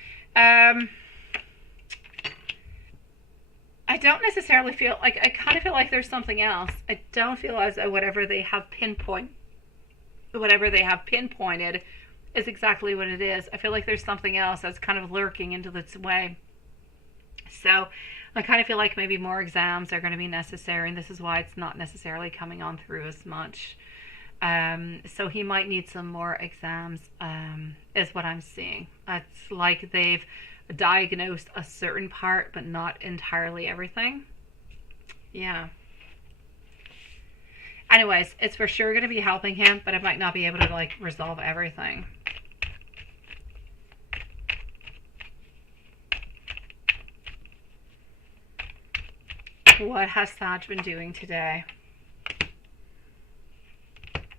I don't necessarily feel like, I kind of feel like there's something else. I don't feel as though whatever they have pinpointed is exactly what it is. I feel like there's something else that's kind of lurking into its way. So I kind of feel like maybe more exams are going to be necessary, and this is why it's not necessarily coming on through as much. So he might need some more exams, is what I'm seeing. It's like they've diagnosed a certain part, but not entirely everything. Yeah. Anyways, it's for sure going to be helping him, but it might not be able to like resolve everything. What has Saj been doing today?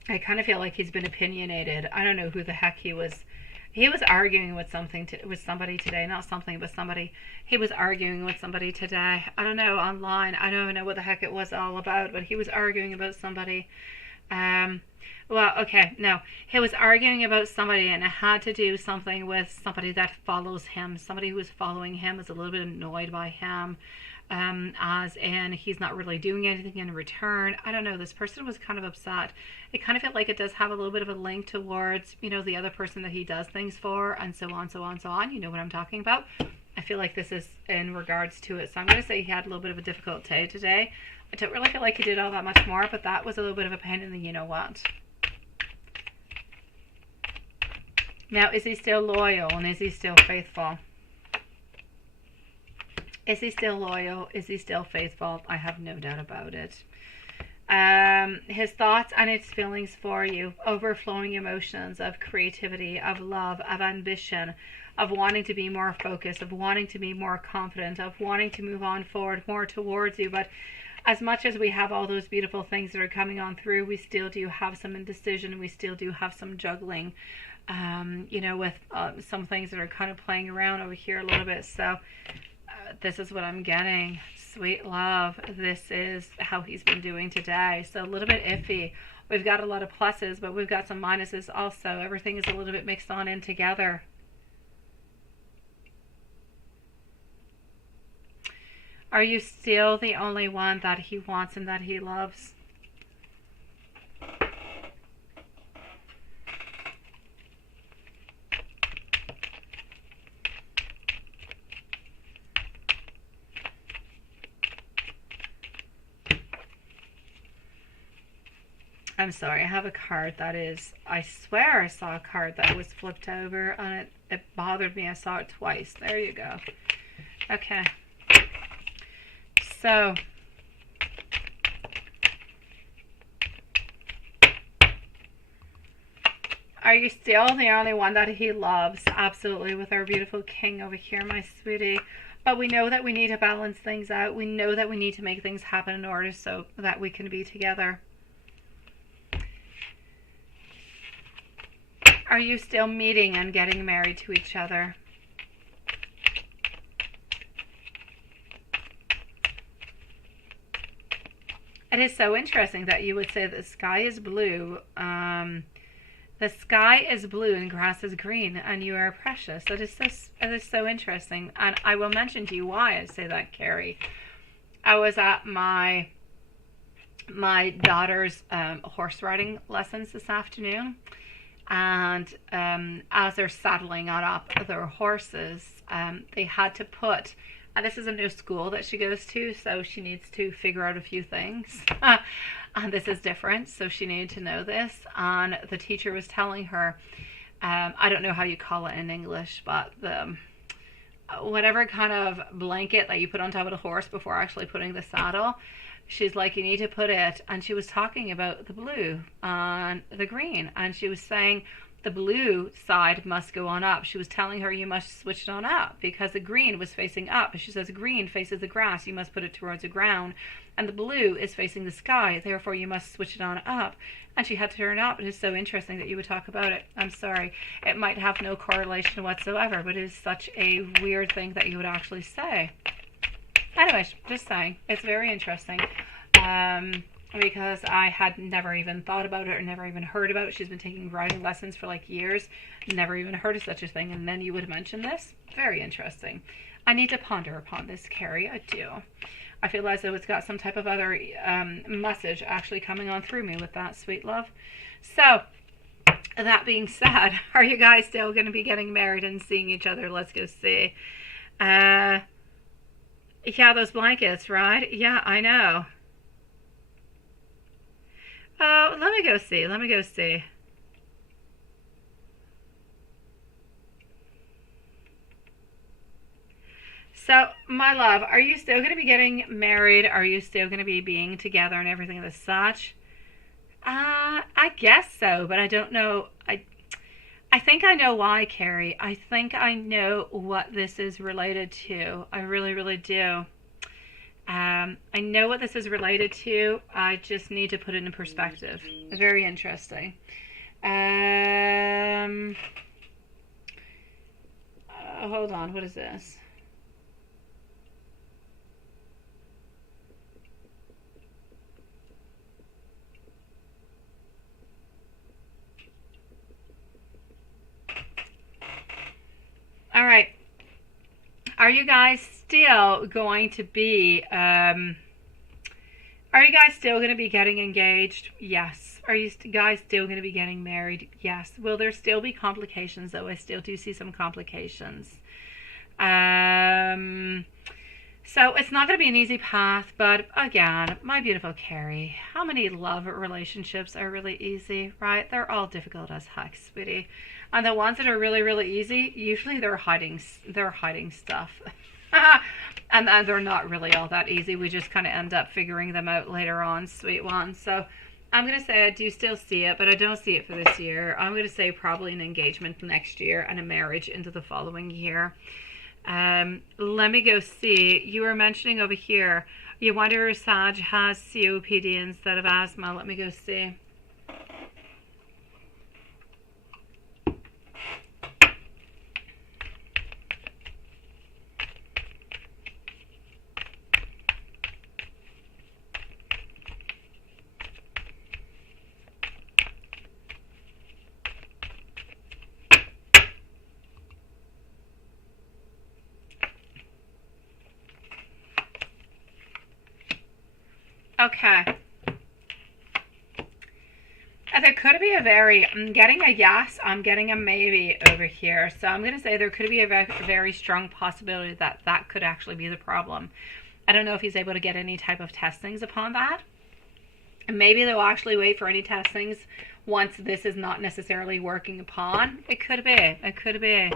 I kind of feel like he's been opinionated. I don't know who the heck he was. He was arguing with somebody today. Not something, but somebody. He was arguing with somebody today. I don't know, online. I don't even know what the heck it was all about, but he was arguing about somebody. Well, okay, no. He was arguing about somebody, and it had to do something with somebody that follows him. Somebody who was following him was a little bit annoyed by him, as in he's not really doing anything in return. I don't know. This person was kind of upset. It kind of felt like it does have a little bit of a link towards, the other person that he does things for, and so on, so on, so on. You know what I'm talking about. I feel like this is in regards to it. So I'm going to say he had a little bit of a difficult day today. I don't really feel like he did all that much more, but that was a little bit of a pain in the you-know-what. Now, is he still loyal, and is he still faithful? Is he still loyal? Is he still faithful? I have no doubt about it. His thoughts and his feelings for you, overflowing emotions of creativity, of love, of ambition, of wanting to be more focused, of wanting to be more confident, of wanting to move on forward more towards you. But as much as we have all those beautiful things that are coming on through, we still do have some indecision. We still do have some juggling, with some things that are kind of playing around over here a little bit. So this is what I'm getting. Sweet love. This is how he's been doing today. So a little bit iffy. We've got a lot of pluses, but we've got some minuses also. Everything is a little bit mixed on in together. Are you still the only one that he wants and that he loves? I'm sorry, I have a card that is, I swear I saw a card that was flipped over and it bothered me. I saw it twice. There you go. Okay. So, are you still the only one that he loves? Absolutely, with our beautiful king over here, my sweetie. But we know that we need to balance things out. We know that we need to make things happen in order so that we can be together. Are you still meeting and getting married to each other? It is so interesting that you would say the sky is blue. The sky is blue and grass is green, and you are precious. It is so interesting. And I will mention to you why I say that, Carrie. I was at my daughter's horse riding lessons this afternoon. And as they're saddling up their horses, they had to put, and this is a new school that she goes to, so she needs to figure out a few things. And this is different, so she needed to know this. And the teacher was telling her, I don't know how you call it in English, but the whatever kind of blanket that you put on top of the horse before actually putting the saddle. She's like, you need to put it, and she was talking about the blue and the green, and she was saying the blue side must go on up. She was telling her you must switch it on up because the green was facing up. She says green faces the grass, you must put it towards the ground, and the blue is facing the sky, therefore you must switch it on up. And she had to turn it up. It is so interesting that you would talk about it. I'm sorry, it might have no correlation whatsoever, but it is such a weird thing that you would actually say. Anyways, just saying, it's very interesting, because I had never even thought about it or never even heard about it. She's been taking riding lessons for like years, never even heard of such a thing, and then you would mention this. Very interesting. I need to ponder upon this, Carrie. I do. I feel as though it's got some type of other message actually coming on through me with that, sweet love. So, that being said, are you guys still going to be getting married and seeing each other? Let's go see. Yeah, those blankets, right? Yeah, I know. Oh, let me go see. Let me go see. So, my love, are you still going to be getting married? Are you still going to be being together and everything of the such? I guess so, but I don't know. I think I know why, Carrie. I think I know what this is related to. I really, really do. I know what this is related to. I just need to put it in perspective. Very interesting. Hold on. What is this? you guys still going to be, are you guys still going to be getting engaged? Yes. Are you guys still going to be getting married? Yes. Will there still be complications, though? I still do see some complications. So it's not going to be an easy path, but again, my beautiful Carrie, how many love relationships are really easy, right? They're all difficult as heck, sweetie. And the ones that are really, really easy, usually they're hiding stuff. And they're not really all that easy. We just kind of end up figuring them out later on, sweet ones. So I'm going to say I do still see it, but I don't see it for this year. I'm going to say probably an engagement next year and a marriage into the following year. Let me go see. You were mentioning over here, you wonder if Sag has COPD instead of asthma. Let me go see. Okay. There could be I'm getting a yes, I'm getting a maybe over here. So I'm going to say there could be a very strong possibility that that could actually be the problem. I don't know if he's able to get any type of testings upon that. And maybe they'll actually wait for any testings once this is not necessarily working upon. It could be. It could be.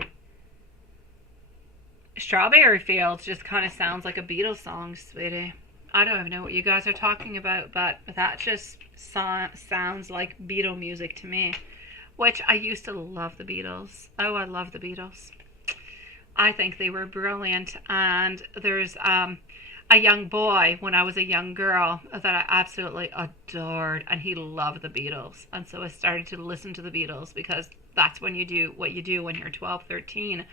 Strawberry Fields just kind of sounds like a Beatles song, sweetie. I don't even know what you guys are talking about, but that just sounds like Beatle music to me, which I used to love the Beatles. Oh, I love the Beatles. I think they were brilliant. And there's a young boy when I was a young girl that I absolutely adored, and he loved the Beatles. And so I started to listen to the Beatles because that's when you do what you do when you're 12, 13.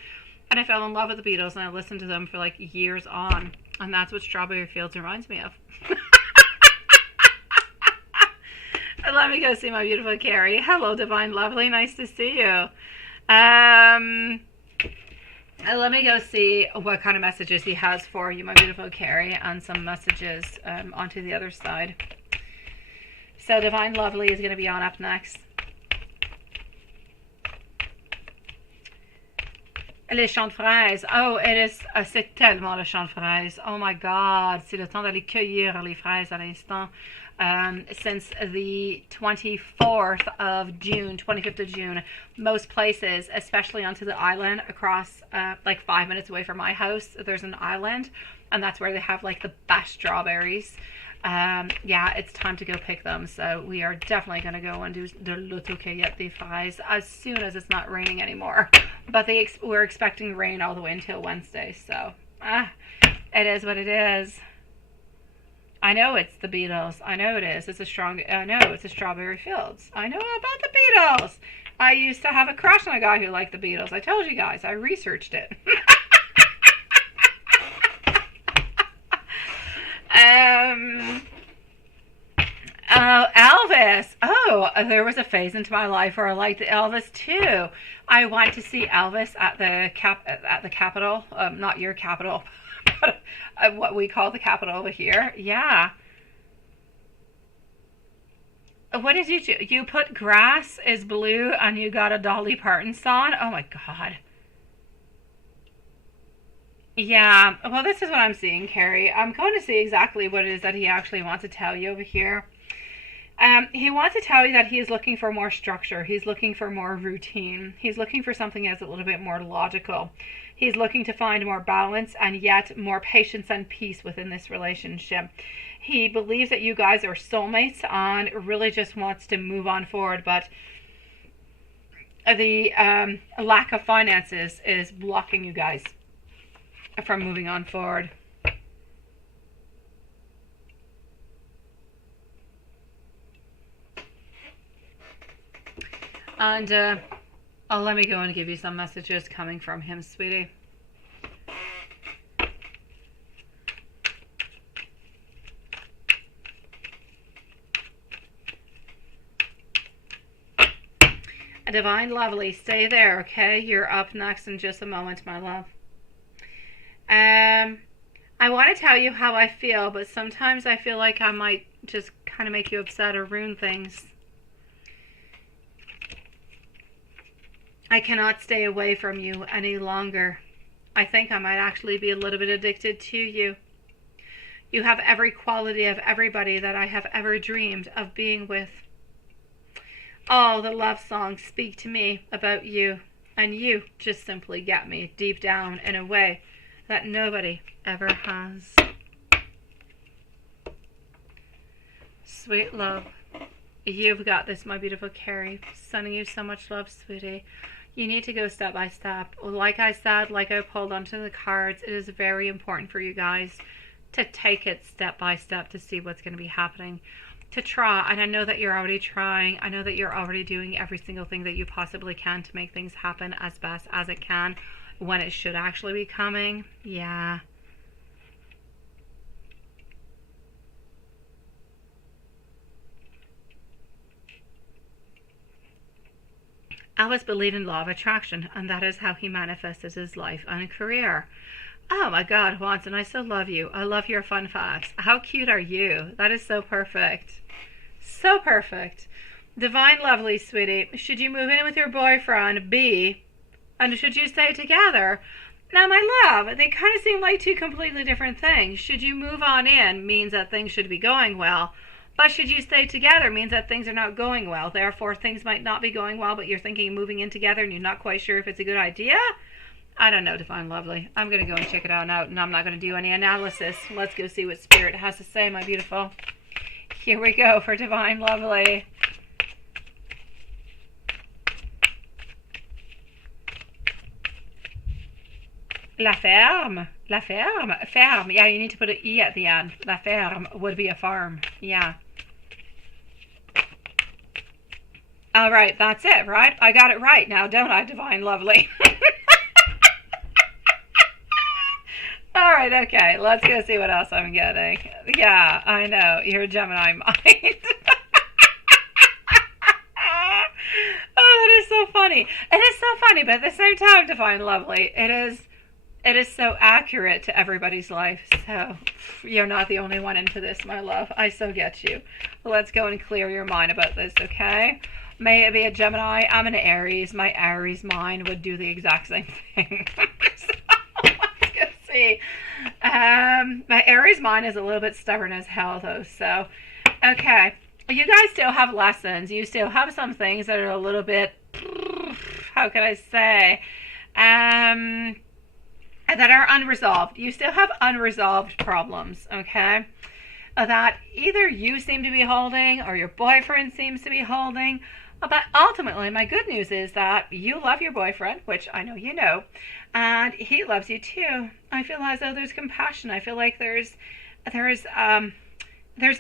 And I fell in love with the Beatles, and I listened to them for like years on. And that's what Strawberry Fields reminds me of. Let me go see my beautiful Carrie. Hello, Divine Lovely. Nice to see you. Let me go see what kind of messages he has for you, my beautiful Carrie, and some messages onto the other side. So Divine Lovely is going to be on up next. Les champs de fraises. Oh, c'est tellement le champ de fraises. Oh my God, c'est le temps d'aller cueillir les fraises à l'instant. Since the 24th of June, 25th of June, most places, especially onto the island across like 5 minutes away from my house, there's an island, and that's where they have like the best strawberries. Yeah, it's time to go pick them. So we are definitely going to go and do the l'autocueillette des fraises as soon as it's not raining anymore. But we're expecting rain all the way until Wednesday. So it is what it is. I know it's the Beatles. I know it is. I know it's the Strawberry Fields. I know about the Beatles. I used to have a crush on a guy who liked the Beatles. I told you guys. I researched it. Elvis. Oh, there was a phase into my life where I liked Elvis too. I went to see Elvis at the Capitol, not your Capitol, but what we call the Capitol over here. Yeah. What did you do? You put grass is blue and you got a Dolly Parton song? Oh my God. Yeah, well, this is what I'm seeing, Carrie. I'm going to see exactly what it is that he actually wants to tell you over here. He wants to tell you that he is looking for more structure. He's looking for more routine. He's looking for something that's a little bit more logical. He's looking to find more balance and yet more patience and peace within this relationship. He believes that you guys are soulmates and really just wants to move on forward, but the lack of finances is blocking you guys from moving on forward. And let me go and give you some messages coming from him, sweetie. Divine Lovely, stay there, okay? You're up next in just a moment, my love. I want to tell you how I feel, but sometimes I feel like I might just kind of make you upset or ruin things. I cannot stay away from you any longer. I think I might actually be a little bit addicted to you. You have every quality of everybody that I have ever dreamed of being with. All the love songs speak to me about you, and you just simply get me deep down in a way that nobody ever has. Sweet love, you've got this, my beautiful Carrie. Sending you so much love, sweetie. You need to go step by step. Like I said, like I pulled onto the cards, it is very important for you guys to take it step by step to see what's going to be happening. To try, and I know that you're already trying. I know that you're already doing every single thing that you possibly can to make things happen as best as it can when it should actually be coming. Yeah. Elvis believed in law of attraction, and that is how he manifested his life and career. Oh my God, Watson, I so love you. I love your fun facts. How cute are you? That is so perfect. So perfect. Divine lovely, sweetie. Should you move in with your boyfriend, B, and should you stay together? Now, my love, they kind of seem like two completely different things. Should you move on in means that things should be going well. But should you stay together means that things are not going well. Therefore, things might not be going well, but you're thinking of moving in together and you're not quite sure if it's a good idea? I don't know, Divine Lovely. I'm going to go and check it out, and I'm not going to do any analysis. Let's go see what Spirit has to say, my beautiful. Here we go for Divine Lovely. La ferme. La ferme. Ferme. Yeah, you need to put an E at the end. La ferme would be a farm. Yeah. All right, that's it, right? I got it right now, don't I, Divine Lovely? All right, okay, let's go see what else I'm getting. Yeah, I know, you're a Gemini mind. Oh, that is so funny. It is so funny, but at the same time, Divine Lovely, it is so accurate to everybody's life. So you're not the only one into this, my love. I so get you. Let's go and clear your mind about this, okay? May it be a Gemini. I'm an Aries. My Aries mind would do the exact same thing. So let's go see. My Aries mind is a little bit stubborn as hell, though. So, okay. You guys still have lessons. You still have some things that are a little bit, how can I say, that are unresolved. You still have unresolved problems, okay? That either you seem to be holding or your boyfriend seems to be holding. But ultimately, my good news is that you love your boyfriend, which I know you know, and he loves you too. I feel as though there's compassion. I feel like there's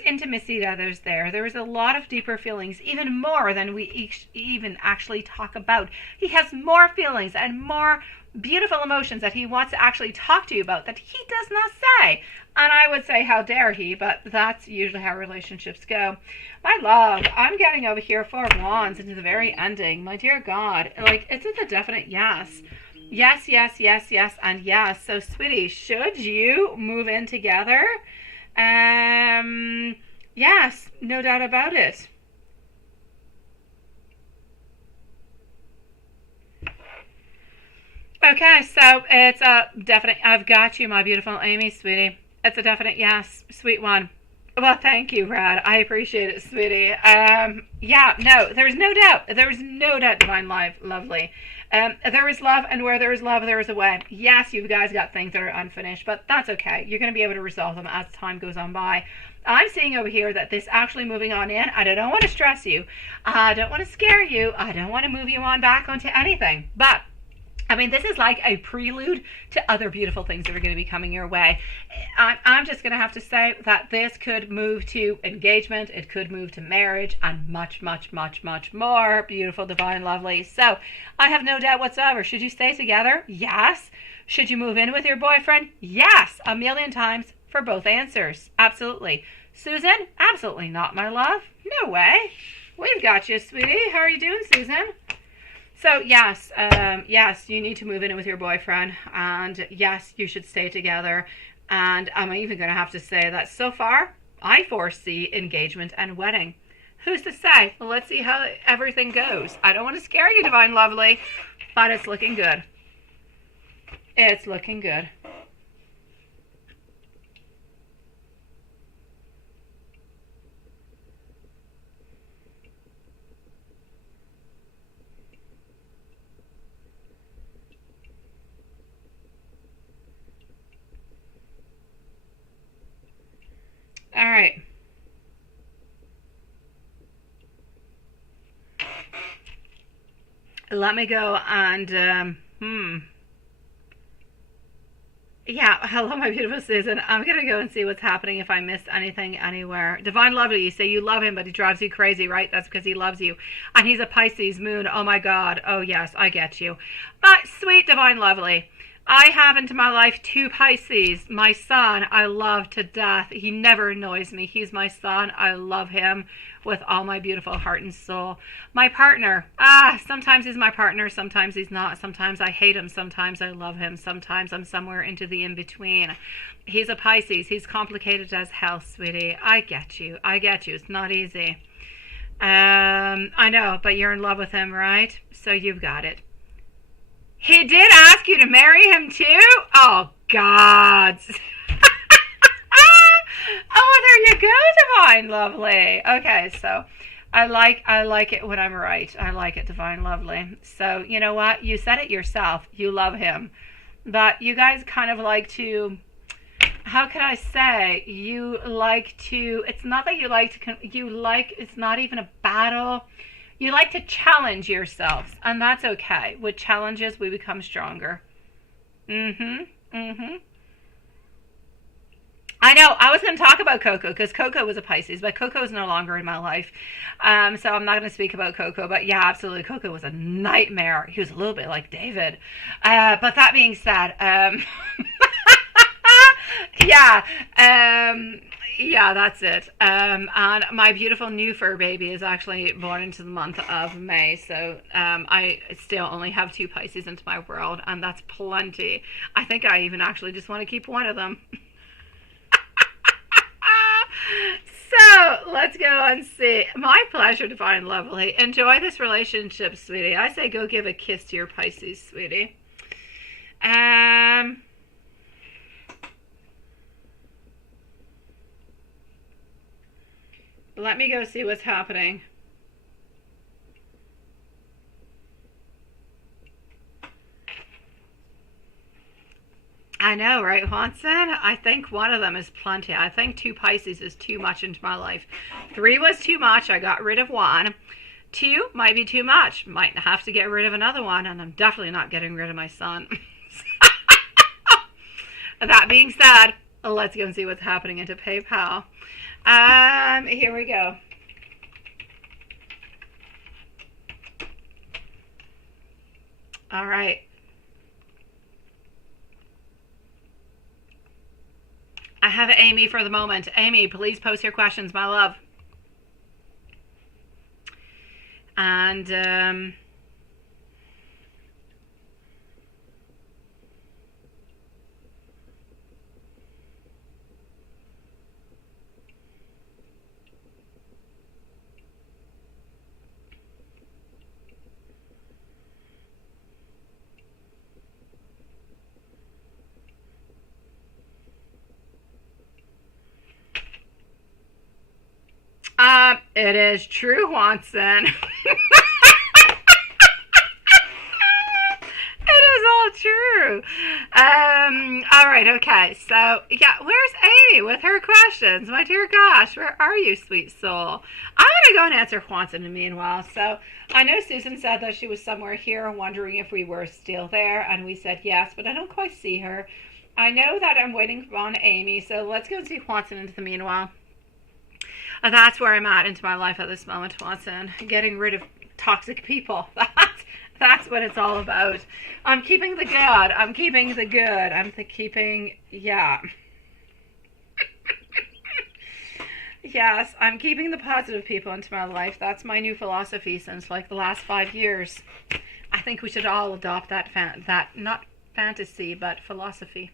intimacy that is there. There is a lot of deeper feelings, even more than we even actually talk about. He has more feelings and more beautiful emotions that he wants to actually talk to you about that he does not say. And I would say, how dare he, but that's usually how relationships go. My love, I'm getting over here 4 of Wands into the very ending. My dear God, like, it's a definite yes. Yes, yes, yes, yes, and yes. So, sweetie, should you move in together? Yes, no doubt about it. Okay, so it's a definite, I've got you, my beautiful Amy, sweetie. It's a definite yes, sweet one. Well, thank you, Brad. I appreciate it, sweetie. Yeah, no, there's no doubt. There's no doubt, Divine Lovely. There is love, and where there is love, there is a way. Yes, you guys got things that are unfinished, but that's okay. You're going to be able to resolve them as time goes on by. I'm seeing over here that this actually moving on in, I don't want to stress you. I don't want to scare you. I don't want to move you on back onto anything, but I mean, this is like a prelude to other beautiful things that are going to be coming your way. I'm just going to have to say that this could move to engagement. It could move to marriage and much, much, much, much more. Beautiful, Divine Lovely. So I have no doubt whatsoever. Should you stay together? Yes. Should you move in with your boyfriend? Yes. 1,000,000 times for both answers. Absolutely. Susan? Absolutely not, my love. No way. We've got you, sweetie. How are you doing, Susan? So yes, yes, you need to move in with your boyfriend, and yes, you should stay together. And I'm even going to have to say that so far, I foresee engagement and wedding. Who's to say? Well, let's see how everything goes. I don't want to scare you, Divine Lovely, but it's looking good. It's looking good. All right. Let me go and, yeah, hello, my beautiful Susan. I'm going to go and see what's happening if I missed anything anywhere. Divine Lovely, you say you love him, but he drives you crazy, right? That's because he loves you. And he's a Pisces moon. Oh, my God. Oh, yes, I get you. But sweet Divine Lovely, I have into my life 2 Pisces. My son, I love to death. He never annoys me. He's my son. I love him with all my beautiful heart and soul. My partner, sometimes he's my partner, sometimes he's not. Sometimes I hate him, sometimes I love him, sometimes I'm somewhere into the in-between. He's a Pisces. He's complicated as hell, sweetie. I get you. I get you. It's not easy. I know, but you're in love with him, right? So you've got it. He did ask you to marry him too? Oh, God. Oh, there you go, Divine Lovely. Okay, so I like it when I'm right. I like it, Divine Lovely. So, you know what? You said it yourself. You love him. But you guys kind of like to, how can I say? You like to, it's not that you like to, it's not even a battle. You like to challenge yourselves, and that's okay. With challenges, we become stronger. I know, I was going to talk about Coco, because Coco was a Pisces, but Coco is no longer in my life. So I'm not going to speak about Coco, but yeah, absolutely, Coco was a nightmare. He was a little bit like David. But that being said, yeah, yeah, that's it. And my beautiful new fur baby is actually born into the month of May. So I still only have 2 Pisces into my world, and that's plenty. I think I even actually just want to keep one of them. So let's go and see. My pleasure, Divine Lovely. Enjoy this relationship, sweetie. I say go give a kiss to your Pisces, sweetie. Let me go see what's happening. I know, right, Juanson? I think one of them is plenty. I think 2 Pisces is too much into my life. 3 was too much. I got rid of 1. 2 might be too much. Might have to get rid of another one, and I'm definitely not getting rid of my son. That being said, let's go and see what's happening into PayPal. Here we go. All right. I have Amy for the moment. Amy, please post your questions, my love. And it is true, Watson. True. All right, okay. So, yeah, where's Amy with her questions? My dear gosh, where are you, sweet soul? I'm going to go and answer Juanson in the meanwhile. So, I know Susan said that she was somewhere here wondering if we were still there, and we said yes, but I don't quite see her. I know that I'm waiting on Amy, so let's go and see Juanson into the meanwhile. That's where I'm at into my life at this moment, Juanson. Getting rid of toxic people. That's what it's all about. I'm keeping the good. I'm keeping the good. I'm keeping, yeah. Yes, I'm keeping the positive people into my life. That's my new philosophy since like the last 5 years. I think we should all adopt that not fantasy, but philosophy.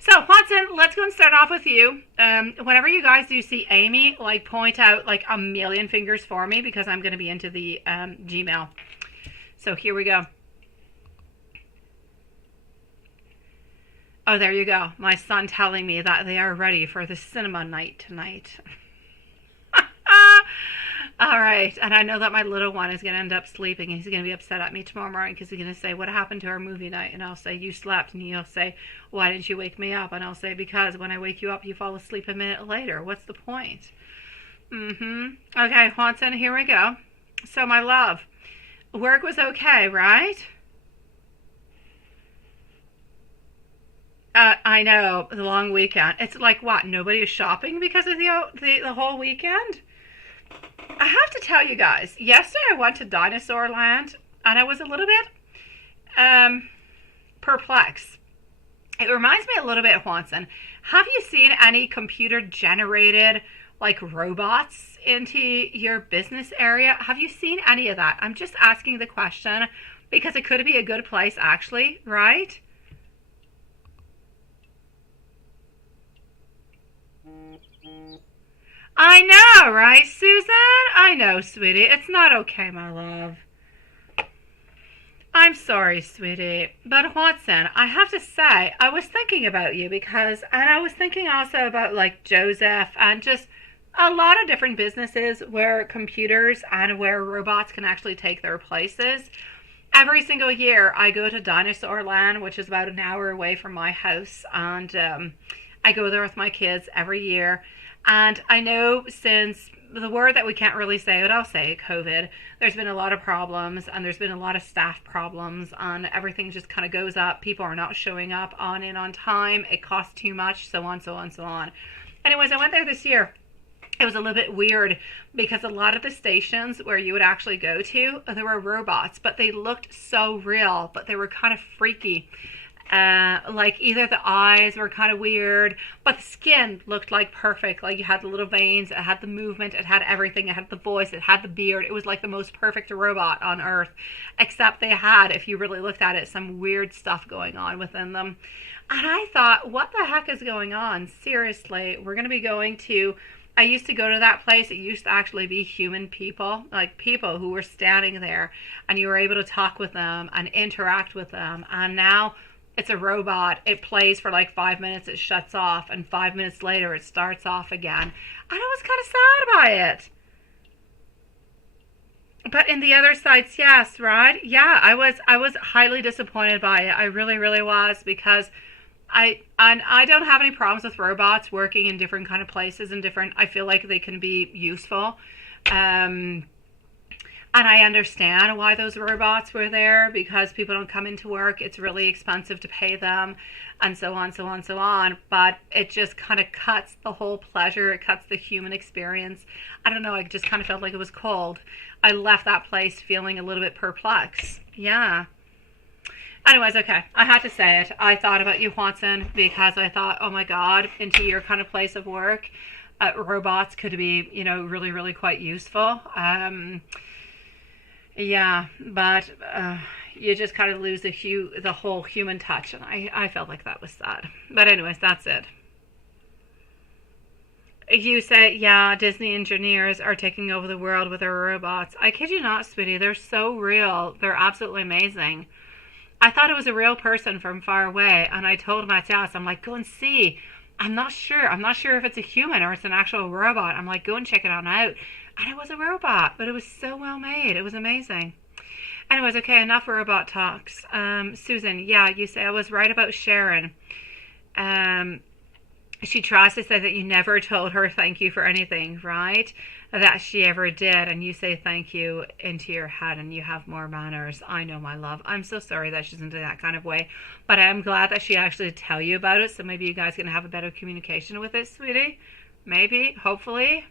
So, Watson, let's go and start off with you. Whenever you guys do see Amy, like, point out like a million fingers for me, because I'm going to be into the Gmail. So here we go. Oh, there you go. My son telling me that they are ready for the cinema night tonight. All right. And I know that my little one is going to end up sleeping, and he's going to be upset at me tomorrow morning because he's going to say, what happened to our movie night? And I'll say, you slept. And he'll say, why didn't you wake me up? And I'll say, because when I wake you up, you fall asleep a minute later. What's the point? Okay, Watson, here we go. So, my love, work was okay, right? I know, the long weekend. It's like, what, nobody is shopping because of the whole weekend? I have to tell you guys, yesterday I went to Dinosaur Land, and I was a little bit perplexed. It reminds me a little bit of Watson. Have you seen any computer-generated, like, robots into your business area? Have you seen any of that? I'm just asking the question because it could be a good place, actually, right? I know, right, Susan? I know, sweetie. It's not okay, my love. I'm sorry, sweetie. But Watson, I have to say, I was thinking about you because, and I was thinking also about like Joseph and just a lot of different businesses where computers and where robots can actually take their places. Every single year I go to Dinosaur Land, which is about an hour away from my house, and I go there with my kids every year. And I know since the word that we can't really say, but I'll say COVID, there's been a lot of problems, and there's been a lot of staff problems, and everything just kind of goes up. People are not showing up on time. It costs too much, so on, so on, so on. Anyways, I went there this year. It was a little bit weird because a lot of the stations where you would actually go to, there were robots, but they looked so real, but they were kind of freaky. Like either the eyes were kind of weird, but the skin looked like perfect. Like you had the little veins, it had the movement, it had everything, it had the voice, it had the beard. It was like the most perfect robot on earth, except they had, if you really looked at it, some weird stuff going on within them. And I thought, what the heck is going on? Seriously, we're going to be going to, I used to go to that place. It used to actually be human people, like people who were standing there, and you were able to talk with them and interact with them. And now it's a robot. It plays for like 5 minutes, it shuts off, and 5 minutes later it starts off again. And I was kind of sad by it. But in the other sites, yes, right? Yeah, I was highly disappointed by it. I really, really was, because I don't have any problems with robots working in different kind of places and different, I feel like they can be useful. And I understand why those robots were there, because people don't come into work. It's really expensive to pay them, and so on, so on, so on. But it just kind of cuts the whole pleasure. It cuts the human experience. I don't know. I just kind of felt like it was cold. I left that place feeling a little bit perplexed. Yeah. Anyways, okay. I had to say it. I thought about you, Watson, because I thought, oh my God, into your kind of place of work, robots could be, really, really quite useful. Yeah, but you just kind of lose the whole human touch, and I felt like that was sad. But anyways, that's it. You say, yeah, Disney engineers are taking over the world with their robots. I kid you not, sweetie. They're so real. They're absolutely amazing. I thought it was a real person from far away, and I told Matthias, I'm like, go and see. I'm not sure. I'm not sure if it's a human or it's an actual robot. I'm like, go and check it on out. And it was a robot, but it was so well made. It was amazing. Anyways, okay, enough robot talks. Susan, yeah, you say I was right about Sharon. She tries to say that you never told her thank you for anything, right? That she ever did, and you say thank you into your head, and you have more manners. I know, my love. I'm so sorry that she's into that kind of way, but I'm glad that she actually did tell you about it, so maybe you guys can have a better communication with it, sweetie. Maybe, hopefully.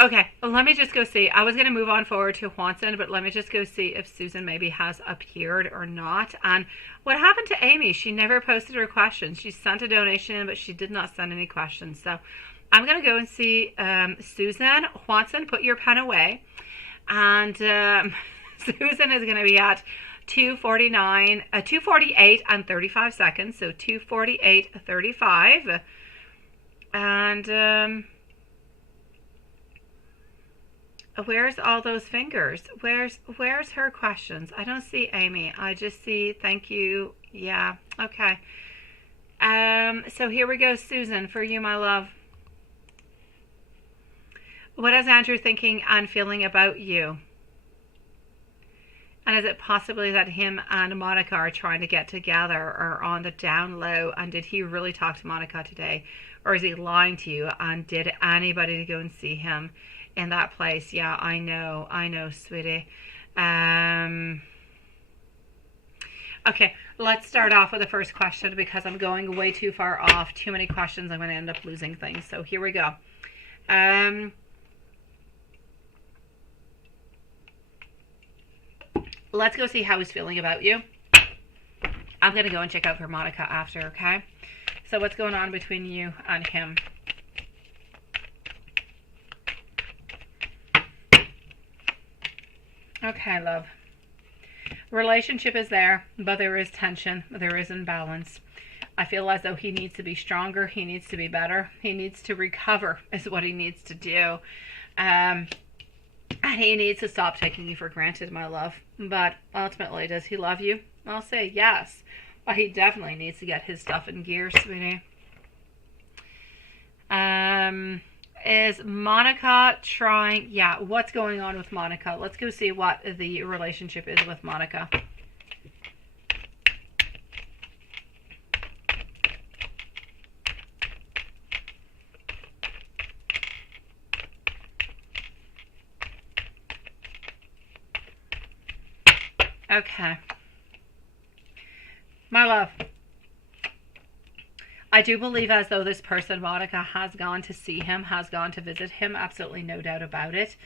Okay, well, let me just go see. I was going to move on forward to Watson, but let me just go see if Susan maybe has appeared or not. And what happened to Amy? She never posted her questions. She sent a donation in, but she did not send any questions. So I'm going to go and see Susan Watson. Put your pen away. And Susan is going to be at 2:48 and 35 seconds. So 2:48:35. And where's all those fingers? Where's her questions? I don't see Amy. I just see thank you. Yeah. Okay. So here we go, Susan, for you, my love. What is Andrew thinking and feeling about you? And is it possibly that him and Monica are trying to get together or on the down low? And did he really talk to Monica today? Or is he lying to you? And did anybody go and see him in that place? Yeah, I know, sweetie. Okay, let's start off with the first question because I'm going way too far off. Too many questions, I'm going to end up losing things. So here we go. Let's go see how he's feeling about you. I'm going to go and check out for Monica after, okay? So what's going on between you and him? Okay, love. Relationship is there, but there is tension. There is imbalance. I feel as though he needs to be stronger. He needs to be better. He needs to recover is what he needs to do. And he needs to stop taking you for granted, my love. But ultimately, does he love you? I'll say yes. But he definitely needs to get his stuff in gear, sweetie. Is Monica trying? Yeah, what's going on with Monica? Let's go see what the relationship is with Monica. Okay. My love, I do believe as though this person, Monica, has gone to see him, has gone to visit him. Absolutely no doubt about it.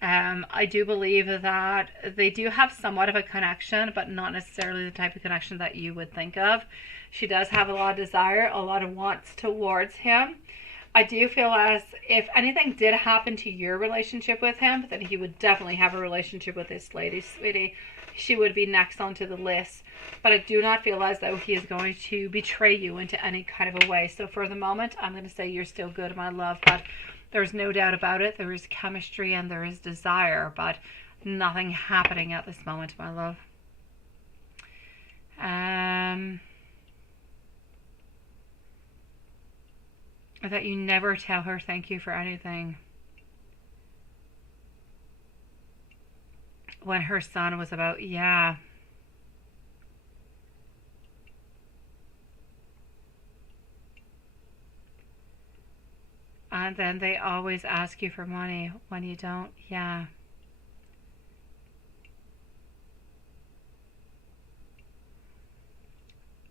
I do believe that they do have somewhat of a connection, but not necessarily the type of connection that you would think of. She does have a lot of desire, a lot of wants towards him. I do feel as if anything did happen to your relationship with him, then he would definitely have a relationship with this lady, sweetie. She would be next onto the list. But I do not feel as though he is going to betray you into any kind of a way. So for the moment, I'm going to say you're still good, my love. But there's no doubt about it. There is chemistry and there is desire. But nothing happening at this moment, my love. That you never tell her thank you for anything. When her son was about, yeah. And then they always ask you for money when you don't, yeah.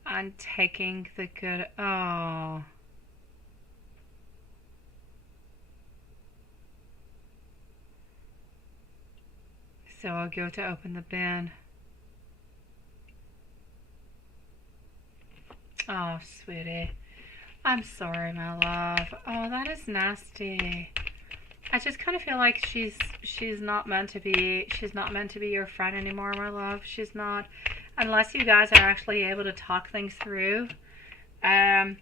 And taking the good, oh. So I'll go to open the bin. Oh, sweetie. I'm sorry, my love. Oh, that is nasty. I just kind of feel like she's not meant to be your friend anymore, my love. She's not, unless you guys are actually able to talk things through. I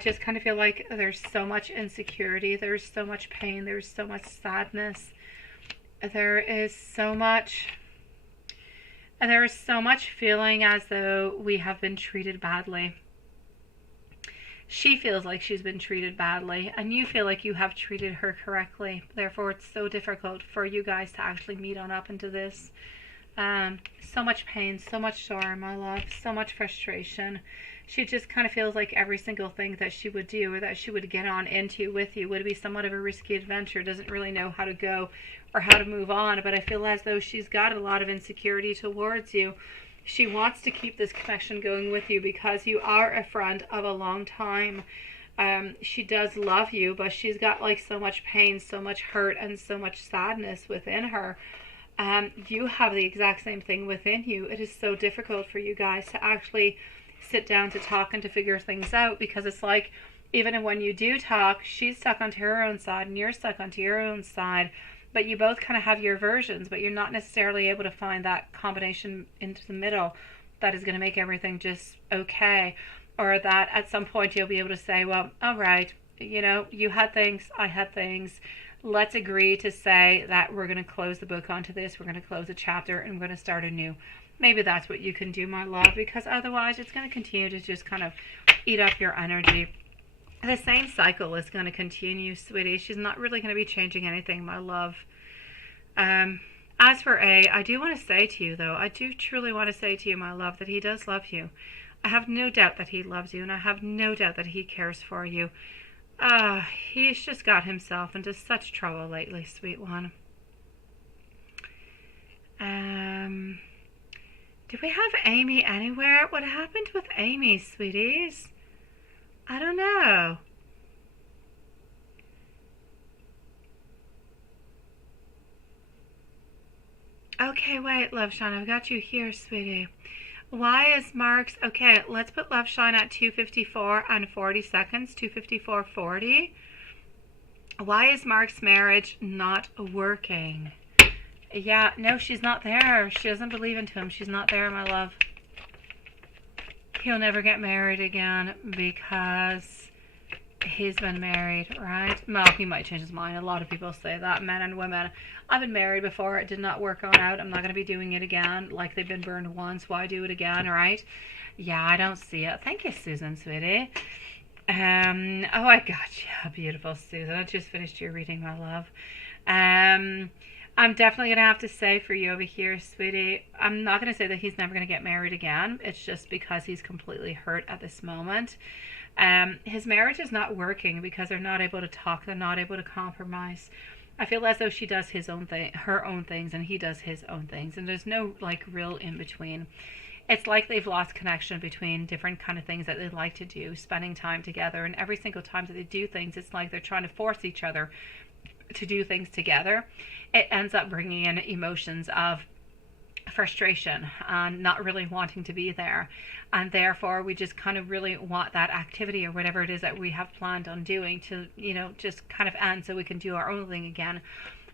just kind of feel like there's so much insecurity, there's so much pain, there's so much sadness. There is so much feeling as though we have been treated badly. She feels like she's been treated badly, and you feel like you have treated her correctly. Therefore, it's so difficult for you guys to actually meet on up into this. So much pain, so much sorrow, my love, so much frustration. She just kind of feels like every single thing that she would do or that she would get on into with you would be somewhat of a risky adventure. Doesn't really know how to go or how to move on, but I feel as though she's got a lot of insecurity towards you. She wants to keep this connection going with you because you are a friend of a long time. She does love you, but she's got like so much pain, so much hurt, and so much sadness within her. You have the exact same thing within you. It is so difficult for you guys to actually sit down to talk and to figure things out, because it's like even when you do talk, she's stuck onto her own side and you're stuck onto your own side, but you both kind of have your versions, but you're not necessarily able to find that combination into the middle that is going to make everything just okay, or that at some point you'll be able to say, well, all right, you know, you had things, I had things. Let's agree to say that we're going to close the book onto this. We're going to close a chapter and we're going to start anew. Maybe that's what you can do, my love, because otherwise it's going to continue to just kind of eat up your energy. The same cycle is going to continue, sweetie. She's not really going to be changing anything, my love. As for A, I do want to say to you, though, I do truly want to say to you, my love, that he does love you. I have no doubt that he loves you, and I have no doubt that he cares for you. He's just got himself into such trouble lately, sweet one. Did we have Amy anywhere? What happened with Amy, sweeties? I don't know. Okay, wait, Love Shine, I've got you here, sweetie. Why is Mark's... Okay, let's put Love Shine at 2:54 and 40 seconds. 2:54:40. Why is Mark's marriage not working? Yeah, no, she's not there. She doesn't believe into him. She's not there, my love. He'll never get married again because he's been married, right? Well, he might change his mind. A lot of people say that, men and women. I've been married before. It did not work on out. I'm not going to be doing it again. Like they've been burned once. Why do it again, right? Yeah, I don't see it. Thank you, Susan, sweetie. Oh, I got you. Beautiful, Susan. I just finished your reading, my love. I'm definitely going to have to say for you over here, sweetie, I'm not going to say that he's never going to get married again. It's just because he's completely hurt at this moment. His marriage is not working because they're not able to talk. They're not able to compromise. I feel as though she does his own thing, her own things, and he does his own things. And there's no like real in between. It's like they've lost connection between different kind of things that they like to do, spending time together. And every single time that they do things, it's like they're trying to force each other to do things together. It ends up bringing in emotions of frustration and not really wanting to be there, and therefore we just kind of really want that activity or whatever it is that we have planned on doing to, you know, just kind of end so we can do our own thing again.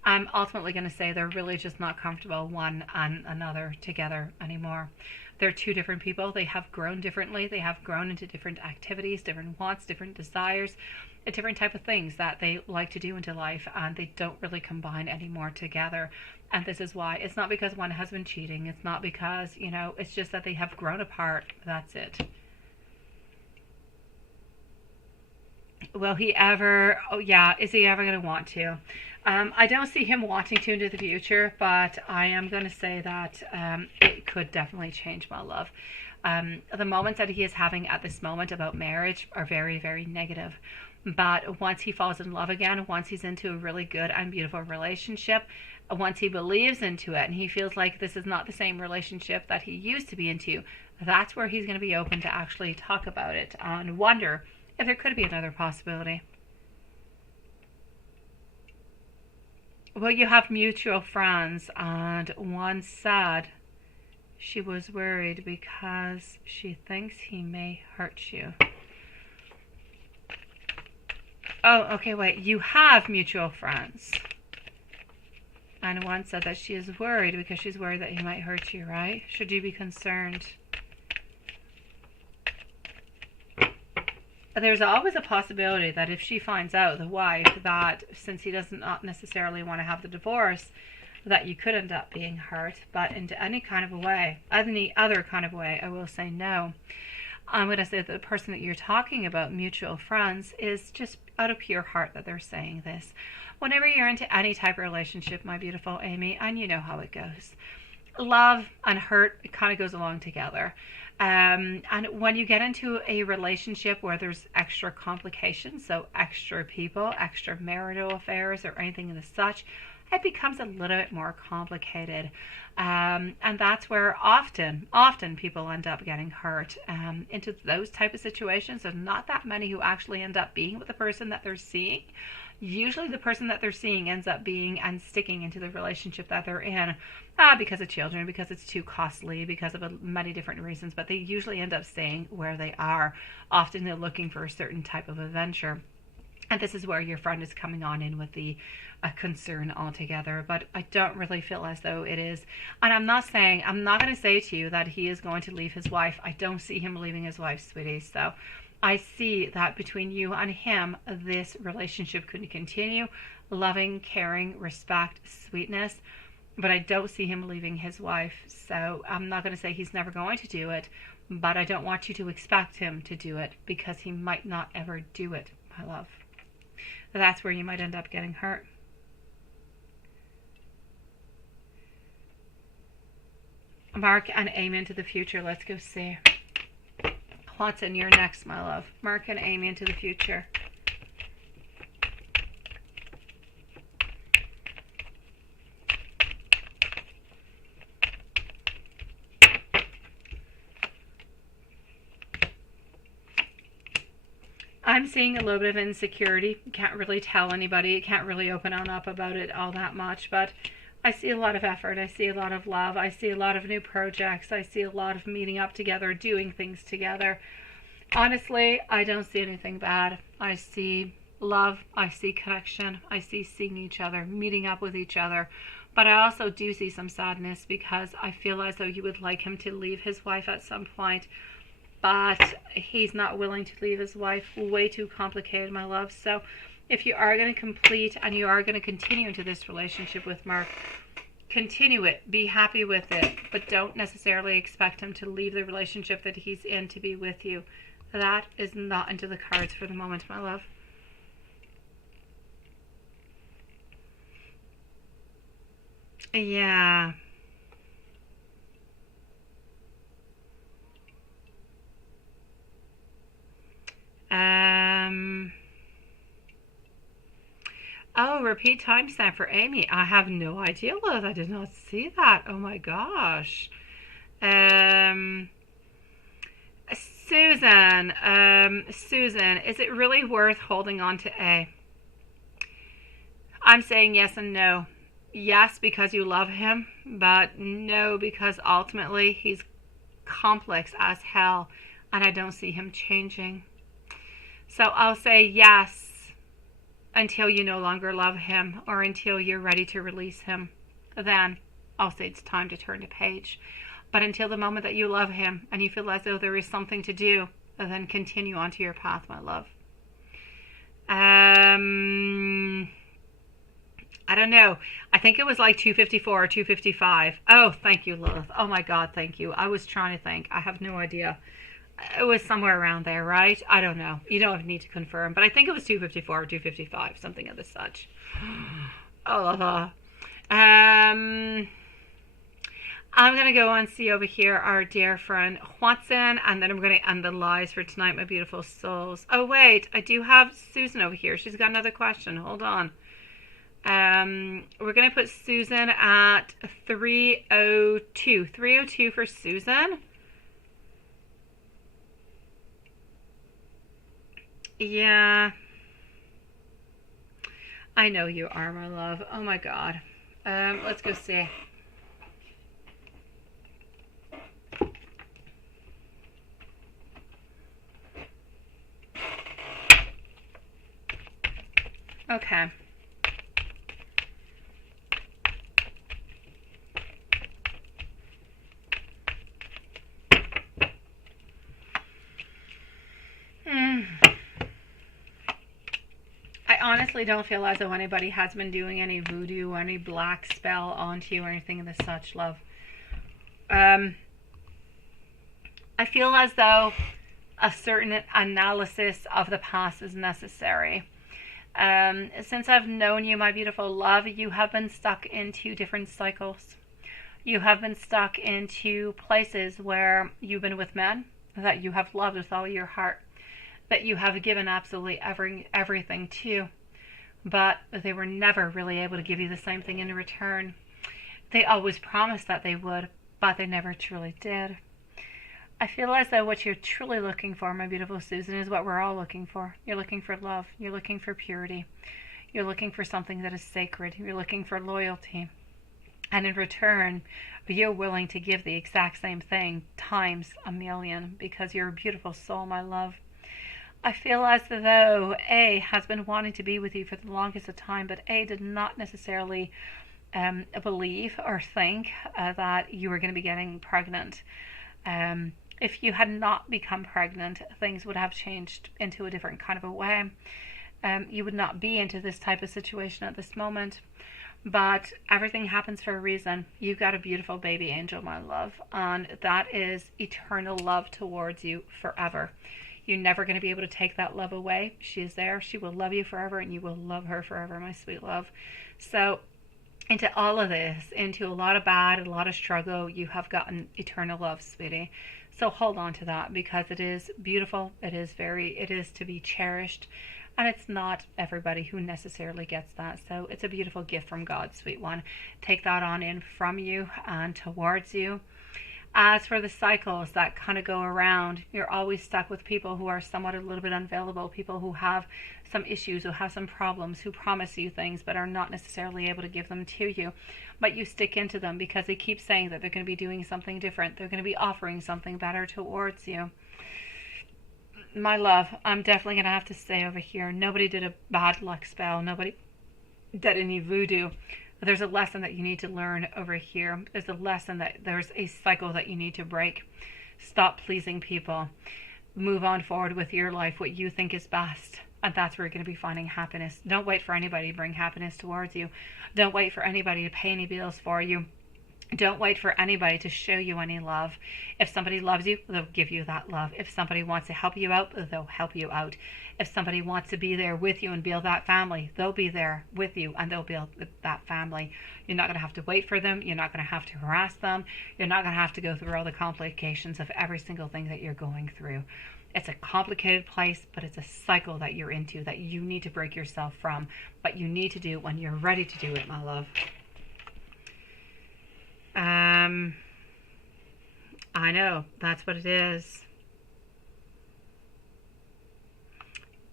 I'm ultimately going to say they're really just not comfortable one and another together anymore. They're two different people. They have grown differently. They have grown into different activities, different wants, different desires, a different type of things that they like to do into life, and they don't really combine anymore together. And this is why. It's not because one has been cheating. It's not because, you know, it's just that they have grown apart. That's it. Will he ever... Oh, yeah. Is he ever going to want to? I don't see him wanting to into the future, but I am going to say that it could definitely change, my love. The moments that he is having at this moment about marriage are very, very negative. But once he falls in love again, once he's into a really good and beautiful relationship, once he believes into it and he feels like this is not the same relationship that he used to be into, that's where he's going to be open to actually talk about it and wonder if there could be another possibility. Well, you have mutual friends, and one said she was worried because she thinks he may hurt you. Oh, okay, wait. You have mutual friends. And one said that she is worried because she's worried that he might hurt you, right? Should you be concerned? There's always a possibility that if she finds out, the wife, that since he doesn't not necessarily want to have the divorce, that you could end up being hurt. But into any kind of a way, any other kind of way, I will say no. I'm going to say that the person that you're talking about, mutual friends, is just out of pure heart that they're saying this. Whenever you're into any type of relationship, my beautiful Amy, and you know how it goes, love and hurt, it kind of goes along together. And when you get into a relationship where there's extra complications, so extra people, extra marital affairs or anything of such, it becomes a little bit more complicated. And that's where often people end up getting hurt into those type of situations. There's not that many who actually end up being with the person that they're seeing. usually the person that they're seeing ends up being and sticking into the relationship that they're in, because of children, because it's too costly, because of many different reasons, but they usually end up staying where they are. Often they're looking for a certain type of adventure. And this is where your friend is coming on in with the concern altogether. But I don't really feel as though it is. And I'm not going to say to you that he is going to leave his wife. I don't see him leaving his wife, sweeties. So I see that between you and him, this relationship could continue. Loving, caring, respect, sweetness. But I don't see him leaving his wife. So I'm not going to say he's never going to do it. But I don't want you to expect him to do it, because he might not ever do it, my love. That's where you might end up getting hurt. Mark and aim into the future. Let's go see what's in your next, my love. Mark and aim into the future. I'm seeing a little bit of insecurity. Can't really tell anybody. Can't really open on up about it all that much. But I see a lot of effort. I see a lot of love. I see a lot of new projects. I see a lot of meeting up together, doing things together. Honestly, I don't see anything bad. I see love. I see connection. I see seeing each other, meeting up with each other. But I also do see some sadness, because I feel as though you would like him to leave his wife at some point. But he's not willing to leave his wife. Way too complicated, my love. So if you are going to complete and you are going to continue into this relationship with Mark, continue it. Be happy with it. But don't necessarily expect him to leave the relationship that he's in to be with you. That is not into the cards for the moment, my love. Yeah. Oh, repeat timestamp for Amy. I have no idea, love. I did not see that. Oh my gosh. Susan. Susan, is it really worth holding on to A? I'm saying yes and no. Yes, because you love him, but no, because ultimately he's complex as hell, and I don't see him changing. So I'll say yes until you no longer love him, or until you're ready to release him. Then I'll say it's time to turn the page. But until the moment that you love him and you feel as though there is something to do, then continue onto your path, my love. I don't know. I think it was like 254 or 255. Oh, thank you, Lilith. Oh my God, thank you. I was trying to think. I have no idea. It was somewhere around there, right? I don't know. You don't need to confirm, but I think it was 254 or 255, something of the such. Oh, I'm gonna go and see over here our dear friend Watson, and then I'm gonna end the lies for tonight, my beautiful souls. Oh wait, I do have Susan over here. She's got another question. Hold on. We're gonna put Susan at 302. 302 for Susan. Yeah, I know you are, my love. Oh my God. Let's go see. Okay. I honestly don't feel as though anybody has been doing any voodoo or any black spell onto you or anything of the such, love. I feel as though a certain analysis of the past is necessary. Since I've known you, my beautiful love, you have been stuck in two different cycles. You have been stuck into places where you've been with men that you have loved with all your heart, that you have given absolutely everything to, but they were never really able to give you the same thing in return. They always promised that they would, but they never truly did. I feel as though what you're truly looking for, my beautiful Susan, is what we're all looking for. You're looking for love. You're looking for purity. You're looking for something that is sacred. You're looking for loyalty. And in return, you're willing to give the exact same thing times a million because you're a beautiful soul, my love. I feel as though A has been wanting to be with you for the longest of time, but A did not necessarily believe or think that you were going to be getting pregnant. If you had not become pregnant, things would have changed into a different kind of a way. You would not be into this type of situation at this moment. But everything happens for a reason. You've got a beautiful baby angel, my love, and that is eternal love towards you forever. You're never going to be able to take that love away. She is there. She will love you forever, and you will love her forever, my sweet love. So into all of this, into a lot of bad, a lot of struggle, you have gotten eternal love, sweetie. So hold on to that because it is beautiful. It is to be cherished. And it's not everybody who necessarily gets that. So it's a beautiful gift from God, sweet one. Take that on in from you and towards you. As for the cycles that kind of go around, you're always stuck with people who are somewhat a little bit unavailable, people who have some issues, who have some problems, who promise you things but are not necessarily able to give them to you. But you stick into them because they keep saying that they're going to be doing something different. They're going to be offering something better towards you. My love, I'm definitely going to have to say over here, nobody did a bad luck spell. Nobody did any voodoo. There's a lesson that you need to learn over here. There's a cycle that you need to break. Stop pleasing people. Move on forward with your life, what you think is best. And that's where you're going to be finding happiness. Don't wait for anybody to bring happiness towards you. Don't wait for anybody to pay any bills for you. Don't wait for anybody to show you any love. If somebody loves you, they'll give you that love. If somebody wants to help you out, they'll help you out. If somebody wants to be there with you and build that family, they'll be there with you and they'll build that family. You're not going to have to wait for them. You're not going to have to harass them. You're not going to have to go through all the complications of every single thing that you're going through. It's a complicated place, but it's a cycle that you're into that you need to break yourself from. But you need to do it when you're ready to do it, my love. I know, that's what it is.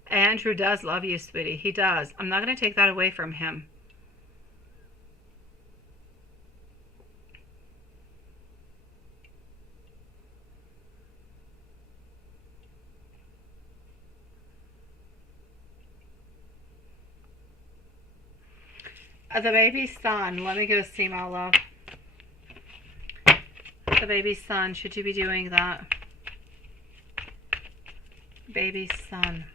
Andrew does love you, sweetie. He does. I'm not going to take that away from him. The baby's son. Let me go see my love. The baby's son. Should you be doing that? Baby's son.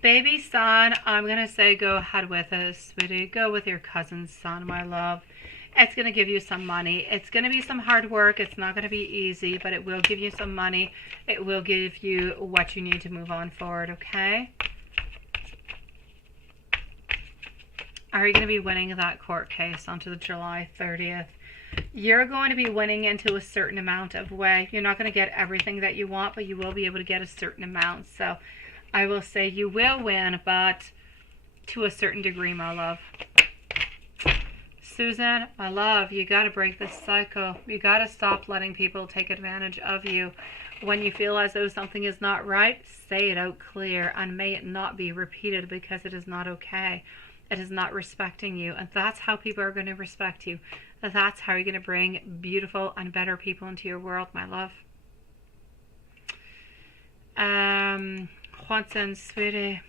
Baby son, I'm going to say go ahead with it, sweetie. Go with your cousin's son, my love. It's going to give you some money. It's going to be some hard work. It's not going to be easy, but it will give you some money. It will give you what you need to move on forward, okay? Are you going to be winning that court case until July 30th? You're going to be winning into a certain amount of way. You're not going to get everything that you want, but you will be able to get a certain amount. So I will say you will win, but to a certain degree, my love. Susan, my love, you got to break this cycle. You got to stop letting people take advantage of you. When you feel as though something is not right, say it out clear, and may it not be repeated because it is not okay. It is not respecting you, and that's how people are going to respect you. That's how you're going to bring beautiful and better people into your world, my love. Juanson, sweetie.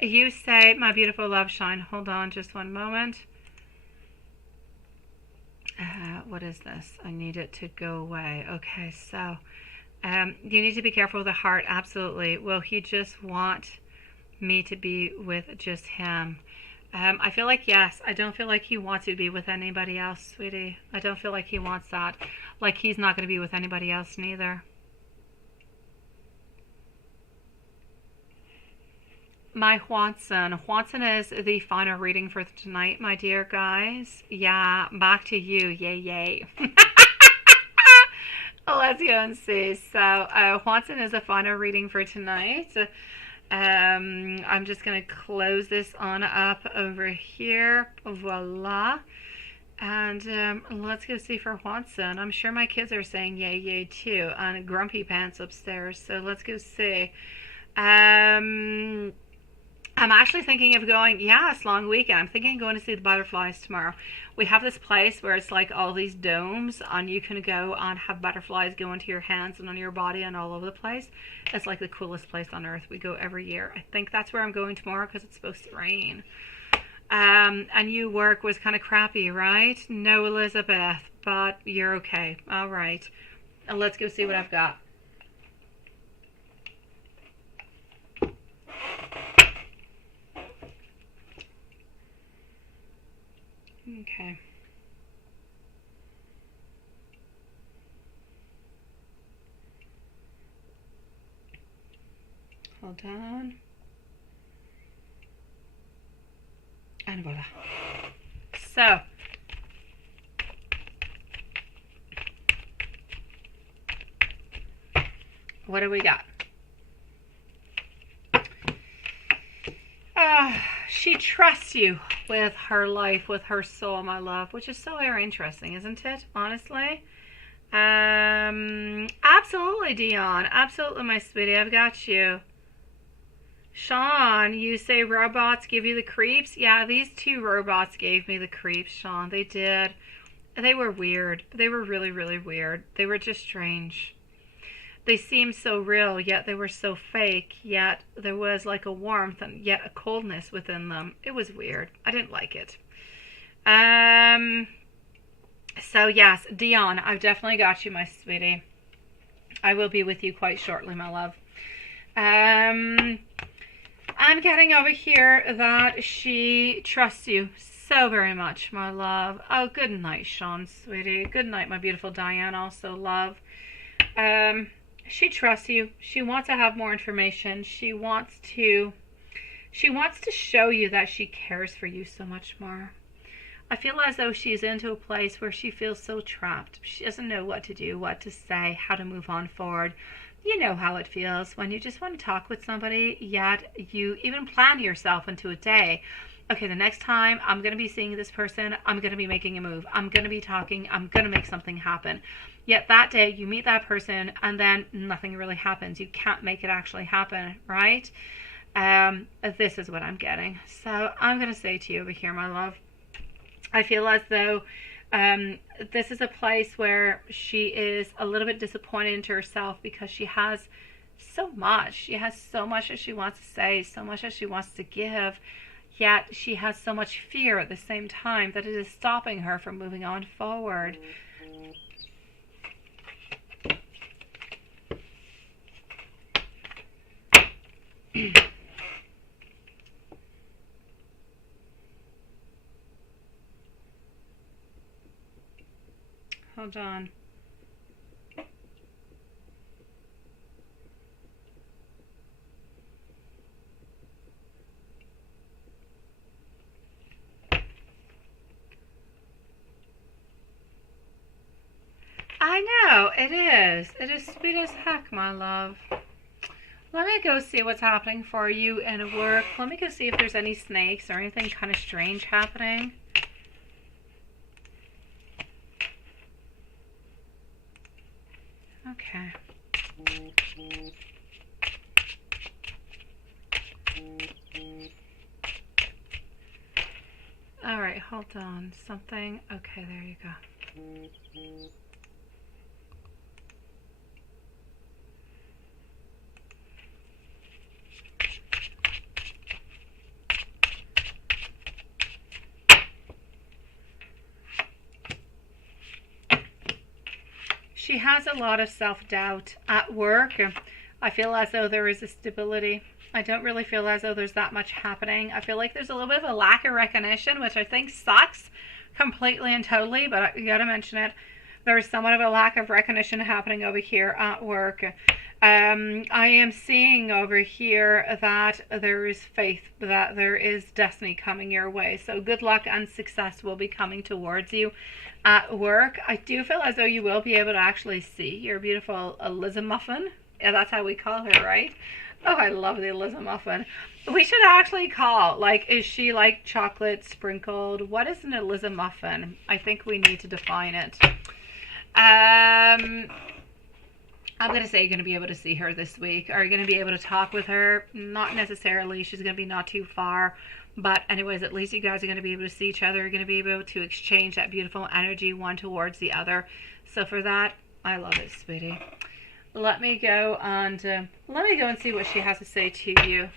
You say, my beautiful love shine. Hold on just one moment. What is this? I need it to go away. Okay, so you need to be careful with the heart. Absolutely. Will he just want me to be with just him? I feel like yes. I don't feel like he wants you to be with anybody else, sweetie. I don't feel like he wants that. Like he's not going to be with anybody else neither. My Juanson. Juanson is the final reading for tonight, my dear guys. Yeah, back to you. Yay, yay. Let's go and see. So, Juanson is the final reading for tonight. I'm just going to close this on up over here. Voila. And let's go see for Watson. I'm sure my kids are saying yay, yay too. And Grumpy Pants upstairs. So let's go see. I'm actually thinking of going, yeah, it's long weekend. I'm thinking of going to see the butterflies tomorrow. We have this place where it's like all these domes, and you can go and have butterflies go into your hands and on your body and all over the place. It's like the coolest place on earth. We go every year. I think that's where I'm going tomorrow because it's supposed to rain. And you work was kind of crappy, right? No, Elizabeth, but you're okay. All right. And let's go see what I've got. Okay. Hold on. And voila. So, what do we got? She trusts you with her life, with her soul, my love, which is so very interesting, isn't it? Honestly. Absolutely, Dion. Absolutely, my sweetie. I've got you. Sean, you say robots give you the creeps? Yeah, these two robots gave me the creeps, Sean. They did. They were weird. They were really, really weird. They were just strange. They seemed so real, yet they were so fake, yet there was like a warmth and yet a coldness within them. It was weird. I didn't like it. So yes, Dion, I've definitely got you, my sweetie. I will be with you quite shortly, my love. I'm getting over here that she trusts you so very much, my love. Oh, good night, Sean, sweetie. Good night, my beautiful Diane, also, love. She trusts you. She wants to have more information. She wants to show you that she cares for you so much more. I feel as though she's into a place where she feels so trapped. She doesn't know what to do, what to say, how to move on forward. You know how it feels when you just want to talk with somebody, yet you even plan yourself into a day. Okay, the next time I'm going to be seeing this person, I'm going to be making a move. I'm going to be talking. I'm going to make something happen. Yet that day you meet that person and then nothing really happens. You can't make it actually happen, right? This is what I'm getting. So I'm going to say to you over here, my love, I feel as though this is a place where she is a little bit disappointed into herself because she has so much. She has so much that she wants to say, so much that she wants to give. Yet she has so much fear at the same time that it is stopping her from moving on forward. Hold on. I know, it is. It is sweet as heck, my love. Let me go see what's happening for you in work. Let me go see if there's any snakes or anything kind of strange happening. Okay. All right, hold on. Something. Okay, there you go. She has a lot of self-doubt at work. I feel as though there is a stability. I don't really feel as though there's that much happening. I feel like there's a little bit of a lack of recognition, which I think sucks completely and totally, but you gotta mention it. There's somewhat of a lack of recognition happening over here at work. I am seeing over here that there is faith, that there is destiny coming your way. So good luck and success will be coming towards you at work. I do feel as though you will be able to actually see your beautiful Elizabeth Muffin. Yeah, that's how we call her, right? Oh, I love the Eliza muffin. We should actually call, like, is she like chocolate sprinkled? What is an Eliza muffin? I think we need to define it. I'm going to say you're going to be able to see her this week. Are you going to be able to talk with her? Not necessarily. She's going to be not too far. But anyways, at least you guys are going to be able to see each other. You're going to be able to exchange that beautiful energy one towards the other. So for that, I love it, sweetie. Let me go and see what she has to say to you.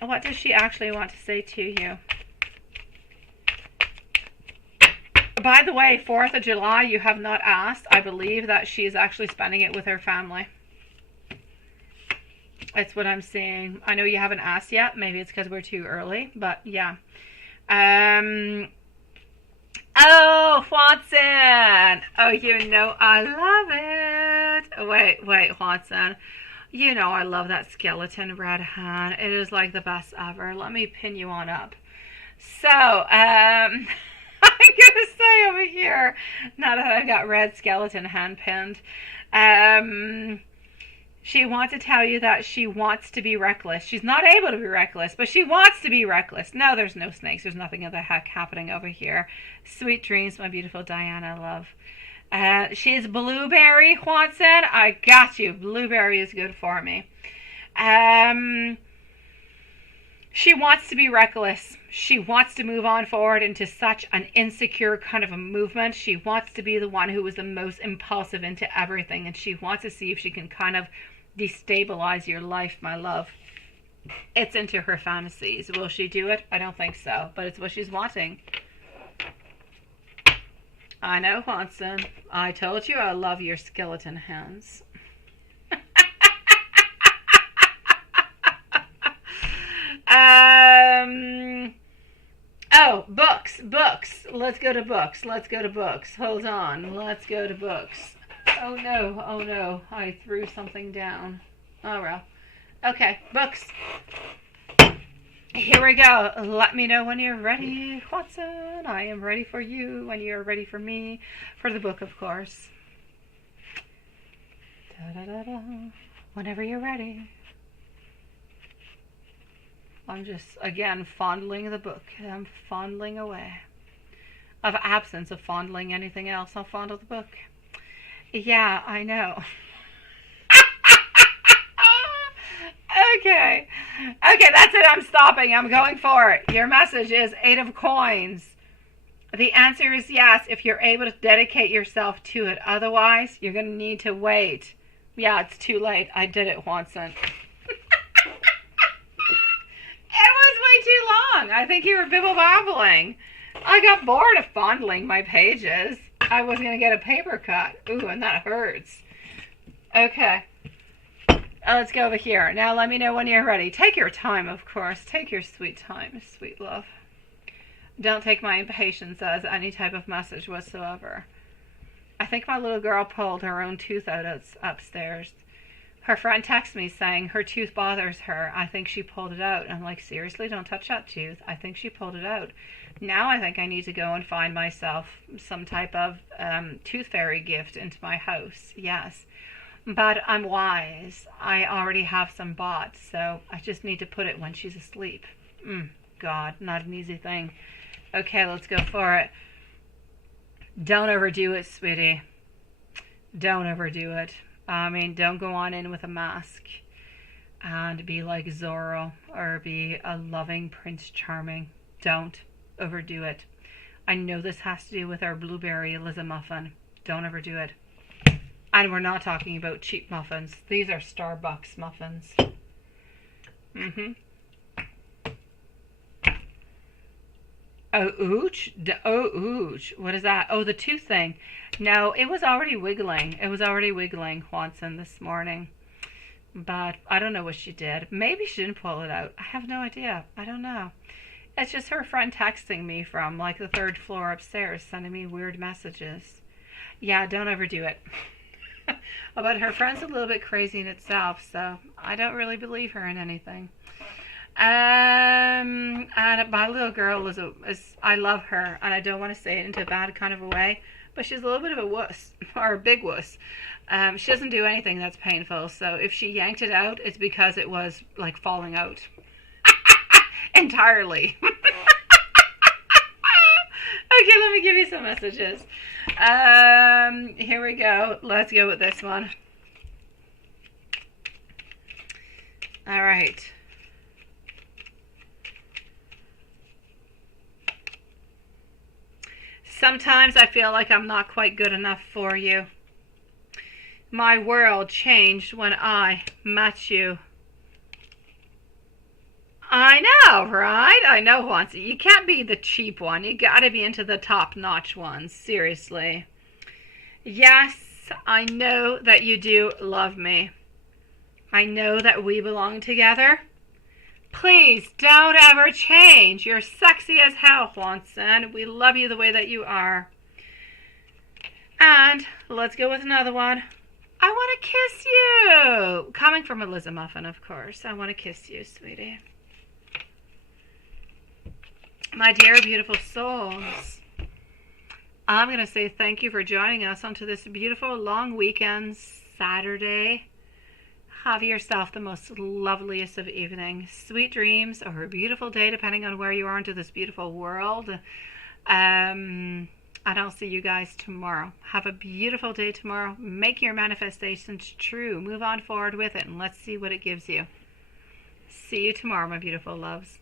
What does she actually want to say to you? By the way, 4th of July, you have not asked. I believe that she is actually spending it with her family. That's what I'm seeing. I know you haven't asked yet. Maybe it's because we're too early, but yeah. Oh, Watson. Oh, you know I love it. Wait, Watson. You know I love that skeleton red hand. It is like the best ever. Let me pin you on up. So, I'm gonna say over here, now that I've got red skeleton hand pinned, she wants to tell you that she wants to be reckless. She's not able to be reckless, but she wants to be reckless. No, there's no snakes. There's nothing of the heck happening over here. Sweet dreams, my beautiful Diana, love. She's blueberry, Watson. I got you. Blueberry is good for me. She wants to be reckless. She wants to move on forward into such an insecure kind of a movement. She wants to be the one who is the most impulsive into everything, and she wants to see if she can kind of destabilize your life, my love. It's into her fantasies. Will she do it? I don't think so, but it's what she's wanting. I know, Watson. I told you I love your skeleton hands. Oh, books. Let's go to books. Hold on. Let's go to books. Oh no. I threw something down. Oh well. Okay, books. Here we go. Let me know when you're ready, Watson. I am ready for you when you're ready for me. For the book, of course. Da-da-da-da. Whenever you're ready. I'm just, again, fondling the book. I'm fondling away. Of absence of fondling anything else, I'll fondle the book. Yeah, I know. Okay, that's it. I'm stopping. I'm going for it. Your message is 8 of coins. The answer is yes, if you're able to dedicate yourself to it. Otherwise, you're going to need to wait. Yeah, it's too late. I did it, Watson. It was way too long. I think you were bibble-babbling. I got bored of fondling my pages. I was going to get a paper cut. Ooh, and that hurts. Okay. Let's go over here. Now let me know when you're ready. Take your time, of course. Take your sweet time, sweet love. Don't take my impatience as any type of message whatsoever. I think my little girl pulled her own tooth out upstairs. Her friend texted me saying her tooth bothers her. I think she pulled it out. I'm like, seriously, don't touch that tooth. I think she pulled it out. Now I think I need to go and find myself some type of tooth fairy gift into my house. Yes. But I'm wise. I already have some bought, so I just need to put it when she's asleep. God, not an easy thing. Okay, let's go for it. Don't overdo it, sweetie. Don't overdo it. I mean, don't go on in with a mask and be like Zorro or be a loving Prince Charming. Don't overdo it. I know this has to do with our blueberry Eliza muffin. Don't overdo it. And we're not talking about cheap muffins. These are Starbucks muffins. Oh, ooch? Oh, ooch. What is that? Oh, the tooth thing. No, it was already wiggling. It was already wiggling, Watson, this morning. But I don't know what she did. Maybe she didn't pull it out. I have no idea. I don't know. It's just her friend texting me from, like, the 3rd floor upstairs, sending me weird messages. Yeah, don't overdo it. But her friend's a little bit crazy in itself, so I don't really believe her in anything. And my little girl is I love her, and I don't want to say it into a bad kind of a way, but she's a little bit of a wuss, or a big wuss. She doesn't do anything that's painful, so if she yanked it out, it's because it was like falling out entirely. Okay, let me give you some messages. Here we go. Let's go with this one. All right. Sometimes I feel like I'm not quite good enough for you. My world changed when I met you. I know, right? I know, Juancy. You can't be the cheap one. You gotta be into the top-notch ones. Seriously. Yes, I know that you do love me. I know that we belong together. Please don't ever change. You're sexy as hell, Juanson. We love you the way that you are. And let's go with another one. I want to kiss you. Coming from Eliza Muffin, of course. I want to kiss you, sweetie. My dear, beautiful souls, I'm going to say thank you for joining us onto this beautiful long weekend, Saturday. Have yourself the most loveliest of evenings, sweet dreams, or a beautiful day, depending on where you are into this beautiful world. And I'll see you guys tomorrow. Have a beautiful day tomorrow. Make your manifestations true. Move on forward with it, and let's see what it gives you. See you tomorrow, my beautiful loves.